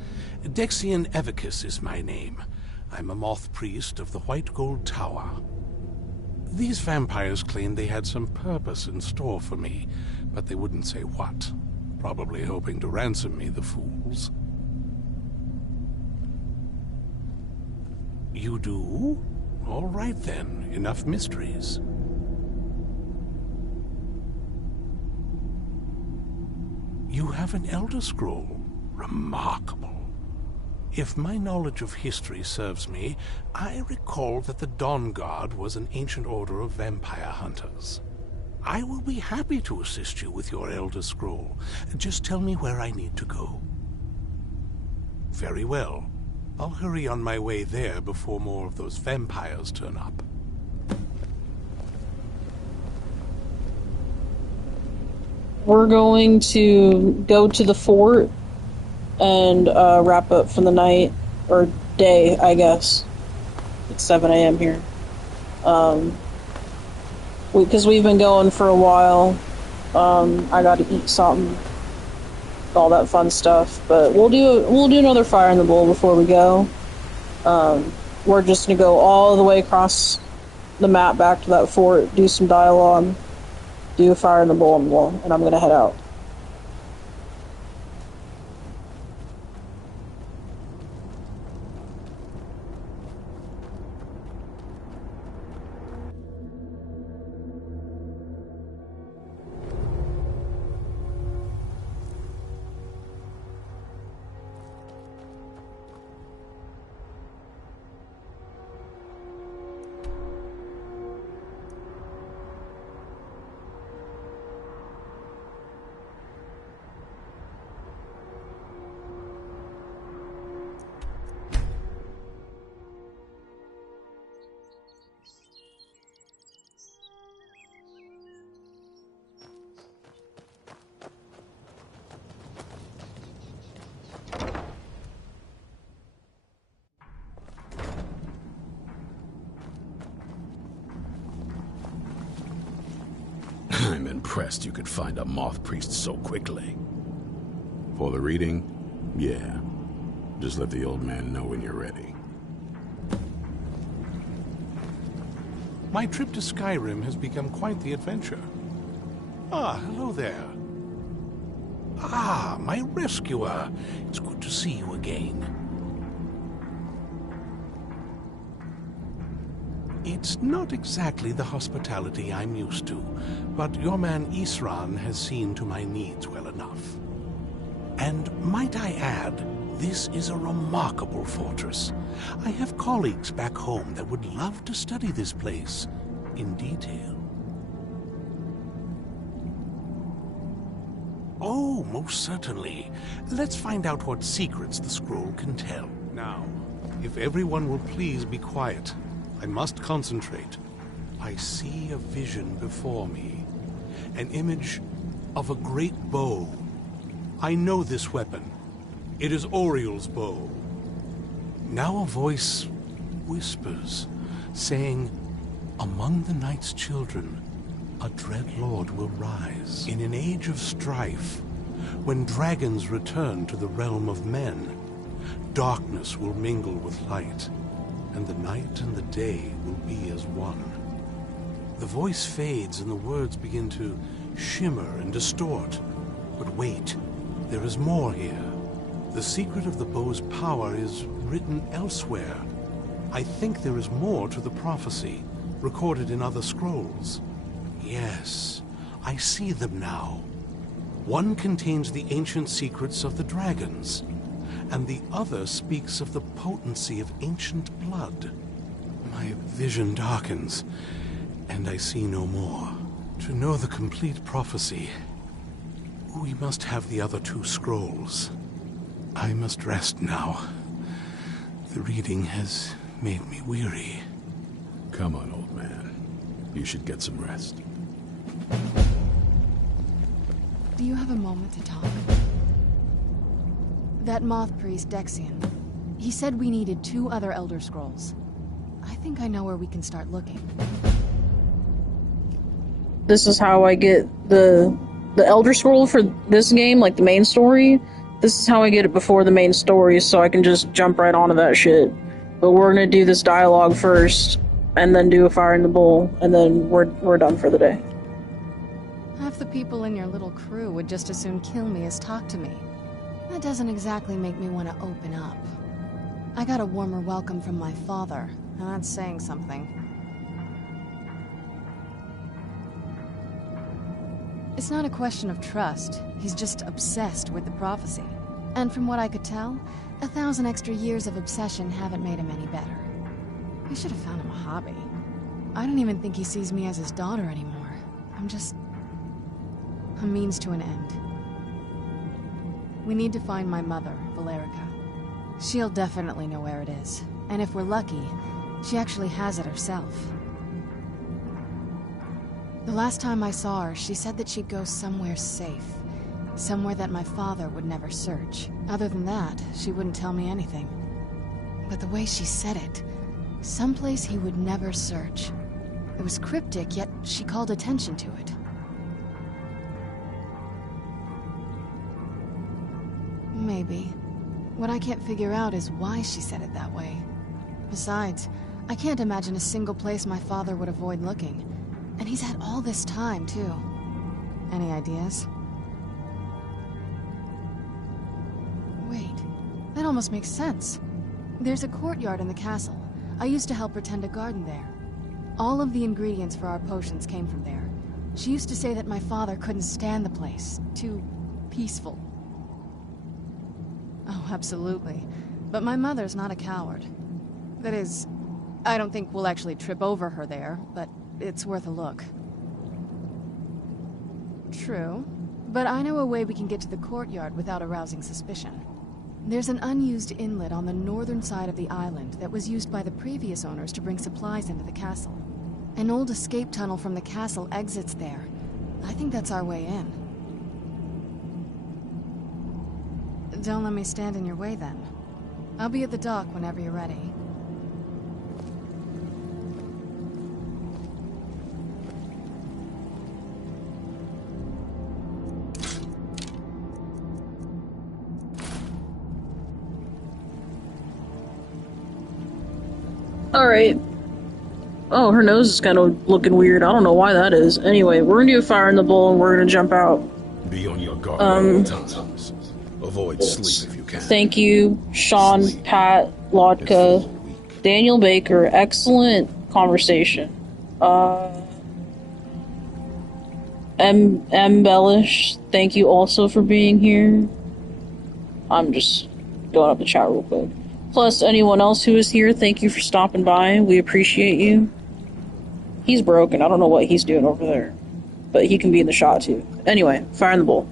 Dexian Evicus is my name. I'm a moth priest of the White Gold Tower. These vampires claimed they had some purpose in store for me, but they wouldn't say what. Probably hoping to ransom me, the fools. You do? All right then, enough mysteries. You have an Elder Scroll. Remarkable. If my knowledge of history serves me, I recall that the Dawn Guard was an ancient order of vampire hunters. I will be happy to assist you with your Elder Scroll. Just tell me where I need to go. Very well. I'll hurry on my way there before more of those vampires turn up. We're going to go to the fort and wrap up for the night, or day, I guess. It's 7 a.m. here. Because we've been going for a while. I gotta eat something. All that fun stuff. But we'll do another Fire in the Bowl before we go. We're just gonna go all the way across the map back to that fort, do some dialogue, do a Fire in the Bowl, and I'm gonna head out. I'm impressed you could find a moth priest so quickly. For the reading? Yeah. Just let the old man know when you're ready. My trip to Skyrim has become quite the adventure. Ah, hello there. Ah, my rescuer. It's good to see you again. It's not exactly the hospitality I'm used to, but your man Isran has seen to my needs well enough. And might I add, this is a remarkable fortress. I have colleagues back home that would love to study this place in detail. Oh, most certainly. Let's find out what secrets the scroll can tell. Now, if everyone will please be quiet, I must concentrate. I see a vision before me. An image of a great bow. I know this weapon. It is Oriel's bow. Now a voice whispers, saying, "Among the night's children, a dread lord will rise. In an age of strife, when dragons return to the realm of men, darkness will mingle with light, and the night and the day will be as one." The voice fades and the words begin to shimmer and distort. But wait, there is more here. The secret of the bow's power is written elsewhere. I think there is more to the prophecy, recorded in other scrolls. Yes, I see them now. One contains the ancient secrets of the dragons, and the other speaks of the potency of ancient blood. My vision darkens, and I see no more. To know the complete prophecy, we must have the other 2 scrolls. I must rest now. The reading has made me weary. Come on, old man. You should get some rest. Do you have a moment to talk? That moth priest, Dexian, he said we needed 2 other Elder Scrolls. I think I know where we can start looking. This is how I get the Elder Scroll for this game, like the main story. This is how I get it before the main story, so I can just jump right onto that shit. But we're gonna do this dialogue first, and then do a Fire in the Bowl, and then we're done for the day. Half the people in your little crew would just as soon kill me as talk to me. That doesn't exactly make me want to open up. I got a warmer welcome from my father, and that's saying something. It's not a question of trust. He's just obsessed with the prophecy. And from what I could tell, 1,000 extra years of obsession haven't made him any better. We should have found him a hobby. I don't even think he sees me as his daughter anymore. I'm just a means to an end. We need to find my mother, Valerica. She'll definitely know where it is. And if we're lucky, she actually has it herself. The last time I saw her, she said that she'd go somewhere safe. Somewhere that my father would never search. Other than that, she wouldn't tell me anything. But the way she said it, someplace he would never search. It was cryptic, yet she called attention to it. Maybe. What I can't figure out is why she said it that way. Besides, I can't imagine a single place my father would avoid looking. And he's had all this time, too. Any ideas? Wait, that almost makes sense. There's a courtyard in the castle. I used to help her tend a garden there. All of the ingredients for our potions came from there. She used to say that my father couldn't stand the place. Too peaceful. Oh, absolutely. But my mother's not a coward. That is, I don't think we'll actually trip over her there, but it's worth a look. True, but I know a way we can get to the courtyard without arousing suspicion. There's an unused inlet on the northern side of the island that was used by the previous owners to bring supplies into the castle. An old escape tunnel from the castle exits there. I think that's our way in. Don't let me stand in your way, then. I'll be at the dock whenever you're ready. Alright. Oh, her nose is kind of looking weird. I don't know why that is. Anyway, we're gonna do a Fire in the Bowl and we're gonna jump out. Be on your guard at all times. Avoid sleep if you can. Thank you, Sean, Pat, Lodka, Daniel Baker. Excellent conversation. Embellish, thank you also for being here. I'm just going up the chat real quick. Plus, anyone else who is here, thank you for stopping by. We appreciate you. He's broken. I don't know what he's doing over there. But he can be in the shot, too. Anyway, Fire in the Bowl.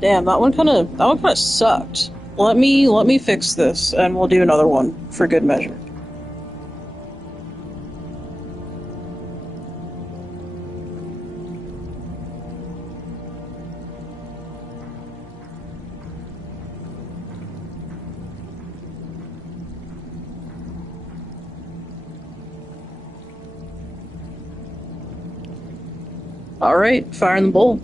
Damn, that one kind of sucked. Let me fix this, and we'll do another one for good measure. Alright, Fire in the Bowl.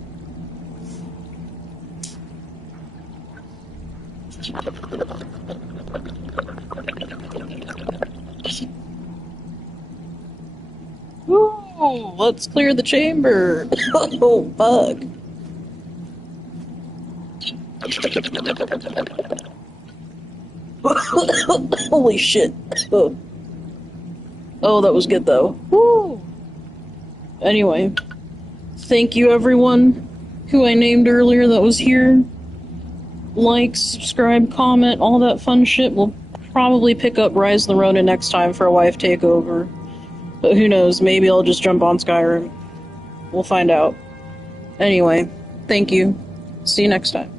Ooh, let's clear the chamber. Oh, bug. Holy shit. Oh, that was good though. Woo! Anyway, thank you everyone who I named earlier that was here. Like, subscribe, comment, all that fun shit. We'll probably pick up Rise of the Ronin next time for a wife takeover. But who knows, maybe I'll just jump on Skyrim. We'll find out. Anyway, thank you. See you next time.